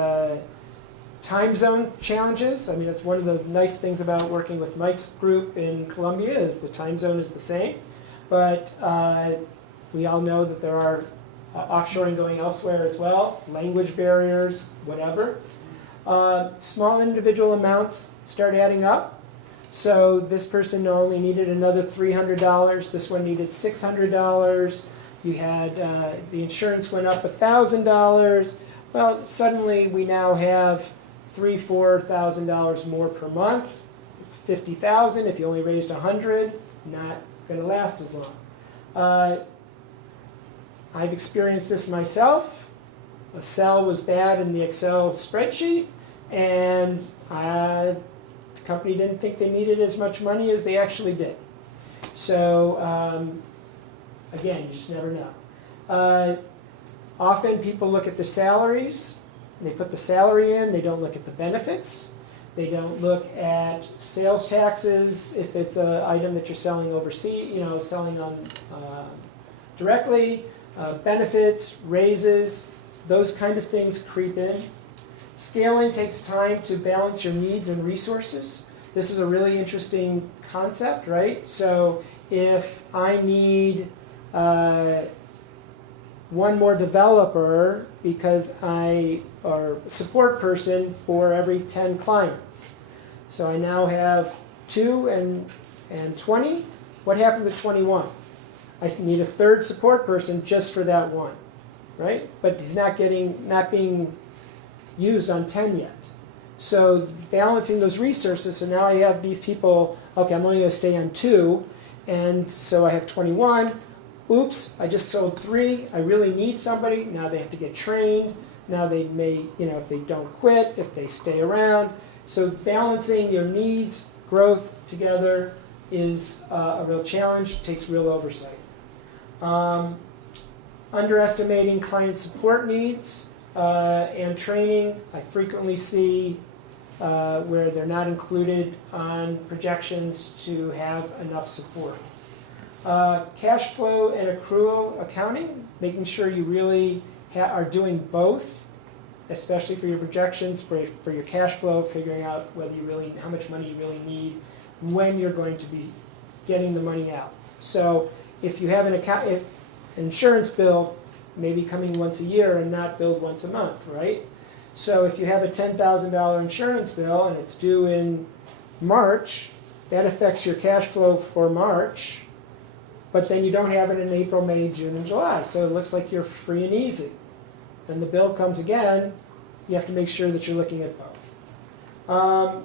time zone challenges. I mean, that's one of the nice things about working with Mike's group in Colombia is the time zone is the same. But we all know that there are offshoring going elsewhere as well, language barriers, whatever. Small individual amounts start adding up. So this person only needed another $300. This one needed $600. You had the insurance went up $1,000. Well, suddenly we now have $3,000–4,000 more per month. It's $50,000. If you only raised $100, not going to last as long. I've experienced this myself. A cell was bad in the Excel spreadsheet, and the company didn't think they needed as much money as they actually did. So Again, you just never know. Often people look at the salaries, they put the salary in, they don't look at the benefits, they don't look at sales taxes if it's an item that you're selling overseas, selling on directly, benefits, raises, those kind of things creep in. Scaling takes time to balance your needs and resources. This is a really interesting concept, right? So if I need one more developer because or support person for every 10 clients. So I now have 2 and 20. What happens at 21? I need a third support person just for that one, right? But he's not being used on 10 yet. So balancing those resources, so now I have these people, okay, I'm only going to stay on 2, and so I have 21. Oops, I just sold 3. I really need somebody. Now they have to get trained. Now they may, if they don't quit, if they stay around. So balancing your needs, growth together is a real challenge, takes real oversight. Underestimating client support needs and training. I frequently see where they're not included on projections to have enough support. Cash flow and accrual accounting, making sure you really are doing both, especially for your projections, for your cash flow, figuring out how much money you really need, when you're going to be getting the money out. So if you have an insurance bill, maybe coming once a year and not billed once a month, right? So if you have a $10,000 insurance bill and it's due in March, that affects your cash flow for March, but then you don't have it in April, May, June, and July. So it looks like you're free and easy. Then the bill comes again, you have to make sure that you're looking at both.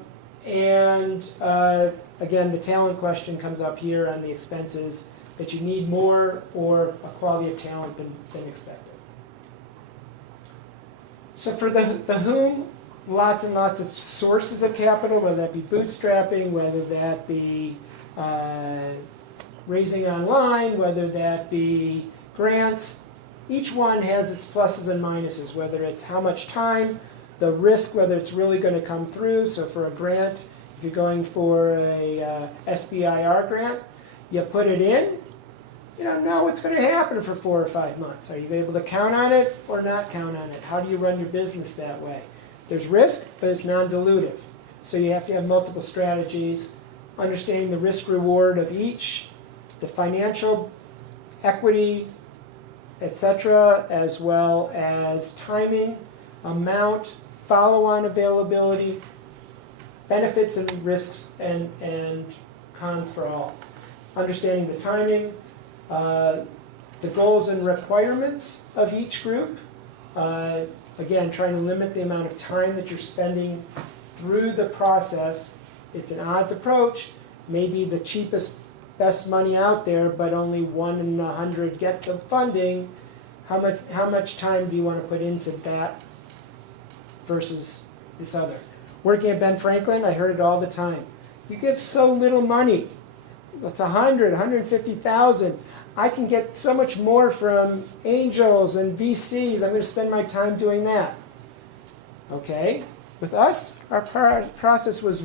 Again, the talent question comes up here on the expenses, that you need more or a quality of talent than expected. So for the whom, lots and lots of sources of capital, whether that be bootstrapping, whether that be raising online, whether that be grants. Each one has its pluses and minuses, whether it's how much time, the risk, whether it's really going to come through. So for a grant, if you're going for a SBIR grant, you put it in, you don't know what's going to happen for 4 or 5 months. Are you able to count on it or not count on it? How do you run your business that way? There's risk, but it's non-dilutive. So you have to have multiple strategies, understanding the risk-reward of each, the financial equity, etc., as well as timing, amount, follow-on availability, benefits and risks and cons for all. Understanding the timing, the goals and requirements of each group. Again, trying to limit the amount of time that you're spending through the process. It's an odds approach. Maybe the cheapest, best money out there, but only 1 in 100 get the funding. How much time do you want to put into that versus this other? Working at Ben Franklin, I heard it all the time. You give so little money. That's 100, 150,000. I can get so much more from angels and VCs. I'm going to spend my time doing that. Okay? With us, our process was